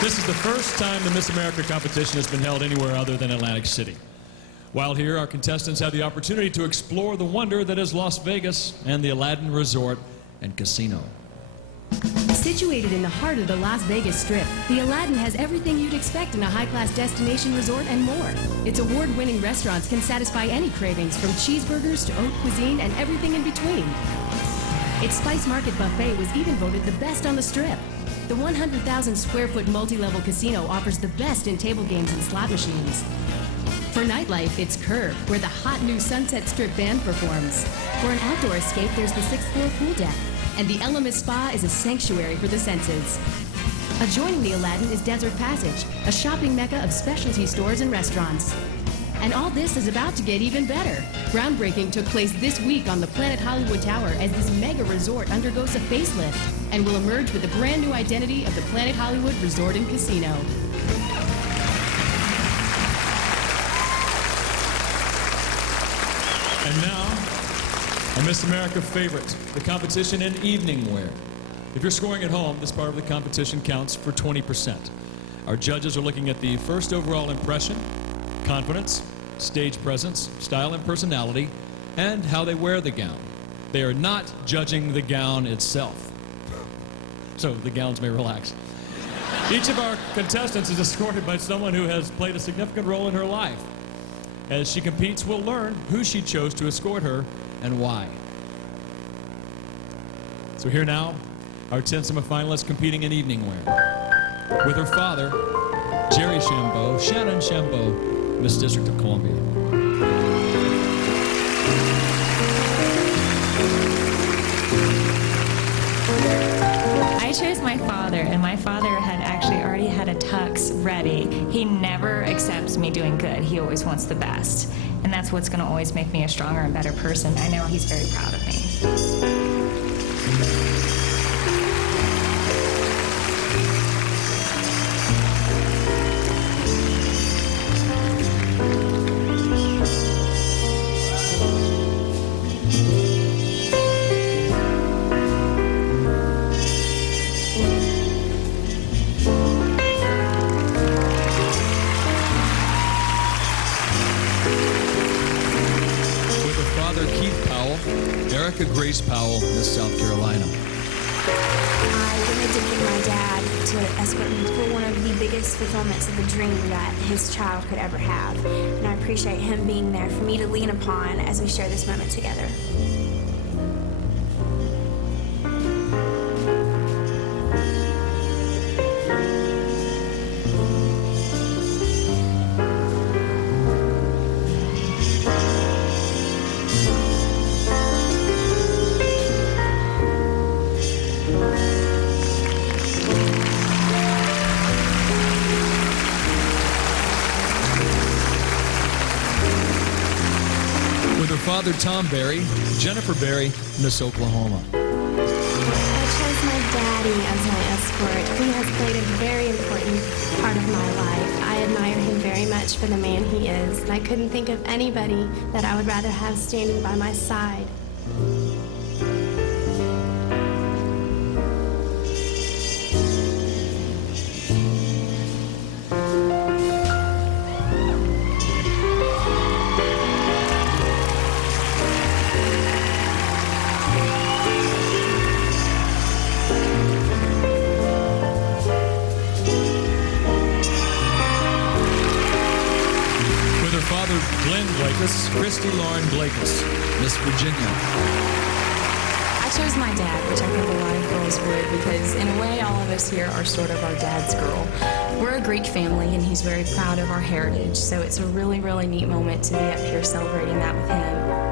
This is the first time the Miss America competition has been held anywhere other than Atlantic City. While here, our contestants have the opportunity to explore the wonder that is Las Vegas and the Aladdin Resort and Casino. Situated in the heart of the Las Vegas Strip, the Aladdin has everything you'd expect in a high-class destination resort and more. Its award-winning restaurants can satisfy any cravings, from cheeseburgers to haute cuisine and everything in between. Its Spice Market Buffet was even voted the best on the Strip. The 100,000 square foot multi-level casino offers the best in table games and slot machines. For nightlife, it's Curb, where the hot new Sunset Strip band performs. For an outdoor escape, there's the 6th floor pool deck. And the Elemis Spa is a sanctuary for the senses. Adjoining the Aladdin is Desert Passage, a shopping mecca of specialty stores and restaurants. And all this is about to get even better. Groundbreaking took place this week on the Planet Hollywood Tower as this mega resort undergoes a facelift and will emerge with the brand new identity of the Planet Hollywood Resort and Casino. And now, a Miss America favorite, the competition in evening wear. If you're scoring at home, this part of the competition counts for 20%. Our judges are looking at the first overall impression, confidence, stage presence, style and personality, and how they wear the gown. They are not judging the gown itself. So the gowns may relax. Each of our contestants is escorted by someone who has played a significant role in her life. As she competes, we'll learn who she chose to escort her and why. So here now, our 10 semifinalists competing in evening wear. With her father, Jerry Shambo, Shannon Shambo, Miss District of Columbia. I chose my father, and my father had actually already had a tux ready. He never accepts me doing good. He always wants the best. And that's what's going to always make me a stronger and better person. I know he's very proud of me. Grace Powell, Miss South Carolina. I wanted to give my dad to escort me for one of the biggest fulfillments of a dream that his child could ever have. And I appreciate him being there for me to lean upon as we share this moment together. Father Tom Berry, Jennifer Berry, Miss Oklahoma. I chose my daddy as my escort. He has played a very important part of my life. I admire him very much for the man he is, and I couldn't think of anybody that I would rather have standing by my side. Christy Lauren Blakes, Miss Virginia. I chose my dad, which I think a lot of girls would, because in a way all of us here are sort of our dad's girl. We're a Greek family and he's very proud of our heritage, so it's a really, really neat moment to be up here celebrating that with him.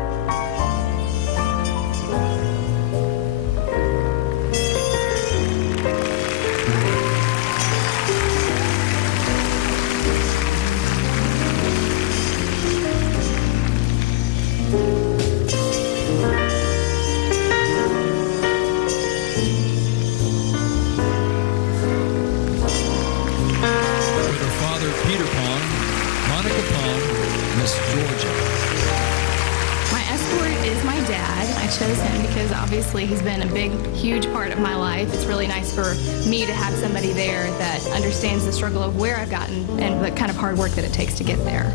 He's been a big, huge part of my life. It's really nice for me to have somebody there that understands the struggle of where I've gotten and the kind of hard work that it takes to get there.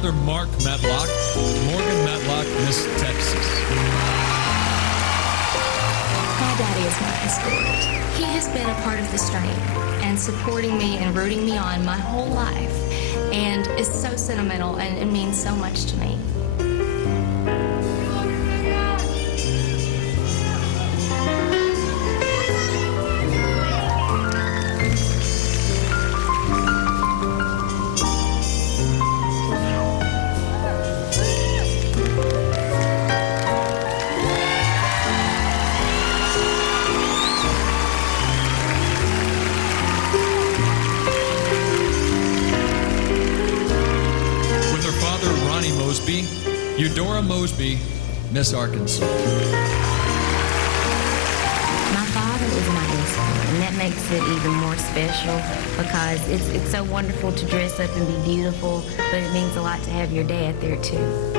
father, Mark Matlock, Morgan Matlock, Miss Texas. My daddy is my escort. He has been a part of this journey and supporting me and rooting me on my whole life, and is so sentimental and it means so much to me. Mosby, Eudora Mosby, Miss Arkansas. My father is my escort, and that makes it even more special because it's so wonderful to dress up and be beautiful, but it means a lot to have your dad there too.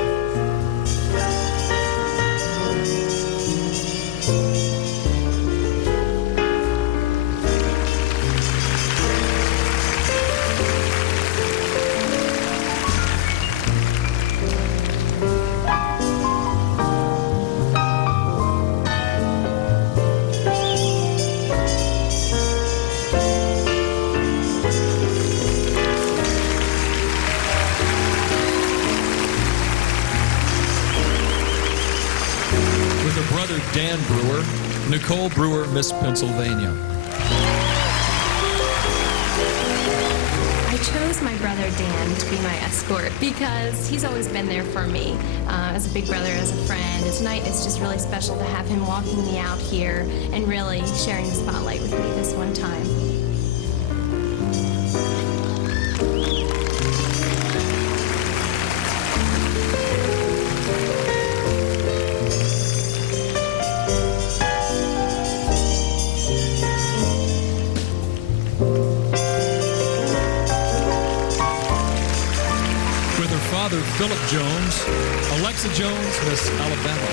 Dan Brewer, Nicole Brewer, Miss Pennsylvania. I chose my brother Dan to be my escort because he's always been there for me as a big brother, as a friend. And tonight it's just really special to have him walking me out here and really sharing the spotlight with me this one time. Philip Jones, Alexa Jones, Miss Alabama.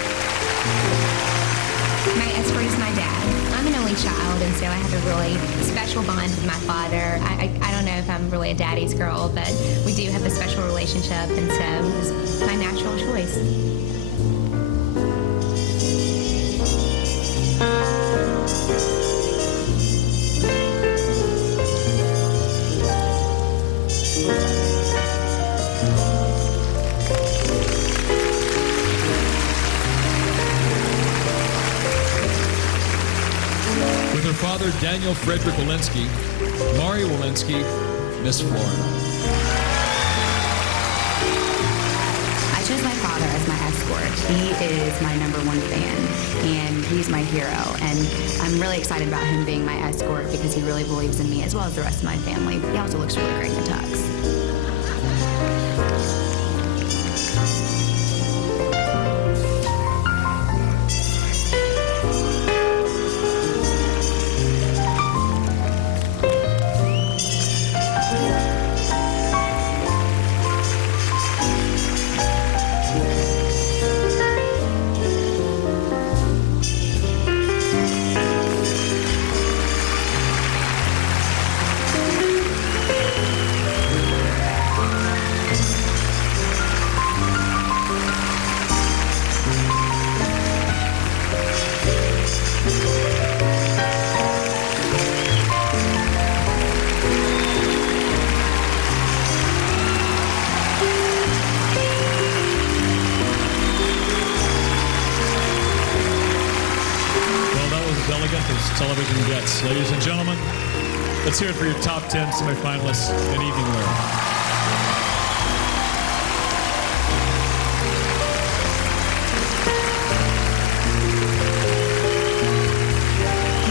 My escort is my dad. I'm an only child, and so I have a really special bond with my father. I don't know if I'm really a daddy's girl, but we do have a special relationship, and so it was my natural choice. Father Daniel Frederick Walensky, Mari Walensky, Miss Florida. I chose my father as my escort. He is my #1 fan, and he's my hero. And I'm really excited about him being my escort because he really believes in me as well as the rest of my family. He also looks really great in a tux. Television gets. Ladies and gentlemen, let's hear it for your top 10 semifinalists in evening wear.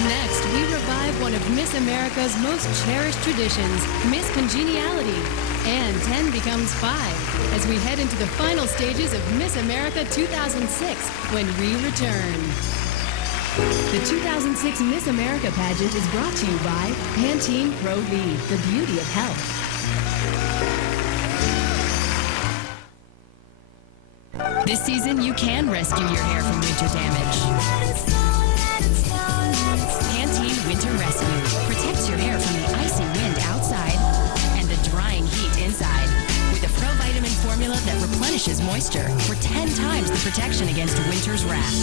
Next, we revive one of Miss America's most cherished traditions, Miss Congeniality. And 10 becomes 5 as we head into the final stages of Miss America 2006 when we return. The 2006 Miss America pageant is brought to you by Pantene Pro V, the beauty of health. This season, you can rescue your hair from winter damage. Pantene Winter Rescue protects your hair from the icy wind outside and the drying heat inside with a Pro Vitamin vitamin formula that replenishes moisture for 10 times the protection against winter's wrath.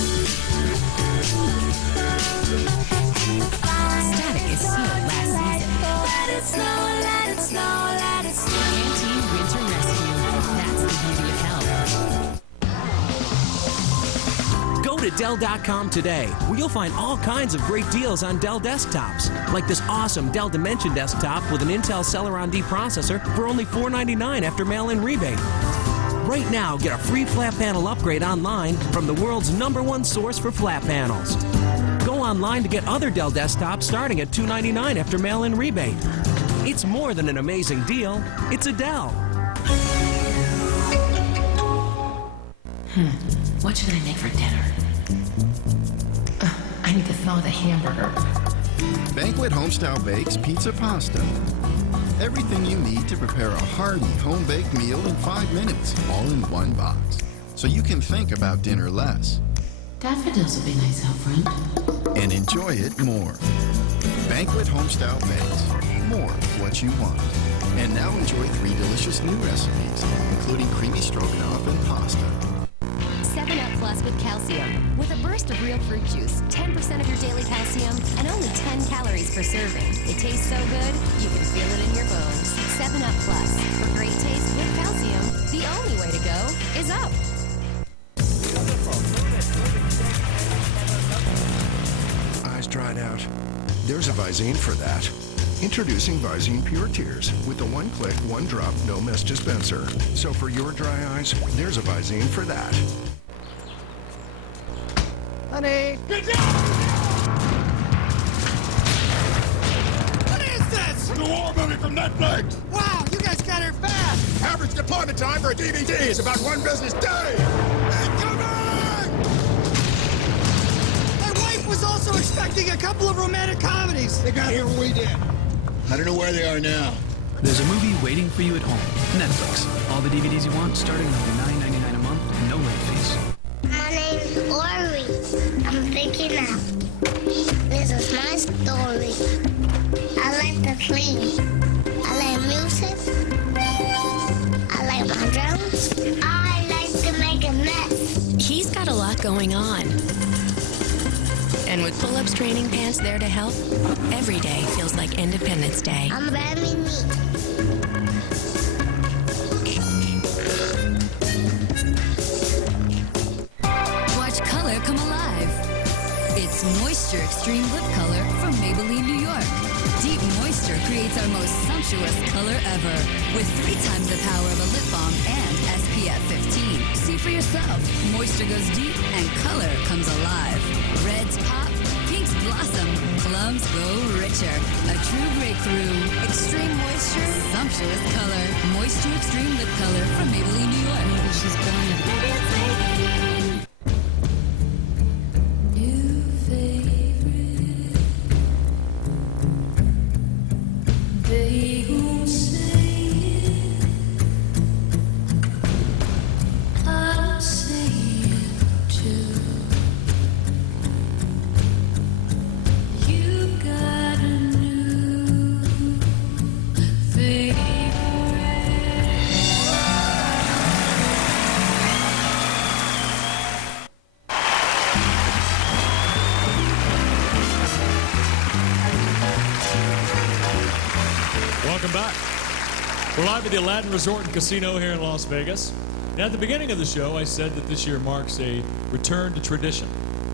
Static is so last season. Let it snow, let it snow, let it snow. Pantene Winter Rescue. That's the beauty of health. Go to Dell.com today, where you'll find all kinds of great deals on Dell desktops, like this awesome Dell Dimension desktop with an Intel Celeron D processor for only $499 after mail-in rebate. Right now, get a free flat panel upgrade online from the world's #1 source for flat panels. Go online to get other Dell desktops starting at $299 after mail-in rebate. It's more than an amazing deal. It's a Dell. What should I make for dinner? I need to thaw the hamburger. Banquet Homestyle Bakes Pizza Pasta. Everything you need to prepare a hearty home-baked meal in 5 minutes, all in one box. So you can think about dinner less. Daffodils would be nice out front. And enjoy it more. Banquet Homestyle Bakes. More of what you want. And now enjoy 3 delicious new recipes, including creamy stroganoff and pasta. 7-Up Plus with calcium. With a burst of real fruit juice, 10% of your daily calcium, and only 10 calories per serving. It tastes so good, you can feel it in your bones. 7-Up Plus. For great taste with calcium, the only way to go is up. Eyes dried out. There's a Visine for that. Introducing Visine Pure Tears with the one-click, one-drop, no-mess dispenser. So for your dry eyes, there's a Visine for that. Honey! Good job! What is this? The war movie from Netflix! Wow, you guys got here fast! Average deployment time for a DVD is about 1 business day! Incoming! My wife was also expecting a couple of romantic comedies. They got here when we did. I don't know where they are now. There's a movie waiting for you at home. Netflix. All the DVDs you want, starting at only $9.99 a month, no late fees. My name's Ori. I'm picking up. This is my story. I like to clean. I like music. I like my drums. I like to make a mess. He's got a lot going on. And with pull-ups training pants there to help, every day feels like Independence Day. I'm very neat. Watch color come alive. It's Moisture Extreme Lip Color from Maybelline, New York. Deep moisture creates our most sumptuous color ever, with 3 times the power of a lip balm and SPF 15. See for yourself. Moisture goes deep and color comes alive. Reds pop, pinks blossom, plums grow richer. A true breakthrough. Extreme moisture, sumptuous color. Moisture Extreme Lip Color from Maybelline, New York. She's born in Welcome back. We're live at the Aladdin Resort and Casino here in Las Vegas. And at the beginning of the show, I said that this year marks a return to tradition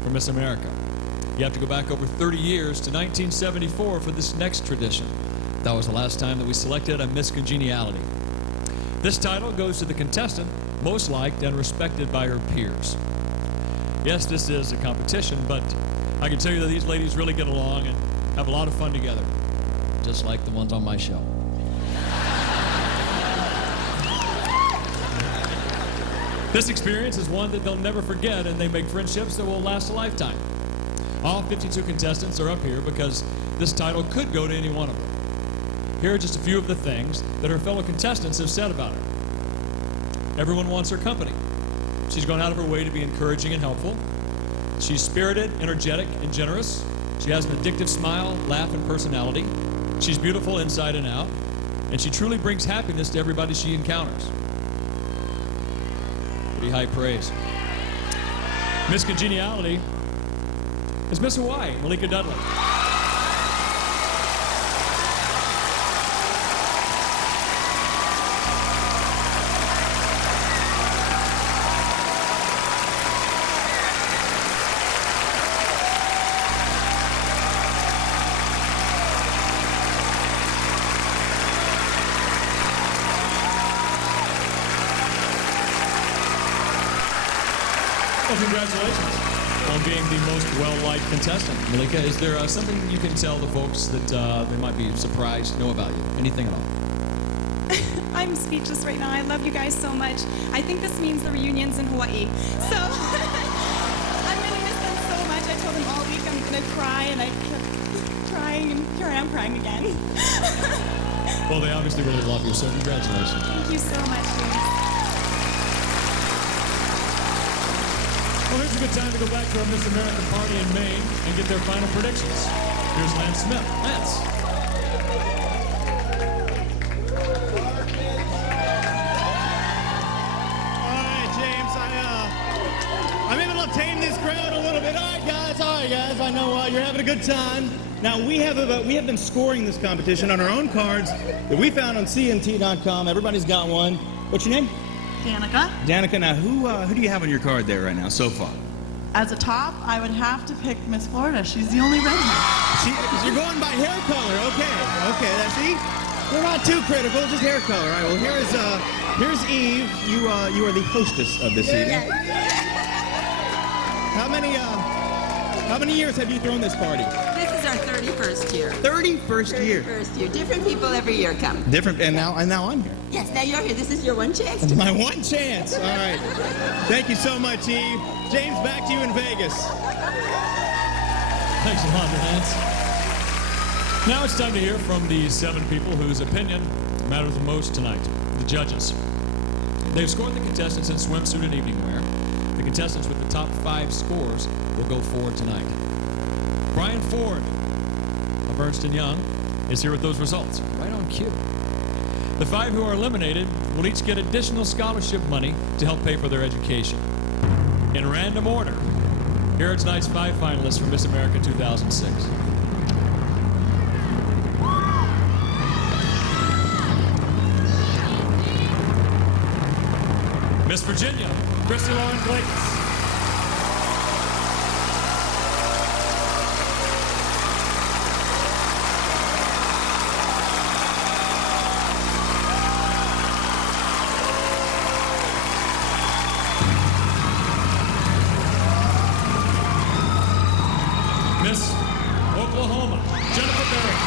for Miss America. You have to go back over 30 years to 1974 for this next tradition. That was the last time that we selected a Miss Congeniality. This title goes to the contestant most liked and respected by her peers. Yes, this is a competition, but I can tell you that these ladies really get along and have a lot of fun together, just like the ones on my show. This experience is one that they'll never forget, and they make friendships that will last a lifetime. All 52 contestants are up here because this title could go to any one of them. Here are just a few of the things that her fellow contestants have said about her. Everyone wants her company. She's gone out of her way to be encouraging and helpful. She's spirited, energetic, and generous. She has an addictive smile, laugh, and personality. She's beautiful inside and out, and she truly brings happiness to everybody she encounters. Pretty high praise. Miss Congeniality is Miss Hawaii, Malika Dudley. Well, congratulations on being the most well-liked contestant. Malika, is there something you can tell the folks that they might be surprised to know about you? Anything at all? I'm speechless right now. I love you guys so much. I think this means the reunion's in Hawaii. So I'm going to miss them so much. I told them all week I'm going to cry, and I kept crying, and here I am crying again. Well, they obviously really love you, so congratulations. Thank you so much, James. Well, here's a good time to go back to our Miss America party in Maine and get their final predictions. Here's Lance Smith. Lance. All right, James, I'm able to tame this crowd a little bit. All right, guys, I know you're having a good time. Now, we have been scoring this competition on our own cards that we found on CNT.com. Everybody's got one. What's your name? Danica. Danica, now who do you have on your card there right now so far? As a top, I would have to pick Miss Florida. She's the only redhead. You're going by hair color. Okay. See, we're not too critical, just hair color. All right. Well, here's Eve. You are the hostess of this evening. How many years have you thrown this party? This is our 31st year. 31st year. 31st year. Different people every year come. Different, and now I'm here. Yes, now you're here. This is your one chance. My one chance. All right. Thank you so much, Eve. James, back to you in Vegas. Thanks a lot, Lance. Now it's time to hear from the 7 people whose opinion matters the most tonight, the judges. They've scored the contestants in swimsuit and evening wear. The contestants with the top 5 scores will go forward tonight. Brian Ford of Ernst & Young is here with those results. Right on cue. The 5 who are eliminated will each get additional scholarship money to help pay for their education. In random order, here are tonight's 5 finalists for Miss America 2006. Miss Virginia, Christy Lauren Clayton. Miss Oklahoma, Jennifer Berry.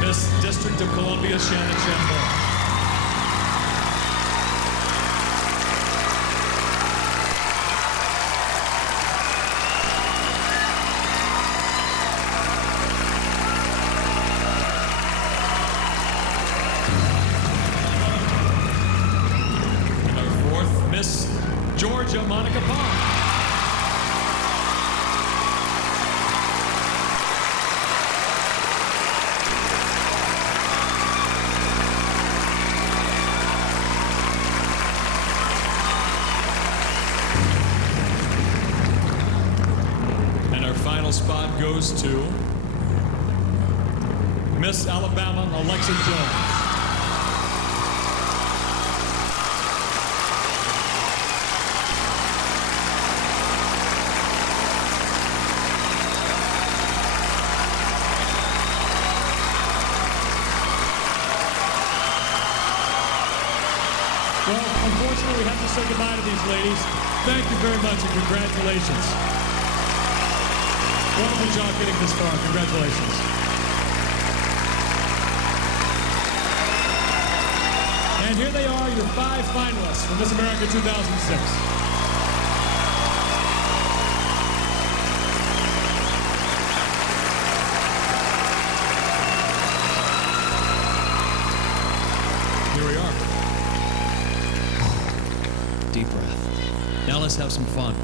Miss District of Columbia, Shannon Chambon. Miss Georgia, Monica Pond. And our final spot goes to Miss Alabama, Alexa Jones. Well, unfortunately, we have to say goodbye to these ladies. Thank you very much and congratulations. Wonderful job getting this far. Congratulations. And here they are, your 5 finalists for Miss America 2006. Here we let's have some fun.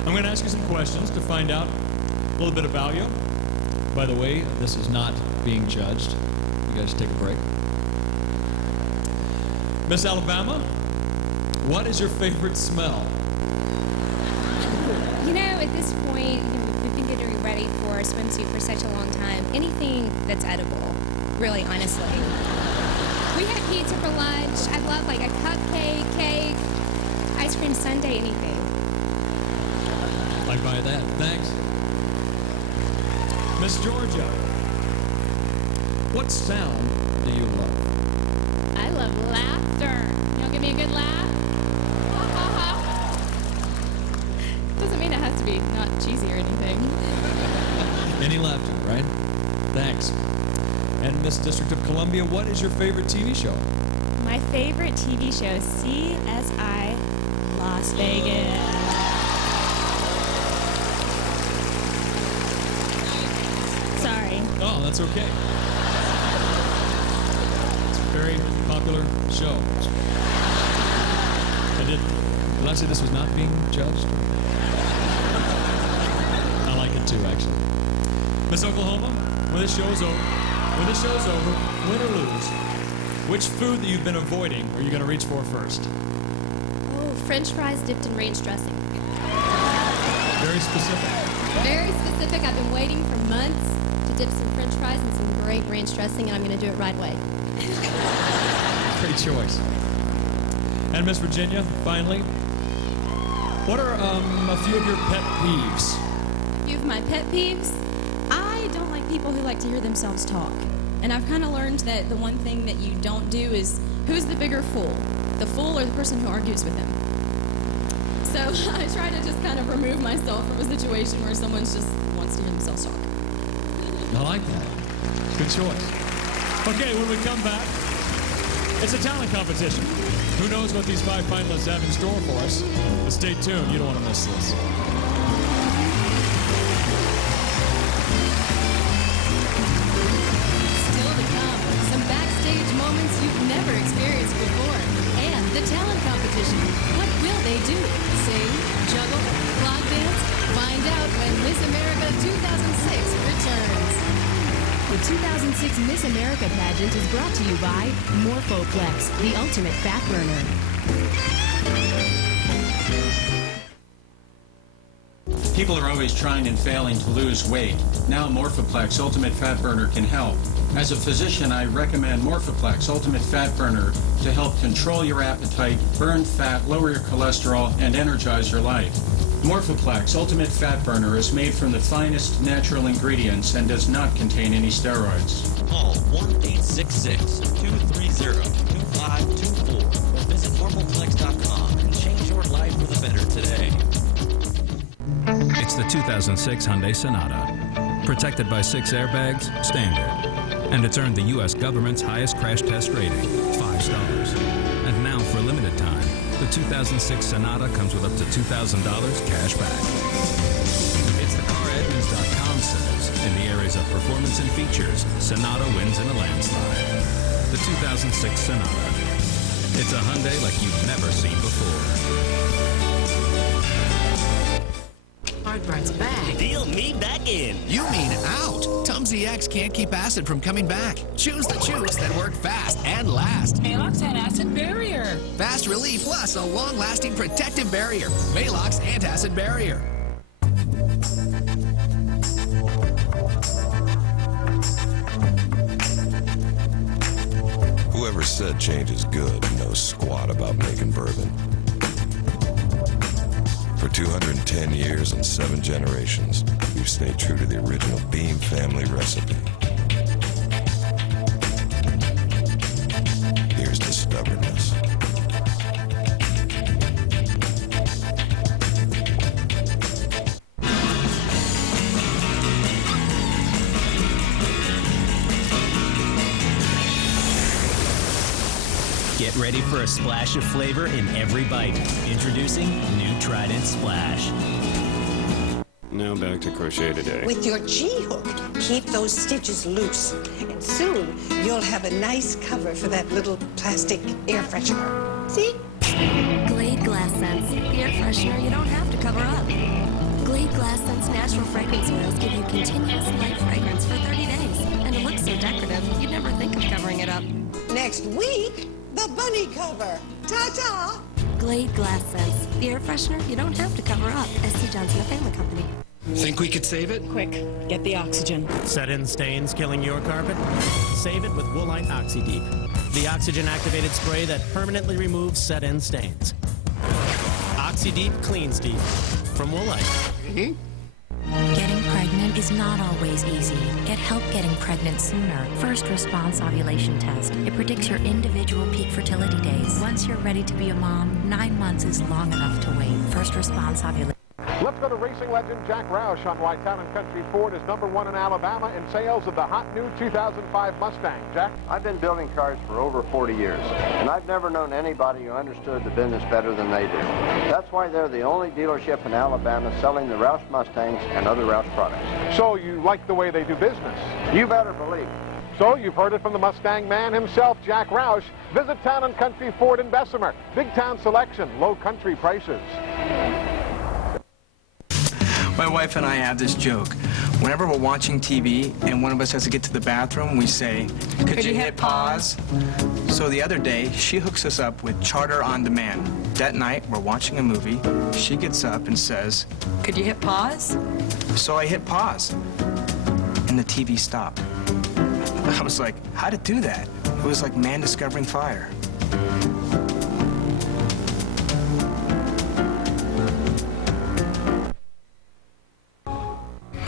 I'm going to ask you some questions to find out a little bit about you. By the way, this is not being judged. You guys take a break. Miss Alabama, what is your favorite smell? You know, at this point, we've been getting ready for a swimsuit for such a long time. Anything that's edible, really, honestly. We had pizza for lunch. I love like a cupcake, cake, ice cream sundae, anything. I buy that. Thanks. Miss Georgia, what sound do you love? I love laughter. Y'all give me a good laugh? Doesn't mean it has to be not cheesy or anything. Any laughter, right? Thanks. And Miss District of Columbia, what is your favorite TV show? My favorite TV show is CSI Las Vegas. Sorry. Oh, that's okay. It's a very popular show. Did I say this was not being judged? I like it too, actually. Miss Oklahoma, when this show's over, win or lose, which food that you've been avoiding are you going to reach for first? Oh, French fries dipped in ranch dressing. Very specific. Very specific. I've been waiting for months to dip some French fries in some great ranch dressing, and I'm going to do it right away. Great choice. And Miss Virginia, finally, what are a few of your pet peeves? A few of my pet peeves? I don't like people who like to hear themselves talk. And I've kind of learned that the one thing that you don't do is, who's the bigger fool? The fool or the person who argues with him? So I try to just kind of remove myself from a situation where someone just wants to hear themselves talk. I like that. Good choice. Okay, when we come back, it's a talent competition. Who knows what these 5 finalists have in store for us? But stay tuned, you don't want to miss this. Still to come, some backstage moments you've never experienced before. And the talent competition. What will they do? Sing, juggle, clog dance? Find out when Miss America 2006 returns. The 2006 Miss America pageant is brought to you by Morphoplex, the ultimate fat burner. People are always trying and failing to lose weight. Now Morphoplex Ultimate Fat Burner can help. As a physician, I recommend Morphoplex Ultimate Fat Burner to help control your appetite, burn fat, lower your cholesterol, and energize your life. Morphoplex Ultimate Fat Burner is made from the finest natural ingredients and does not contain any steroids. Call 1-866-230-2524 or visit Morphoplex.com and change your life for the better today. It's the 2006 Hyundai Sonata. Protected by 6 airbags, standard. And it's earned the U.S. government's highest crash test rating, 5 stars. And now, for a limited time, the 2006 Sonata comes with up to $2,000 cash back. It's the car Edmunds.com says, in the areas of performance and features, Sonata wins in a landslide. The 2006 Sonata. It's a Hyundai like you've never seen before. Heartburn's back. Deal me back in. You mean out. Tumsy X can't keep acid from coming back. Choose the juice that worked fast and last. Maalox Antacid Barrier. Fast relief plus a long-lasting protective barrier. Maalox Antacid Barrier. Whoever said change is good knows squat about making bourbon. For 210 years and 7 generations, we've stayed true to the original Beam family recipe. Here's the stubbornness. Get ready for a splash of flavor in every bite. Introducing new Trident Splash. Now back to crochet today. With your G-hook, keep those stitches loose. And soon, you'll have a nice cover for that little plastic air freshener. See? Glade Glass Scents, the air freshener you don't have to cover up. Glade Glass Scents natural fragrance oils give you continuous light fragrance for 30 days. And it looks so decorative, you'd never think of covering it up. Next week, the bunny cover. Ta-ta! Glade Glass Scents, the air freshener you don't have to cover up. S.C. Johnson, a family company. Think we could save it? Quick, get the oxygen. Set-in stains killing your carpet? Save it with Woolite Oxy-Deep, the oxygen-activated spray that permanently removes set-in stains. Oxy-Deep cleans deep from Woolite. Getting pregnant is not always easy. Get help getting pregnant sooner. First Response Ovulation Test. It predicts your individual peak fertility days. Once you're ready to be a mom, 9 months is long enough to wait. First Response Ovulation. Let's go to racing legend Jack Roush on why Town & Country Ford is #1 in Alabama in sales of the hot new 2005 Mustang. Jack? I've been building cars for over 40 years, and I've never known anybody who understood the business better than they do. That's why they're the only dealership in Alabama selling the Roush Mustangs and other Roush products. So you like the way they do business? You better believe. So you've heard it from the Mustang man himself, Jack Roush. Visit Town & Country Ford in Bessemer. Big town selection, low country prices. My wife and I have this joke. Whenever we're watching TV and one of us has to get to the bathroom, we say, could you hit pause? So the other day, she hooks us up with Charter on Demand. That night, we're watching a movie. She gets up and says, Could you hit pause? So I hit pause, and the TV stopped. I was like, how'd it do that? It was like man discovering fire.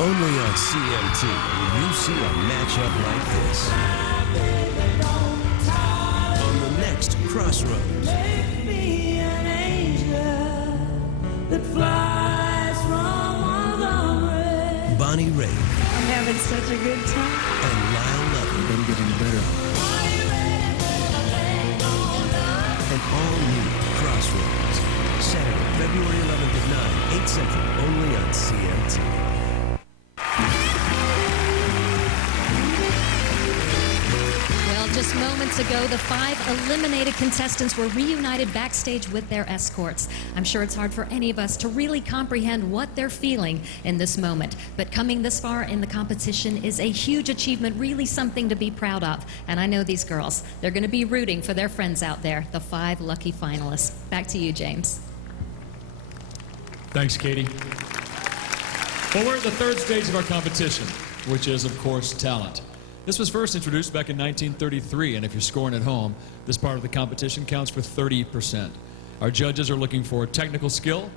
Only on CMT will you see a matchup like this. On the next Crossroads. Bonnie Raitt. I'm having such a good time. And Lyle Lovett. Better get any better. An all-new Crossroads. Saturday, February 11th at 9, 8 Central, only on CMT. Well, just moments ago, the 5 eliminated contestants were reunited backstage with their escorts. I'm sure it's hard for any of us to really comprehend what they're feeling in this moment. But coming this far in the competition is a huge achievement, really something to be proud of. And I know these girls, they're going to be rooting for their friends out there, the 5 lucky finalists. Back to you, James. Thanks, Katie. Well, we're at the third stage of our competition, which is, of course, talent. This was first introduced back in 1933, and if you're scoring at home, this part of the competition counts for 30%. Our judges are looking for technical skill,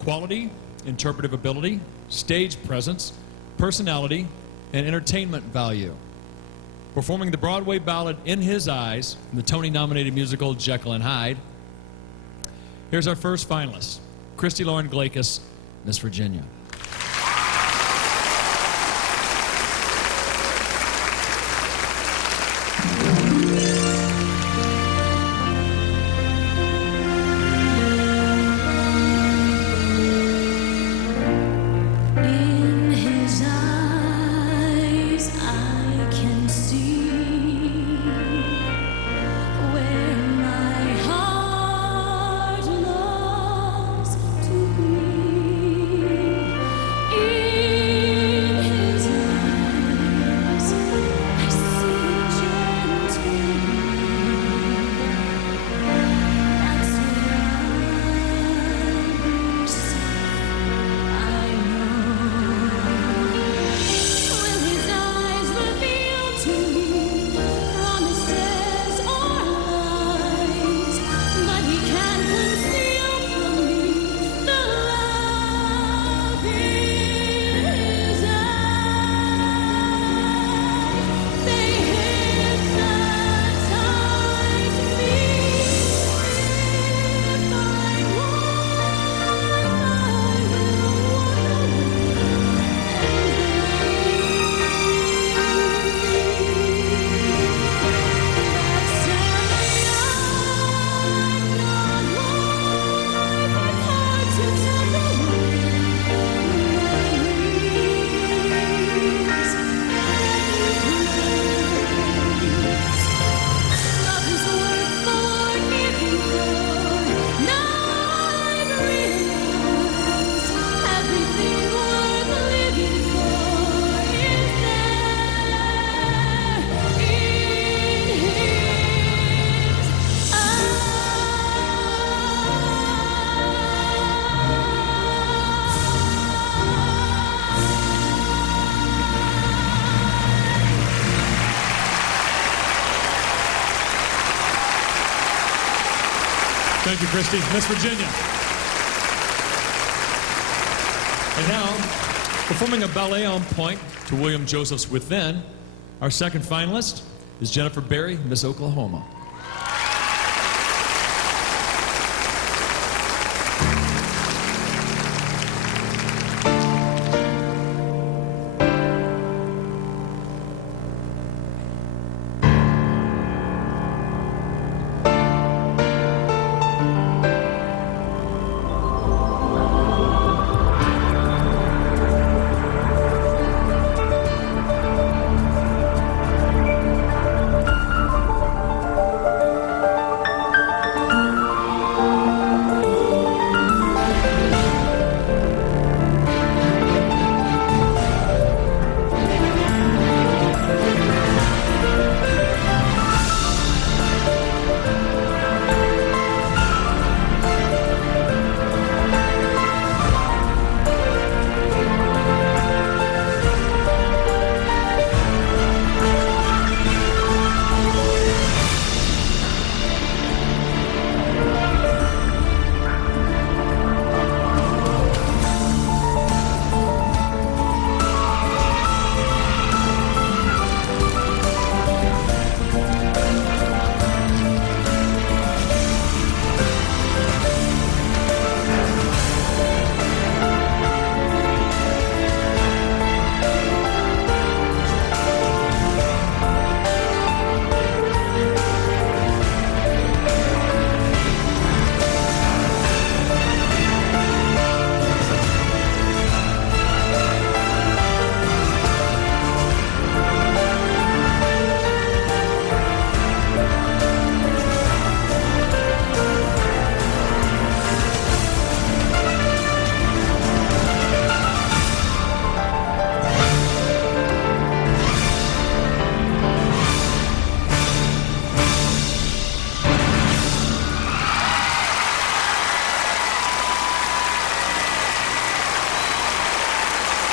quality, interpretive ability, stage presence, personality, and entertainment value. Performing the Broadway ballad In His Eyes from the Tony-nominated musical Jekyll and Hyde, here's our first finalist, Christy Lauren Glakis, Miss Virginia. In his eyes, I can see where my heart longs to be. In his eyes, I see gentle Thank you, Christy. Miss Virginia. And now, performing a ballet on point to William Joseph's Within, our second finalist is Jennifer Berry, Miss Oklahoma.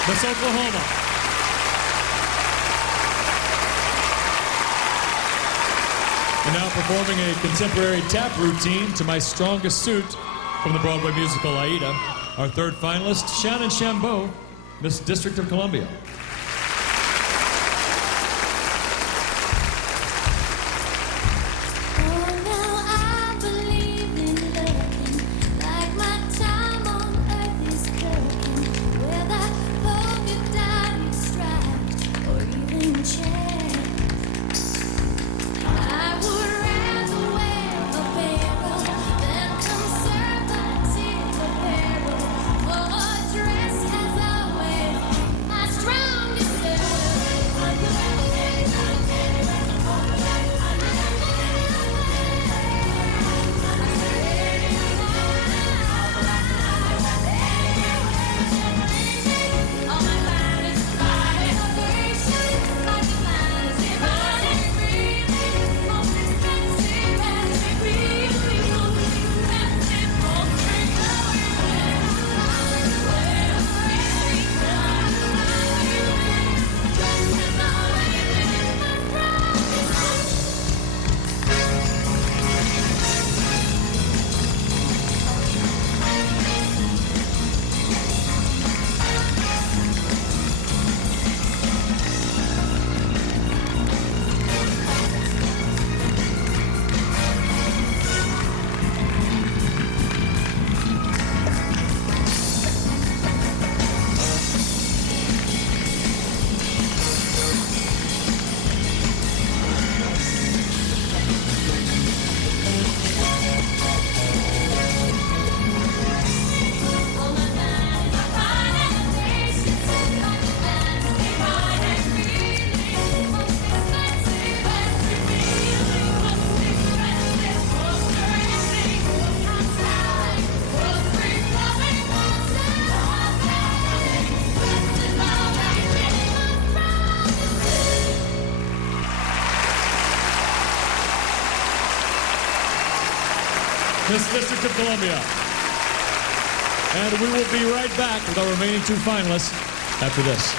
Miss Oklahoma. And now performing a contemporary tap routine to My Strongest Suit from the Broadway musical Aida, our third finalist, Shannon Shambeau, Miss District of Columbia. Miss District of Columbia. And we will be right back with our remaining two finalists after this.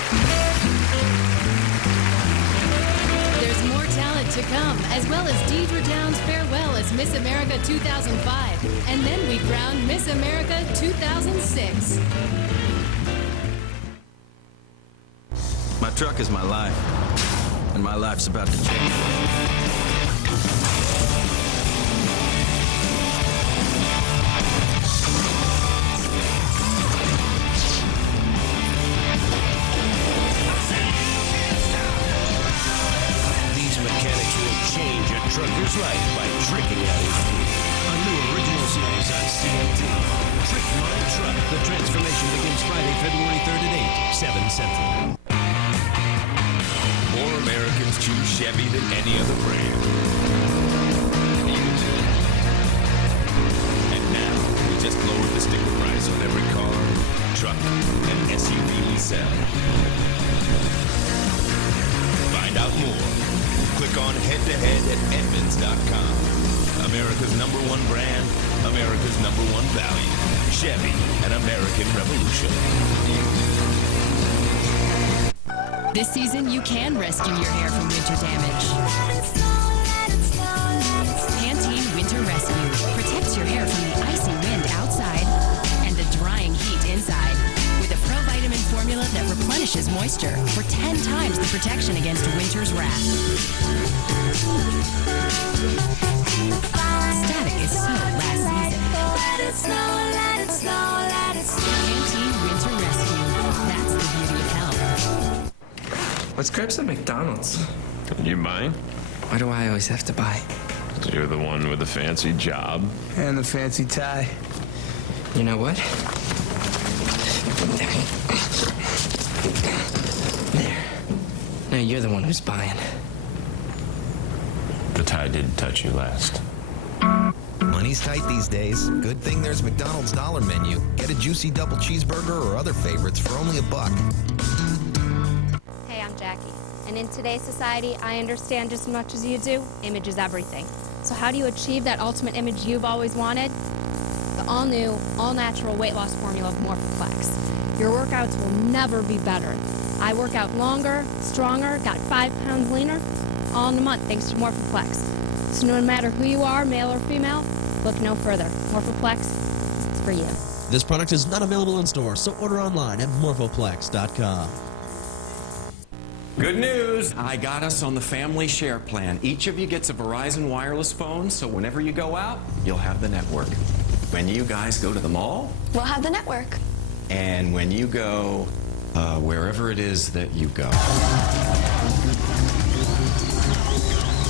There's more talent to come, as well as Deidre Down's farewell as Miss America 2005. And then we crowned Miss America 2006. My truck is my life, and my life's about to change. These mechanics will change a trucker's life by tricking out his feet. A new original series on CMT. Trick My Truck. The transformation begins Friday, February 3rd at 8, 7 Central. More Americans choose Chevy than any other brand. And now, we just lowered the sticker price on every car, truck, and SUV we sell. Find out more. Click on head-to-head at Edmunds.com. America's #1 brand, America's #1 value. Chevy, an American revolution. This season, you can rescue your hair from winter damage. Pantene Winter Rescue protects your hair from the icy wind outside and the drying heat inside. With a pro-vitamin formula that replenishes moisture for 10 times the protection against winter's wrath. Static is so last season. Pantene Winter Rescue. That's the beauty of health. What's crepes at McDonald's? You mine? Why do I always have to buy? You're the one with the fancy job. And the fancy tie. You know what? There. No, you're the one who's buying. The tie did touch you last. Money's tight these days. Good thing there's McDonald's Dollar Menu. Get a juicy double cheeseburger or other favorites for only $1. Hey, I'm Jackie. And in today's society, I understand just as much as you do, image is everything. So how do you achieve that ultimate image you've always wanted? The all-new, all-natural weight loss formula of Morphoplex. Your workouts will never be better. I work out longer, stronger, got 5 pounds leaner, all in a month thanks to Morphoplex. So no matter who you are, male or female, look no further. Morphoplex is for you. This product is not available in stores, so order online at morphoplex.com. Good news! I got us on the family share plan. Each of you gets a Verizon wireless phone, so whenever you go out, you'll have the network. When you guys go to the mall, We'll have the network. and when you go wherever it is that you go.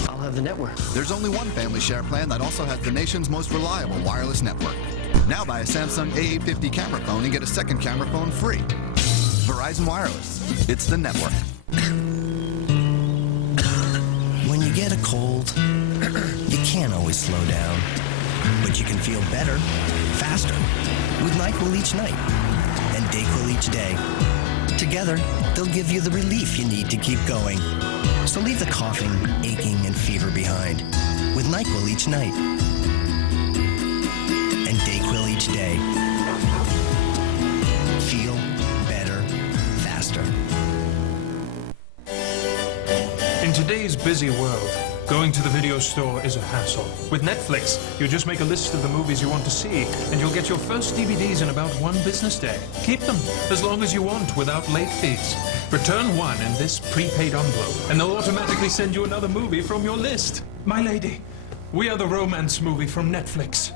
I'll have the network. There's only one family share plan that also has the nation's most reliable wireless network. Now buy a Samsung A850 camera phone and get a second camera phone free. Verizon Wireless. It's the network. When you get a cold, you can't always slow down. But you can feel better, faster, with NyQuil each night and DayQuil each day. Together, they'll give you the relief you need to keep going. So leave the coughing, aching, and fever behind with NyQuil each night and DayQuil each day. Feel better, faster. In today's busy world, going to the video store is a hassle. With Netflix, you just make a list of the movies you want to see, and you'll get your first DVDs in about 1 business day. Keep them as long as you want without late fees. Return one in this prepaid envelope, and they'll automatically send you another movie from your list. My lady, we are the romance movie from Netflix.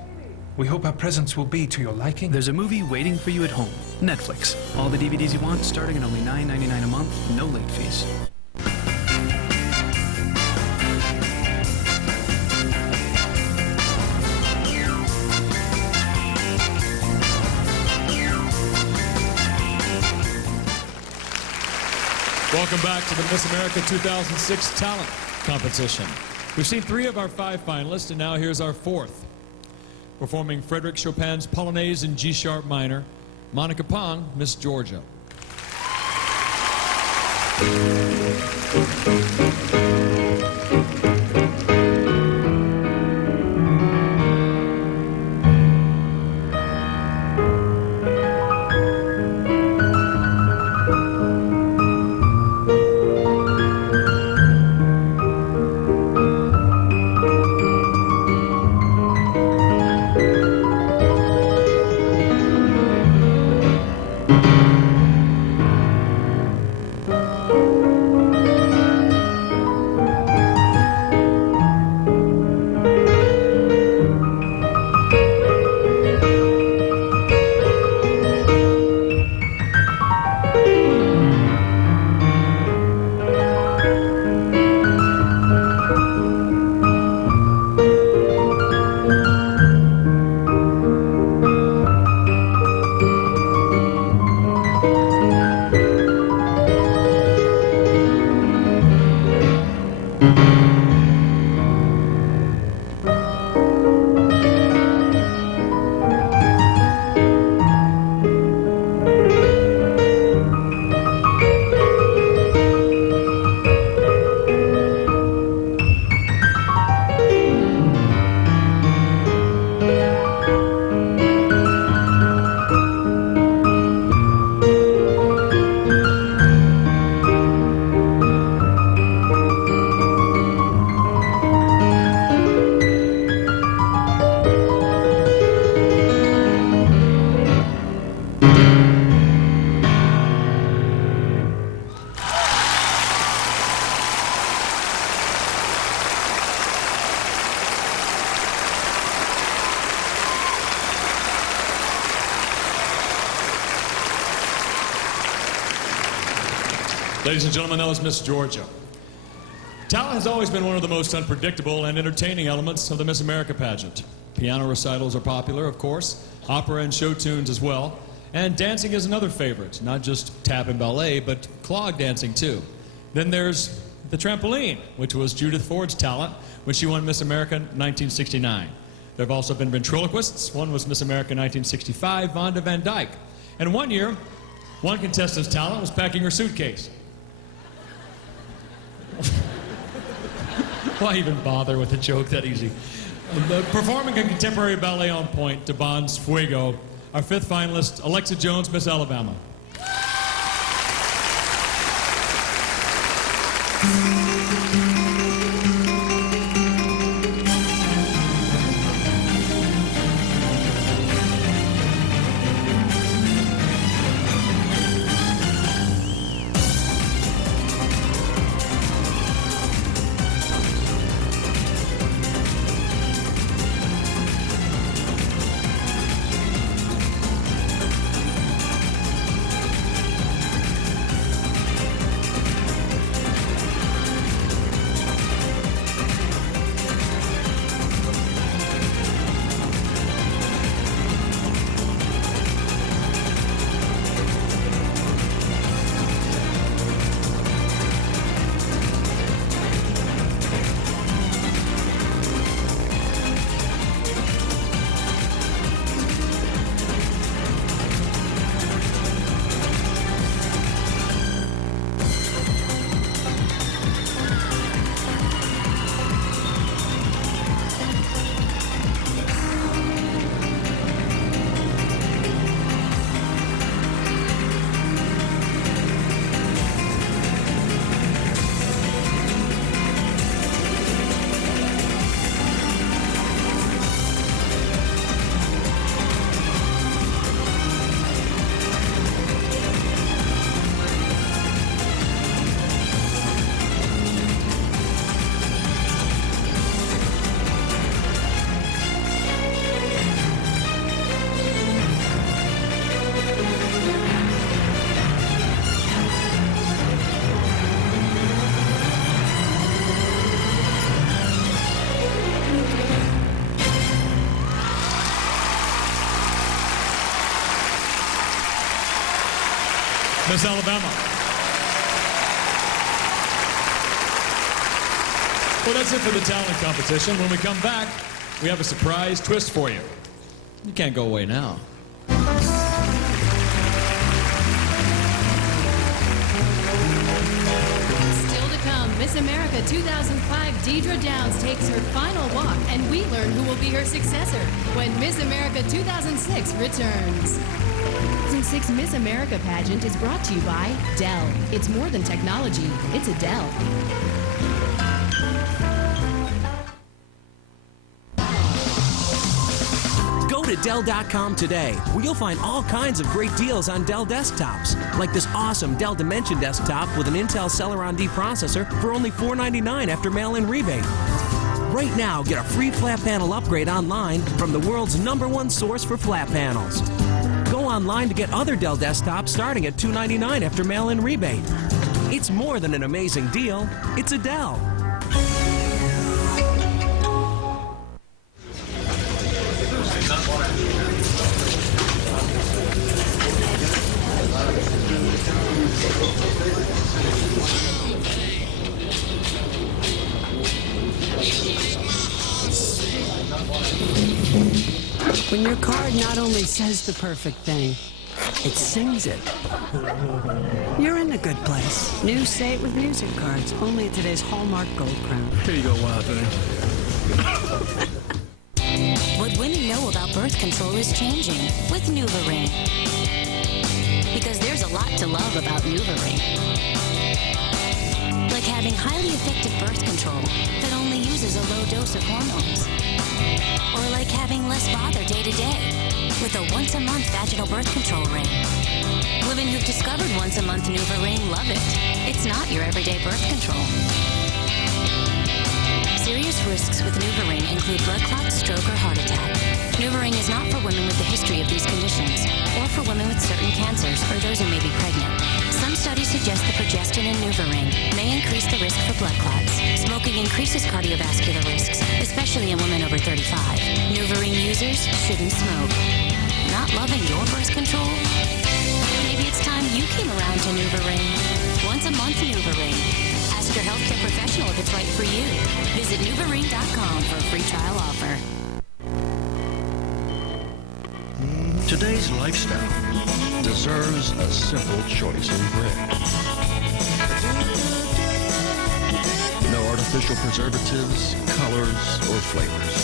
We hope our presents will be to your liking. There's a movie waiting for you at home. Netflix. All the DVDs you want, starting at only $9.99 a month, no late fees. Welcome back to the Miss America 2006 Talent Competition. We've seen 3 of our 5 finalists, and now here's our 4th. Performing Frédéric Chopin's Polonaise in G-sharp minor, Monica Pong, Miss Georgia. Ladies and gentlemen, that was Miss Georgia. Talent has always been one of the most unpredictable and entertaining elements of the Miss America pageant. Piano recitals are popular, of course, opera and show tunes as well, and dancing is another favorite, not just tap and ballet, but clog dancing too. Then there's the trampoline, which was Judith Ford's talent when she won Miss America 1969. There have also been ventriloquists. One was Miss America 1965, Vonda Van Dyke. And one year, one contestant's talent was packing her suitcase. Why even bother with a joke that easy? Performing a contemporary ballet on point to Bond's Fuego, our fifth finalist, Alexa Jones, Miss Alabama. Miss Alabama. Well, that's it for the talent competition. When we come back, we have a surprise twist for you. You can't go away now. Still to come, Miss America 2005 Deidre Downs takes her final walk, and we learn who will be her successor when Miss America 2006 returns. 2006 Miss America pageant is brought to you by Dell. It's more than technology, it's a Dell. Go to Dell.com today, where you'll find all kinds of great deals on Dell desktops, like this awesome Dell Dimension desktop with an Intel Celeron D processor for only $499 after mail-in rebate. Right now, get a free flat panel upgrade online from the world's #1 source for flat panels. Go online to get other Dell desktops starting at $299 after mail-in rebate. It's more than an amazing deal, it's a Dell. When your card not only says the perfect thing, it sings it. You're in a good place. New Say It With Music cards, only at today's Hallmark Gold Crown. Here you go, wild thing. What women know about birth control is changing with NuvaRing. Because there's a lot to love about NuvaRing. Like having highly effective birth control that only uses a low dose of hormones. Or like having less bother day to day with a once-a-month vaginal birth control ring. Women who've discovered once-a-month NuvaRing love it. It's not your everyday birth control. Serious risk risks with NuvaRing include blood clots, stroke, or heart attack. NuvaRing is not for women with a history of these conditions, or for women with certain cancers, or those who may be pregnant. Some studies suggest the progestin in NuvaRing may increase the risk for blood clots. Smoking increases cardiovascular risks, especially in women over 35. NuvaRing users shouldn't smoke. Not loving your birth control? Maybe it's time you came around to NuvaRing. Once a month NuvaRing. Ask your healthcare professional if it's right for you. Visit NuvaRing.com for a free trial offer. Today's lifestyle deserves a simple choice in bread. No artificial preservatives, colors, or flavors.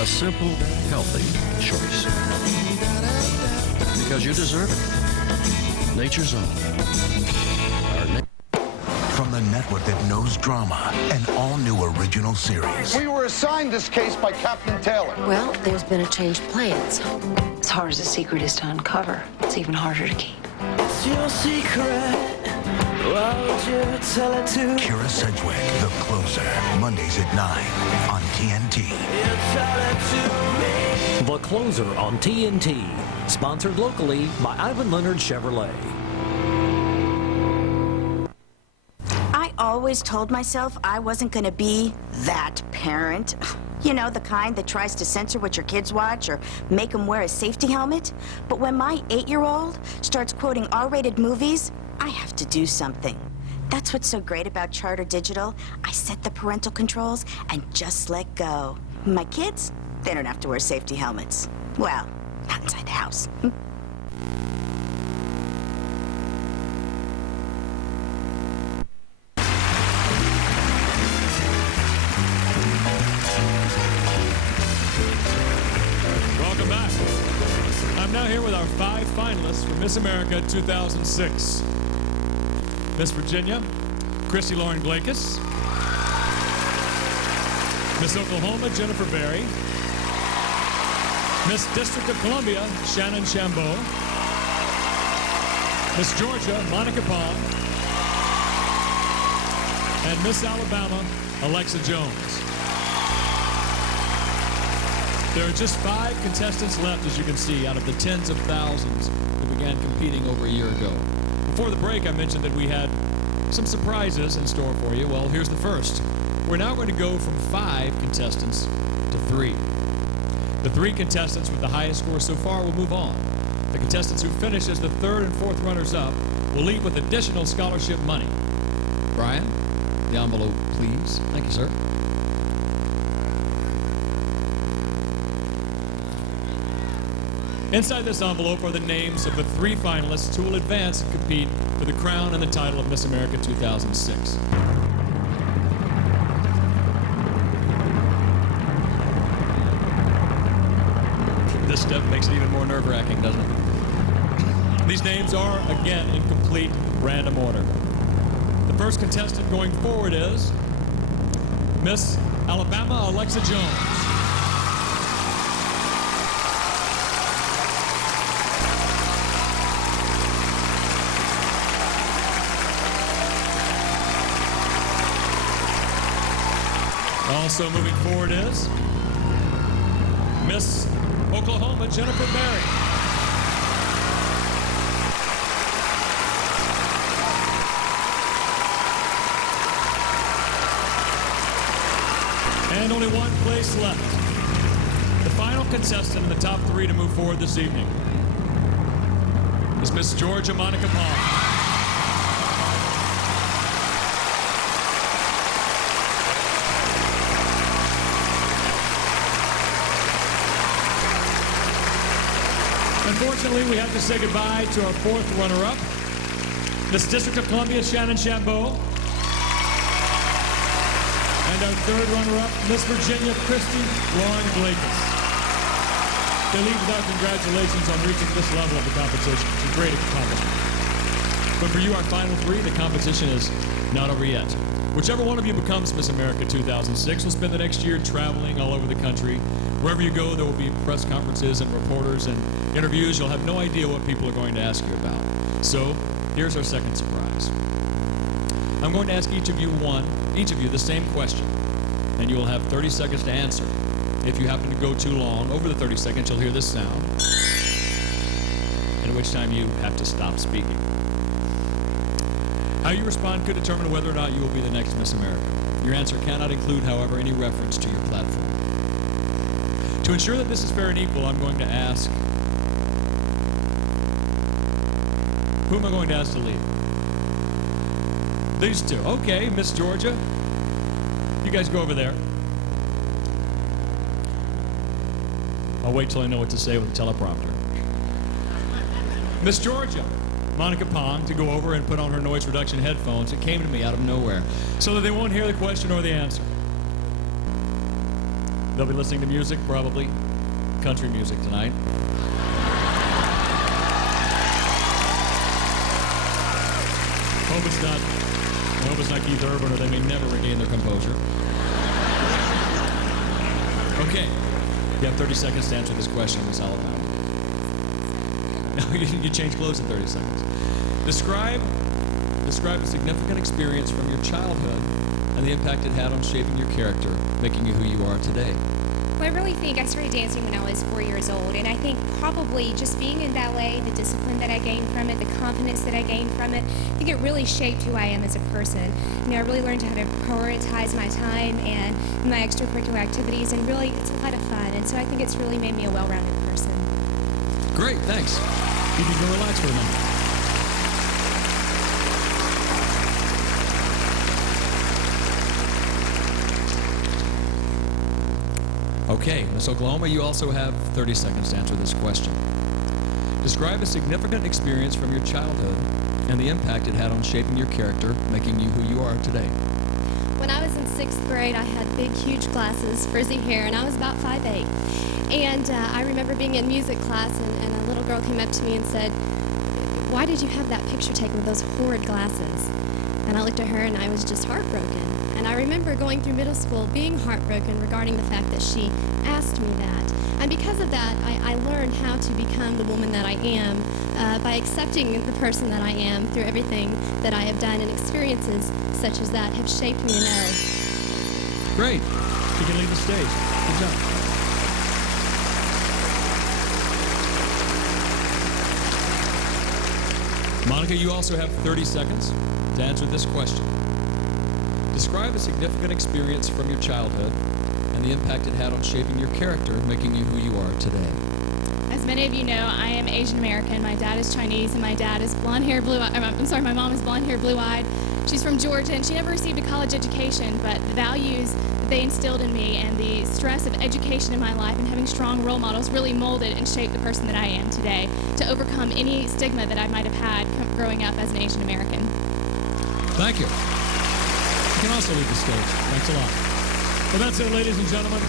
A simple, healthy choice. Because you deserve it. Nature's Own. From the network that knows drama, an all-new original series. We were assigned this case by Captain Taylor. Well, there's been a change of plans. As hard as a secret is to uncover, it's even harder to keep. It's your secret. Why would you tell it to? Kira Sedgwick, The Closer, Mondays at 9 on TNT. The Closer on TNT. Sponsored locally by Ivan Leonard Chevrolet. I always told myself I wasn't going to be that parent. You know, the kind that tries to censor what your kids watch or make them wear a safety helmet. But when my 8-year-old starts quoting R-rated movies, I have to do something. That's what's so great about Charter Digital. I set the parental controls and just let go. My kids, they don't have to wear safety helmets. Well, not inside the house. Welcome back. I'm now here with our 5 finalists for Miss America 2006. Miss Virginia, Christy Lauren Glakis. Miss Oklahoma, Jennifer Berry. Miss District of Columbia, Shannon Shambeau. Miss Georgia, Monica Pond. And Miss Alabama, Alexa Jones. There are just 5 contestants left, as you can see, out of the tens of thousands that began competing over a year ago. Before the break, I mentioned that we had some surprises in store for you. Well, here's the first. We're now going to go from 5 contestants to 3. The 3 contestants with the highest score so far will move on. The contestants who finish as the 3rd and 4th runners-up will leave with additional scholarship money. Brian, the envelope, please. Thank you, sir. Inside this envelope are the names of the 3 finalists who will advance and compete for the crown and the title of Miss America 2006. This step makes it even more nerve-wracking, doesn't it? These names are, again, in complete random order. The first contestant going forward is Miss Alabama Alexa Jones. Also moving forward is Miss Oklahoma, Jennifer Berry. And only 1 place left. The final contestant in the top 3 to move forward this evening is Miss Georgia Monica Palm. Unfortunately, we have to say goodbye to our 4th runner-up, Miss District of Columbia, Shannon Shambeau. And our 3rd runner-up, Miss Virginia, Christy Lauren Glakis. They leave with our congratulations on reaching this level of the competition. It's a great accomplishment. But for you, our final 3, the competition is not over yet. Whichever one of you becomes Miss America 2006 will spend the next year traveling all over the country. Wherever you go, there will be press conferences and reporters and interviews. You'll have no idea what people are going to ask you about. So, here's our second surprise. I'm going to ask each of you the same question, and you will have 30 seconds to answer. If you happen to go too long, over the 30 seconds, you'll hear this sound, at which time you have to stop speaking. How you respond could determine whether or not you will be the next Miss America. Your answer cannot include, however, any reference to your platform. To ensure that this is fair and equal, I'm going to ask... Who am I going to ask to lead? These two. Okay, Miss Georgia. You guys go over there. I'll wait till I know what to say with the teleprompter. Miss Georgia. Monica Pong to go over and put on her noise reduction headphones. It came to me out of nowhere, so that they won't hear the question or the answer. They'll be listening to music, probably country music tonight. Hope it's not Keith Urban, or they may never regain their composure. Okay, you have 30 seconds to answer this question, Miss Alabama. No, you change clothes in 30 seconds. Describe a significant experience from your childhood and the impact it had on shaping your character, making you who you are today. Well, I really think I started dancing when I was 4 years old, and I think probably just being in ballet, the discipline that I gained from it, the confidence that I gained from it, I think it really shaped who I am as a person. You know, I really learned how to prioritize my time and my extracurricular activities, and really it's a lot of fun, and so I think it's really made me a well-rounded person. Great, thanks. You can go relax for a minute. Okay, Miss Oklahoma, you also have 30 seconds to answer this question. Describe a significant experience from your childhood and the impact it had on shaping your character, making you who you are today. When I was in 6th grade, I had big, huge glasses, frizzy hair, and I was about 5'8". And I remember being in music class, and a little girl came up to me and said, "Why did you have that picture taken with those horrid glasses?" And I looked at her, and I was just heartbroken. And I remember going through middle school being heartbroken regarding the fact that she asked me that. And because of that, I learned how to become the woman that I am by accepting the person that I am through everything that I have done, and experiences such as that have shaped me to know. Great. You can leave the stage. Good job. Monica, you also have 30 seconds to answer this question. Describe a significant experience from your childhood and the impact it had on shaping your character, making you who you are today. As many of you know, I am Asian American. My dad is Chinese, and my dad is blonde-haired, blue-eyed. My mom is blonde-haired, blue-eyed. She's from Georgia, and she never received a college education, but the values that they instilled in me and the stress of education in my life and having strong role models really molded and shaped the person that I am today to overcome any stigma that I might have had growing up as an Asian American. Thank you. You can also leave the stage. Thanks a lot. Well, that's it, ladies and gentlemen.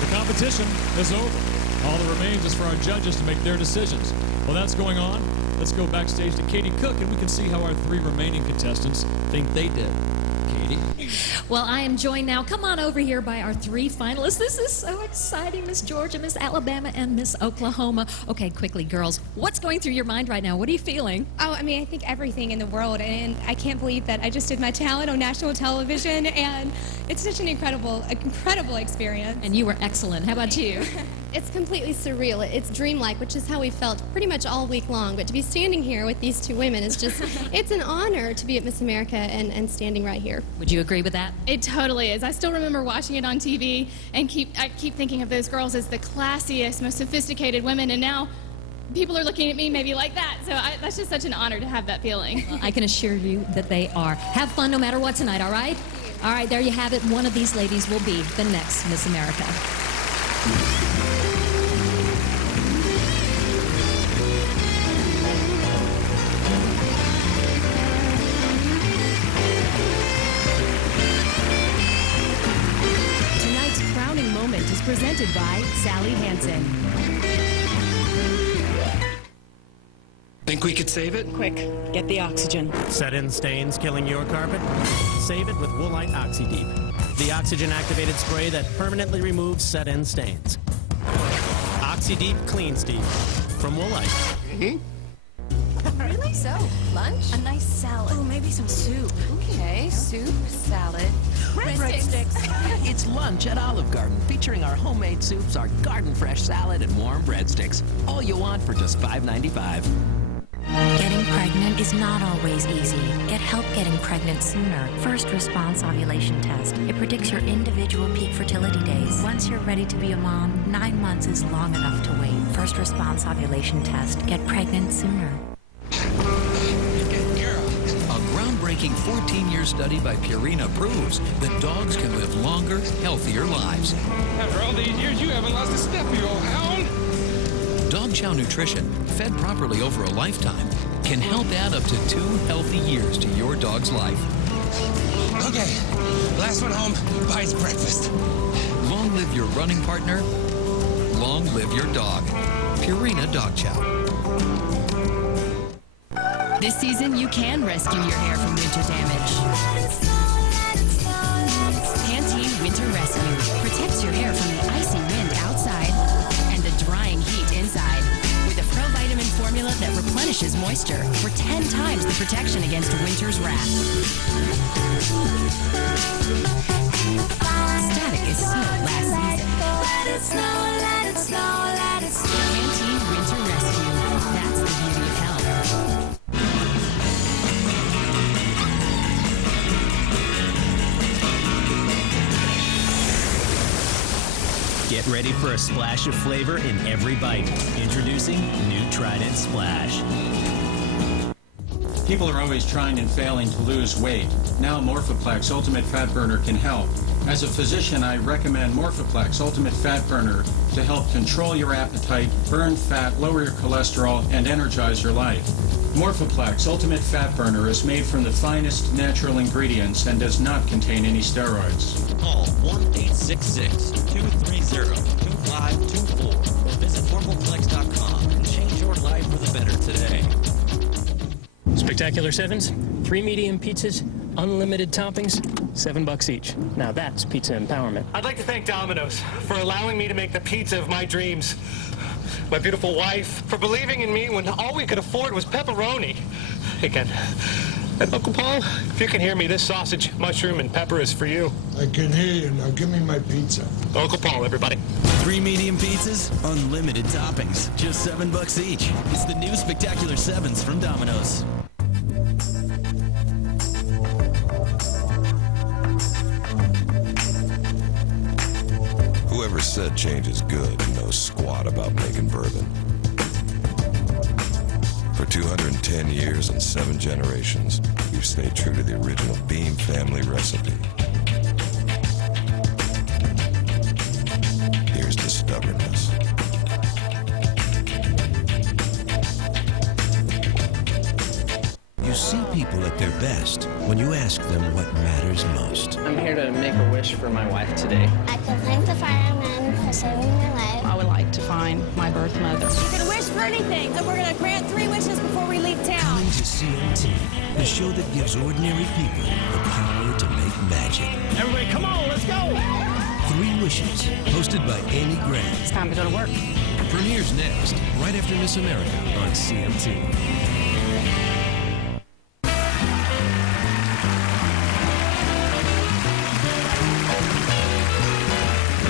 The competition is over. All that remains is for our judges to make their decisions. While that's going on, let's go backstage to Katie Cook, and we can see how our 3 remaining contestants think they did. Katie? Well, I am joined now, come on over here, by our 3 finalists. This is so exciting, Miss Georgia, Miss Alabama, and Miss Oklahoma. Okay, quickly, girls, what's going through your mind right now? What are you feeling? Oh, I mean, I think everything in the world, and I can't believe that I just did my talent on national television, and it's such an incredible experience. And you were excellent. How about you? It's completely surreal. It's dreamlike, which is how we felt pretty much all week long. But to be standing here with these 2 women is just, it's an honor to be at Miss America and standing right here. Would you agree with that? It totally is. I still remember watching it on TV, and I keep thinking of those girls as the classiest, most sophisticated women, and now people are looking at me maybe like that. So that's just such an honor to have that feeling. Well, I can assure you that they are. Have fun no matter what tonight, all right? All right, there you have it. One of these ladies will be the next Miss America. Tonight's crowning moment is presented by Sally Hansen. Think we could save it? Quick, get the oxygen. Set-in stains killing your carpet? Save it with Woolite OxyDeep, the oxygen-activated spray that permanently removes set-in stains. OxyDeep Clean Steep from Woolite. Really? think so. Lunch? A nice salad. Oh, maybe some soup. Okay, soup, salad. Breadsticks. It's lunch at Olive Garden, featuring our homemade soups, our garden fresh salad, and warm breadsticks. All you want for just $5.95. Getting pregnant is not always easy. Get help getting pregnant sooner. First Response Ovulation Test. It predicts your individual peak fertility days. Once you're ready to be a mom, 9 months is long enough to wait. First Response Ovulation Test. Get pregnant sooner. A groundbreaking 14-year study by Purina proves that dogs can live longer, healthier lives. After all these years, you haven't lost a step, you old hound. Dog Chow Nutrition, fed properly over a lifetime, can help add up to 2 healthy years to your dog's life. Okay, last one home buys breakfast. Long live your running partner. Long live your dog. Purina Dog Chow. This season, you can rescue your hair from winter damage. Pantene Winter Rescue protects your hair from the icy wind outside and the drying heat inside with a pro-vitamin formula that replenishes moisture for 10 times the protection against winter's wrath. Static is so last season. Pantene Winter Rescue. That's the beauty of health. Get ready for a splash of flavor in every bite. Introducing new Trident Splash. People are always trying and failing to lose weight. Now Morphoplex Ultimate Fat Burner can help. As a physician, I recommend Morphoplex Ultimate Fat Burner to help control your appetite, burn fat, lower your cholesterol, and energize your life. Morphoplex Ultimate Fat Burner is made from the finest natural ingredients and does not contain any steroids. Call 1-866-230-2524 or visit Morphoplex.com and change your life for the better today. Spectacular Sevens, 3 medium pizzas, unlimited toppings, $7 each. Now that's pizza empowerment. I'd like to thank Domino's for allowing me to make the pizza of my dreams. My beautiful wife for believing in me when all we could afford was pepperoni. Again, and Uncle Paul, if you can hear me, this sausage, mushroom, and pepper is for you. I can hear you. Now give me my pizza. Uncle Paul, everybody. 3 medium pizzas, unlimited toppings, just $7 each. It's the new Spectacular Sevens from Domino's. Whoever said change is good knows squat about making bourbon. For 210 years and 7 generations, we've stayed true to the original Beam family recipe. Here's the stubbornness. You see people at their best when you ask them what matters most. I'm here to make a wish for my wife today. I can thank the firemen for saving my life. I would like to find my birth mother. You can wish for anything, and we're going to grant 3 wishes before we leave town. Coming to CMT, the show that gives ordinary people the power to make magic. Everybody, come on, let's go! 3 Wishes, hosted by Amy Grant. It's time to go to work. Premieres next, right after Miss America on CMT.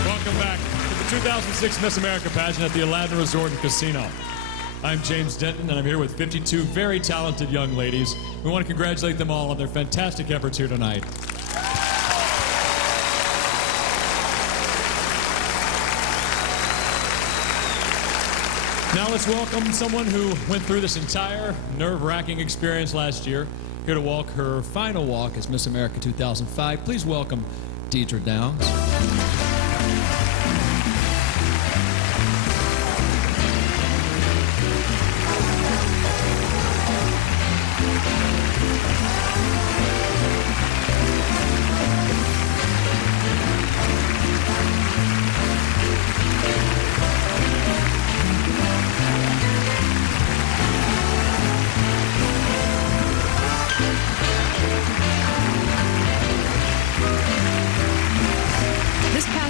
Welcome back to the 2006 Miss America pageant at the Aladdin Resort and Casino. I'm James Denton, and I'm here with 52 very talented young ladies. We want to congratulate them all on their fantastic efforts here tonight. Now let's welcome someone who went through this entire nerve-wracking experience last year. Here to walk her final walk as Miss America 2005. Please welcome Deidre Downs.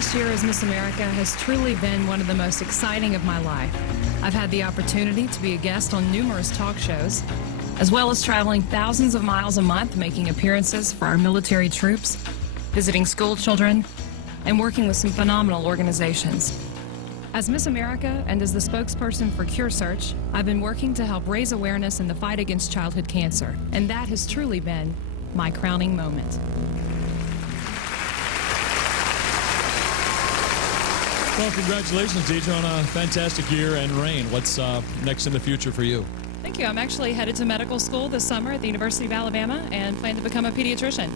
This year as Miss America has truly been one of the most exciting of my life. I've had the opportunity to be a guest on numerous talk shows. as well as traveling thousands of miles a month, making appearances for our military troops, visiting school children, and working with some phenomenal organizations. As Miss America and as the spokesperson for Cure Search, I've been working to help raise awareness in the fight against childhood cancer, and that has truly been my crowning moment. Well, congratulations, Deidre, on a fantastic year and reign. What's next in the future for you? Thank you. I'm actually headed to medical school this summer at the University of Alabama and plan to become a pediatrician.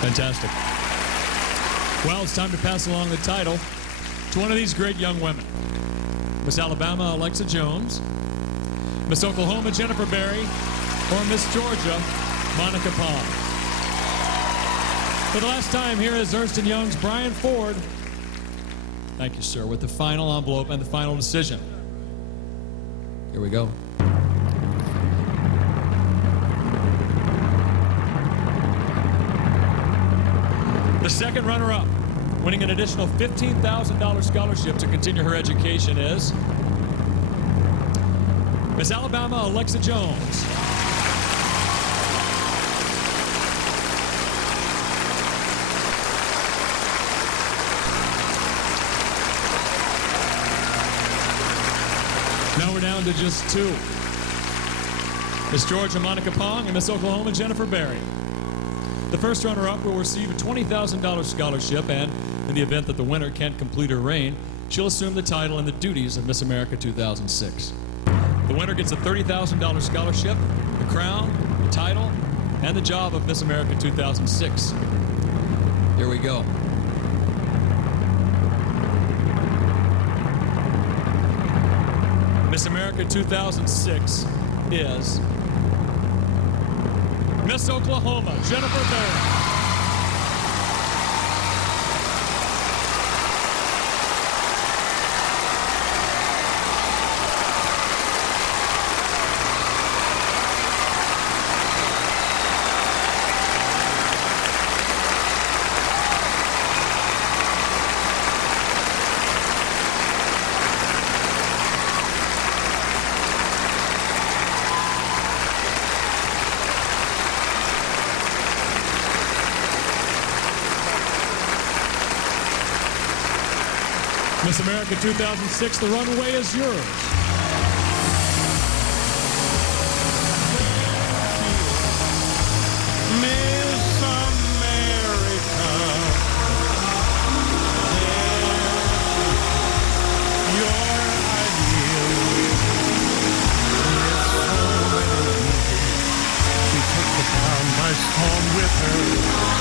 Fantastic. Well, it's time to pass along the title to one of these great young women. Miss Alabama, Alexa Jones, Miss Oklahoma, Jennifer Berry, or Miss Georgia, Monica Pond. For the last time, here is Ernst & Young's Brian Ford. Thank you, sir, with the final envelope and the final decision. Here we go. The second runner-up, winning an additional $15,000 scholarship to continue her education, is Miss Alabama, Alexa Jones. Now we're down to just two. Miss Georgia, Monica Pong, and Miss Oklahoma, Jennifer Berry. The first runner-up will receive a $20,000 scholarship, and in the event that the winner can't complete her reign, she'll assume the title and the duties of Miss America 2006. The winner gets a $30,000 scholarship, the crown, the title, and the job of Miss America 2006. Here we go. Miss America 2006 is Miss Oklahoma, Jennifer Berry. Miss America 2006, the runway is yours. Miss America, your ideal. It's so easy. She took the town by storm with her.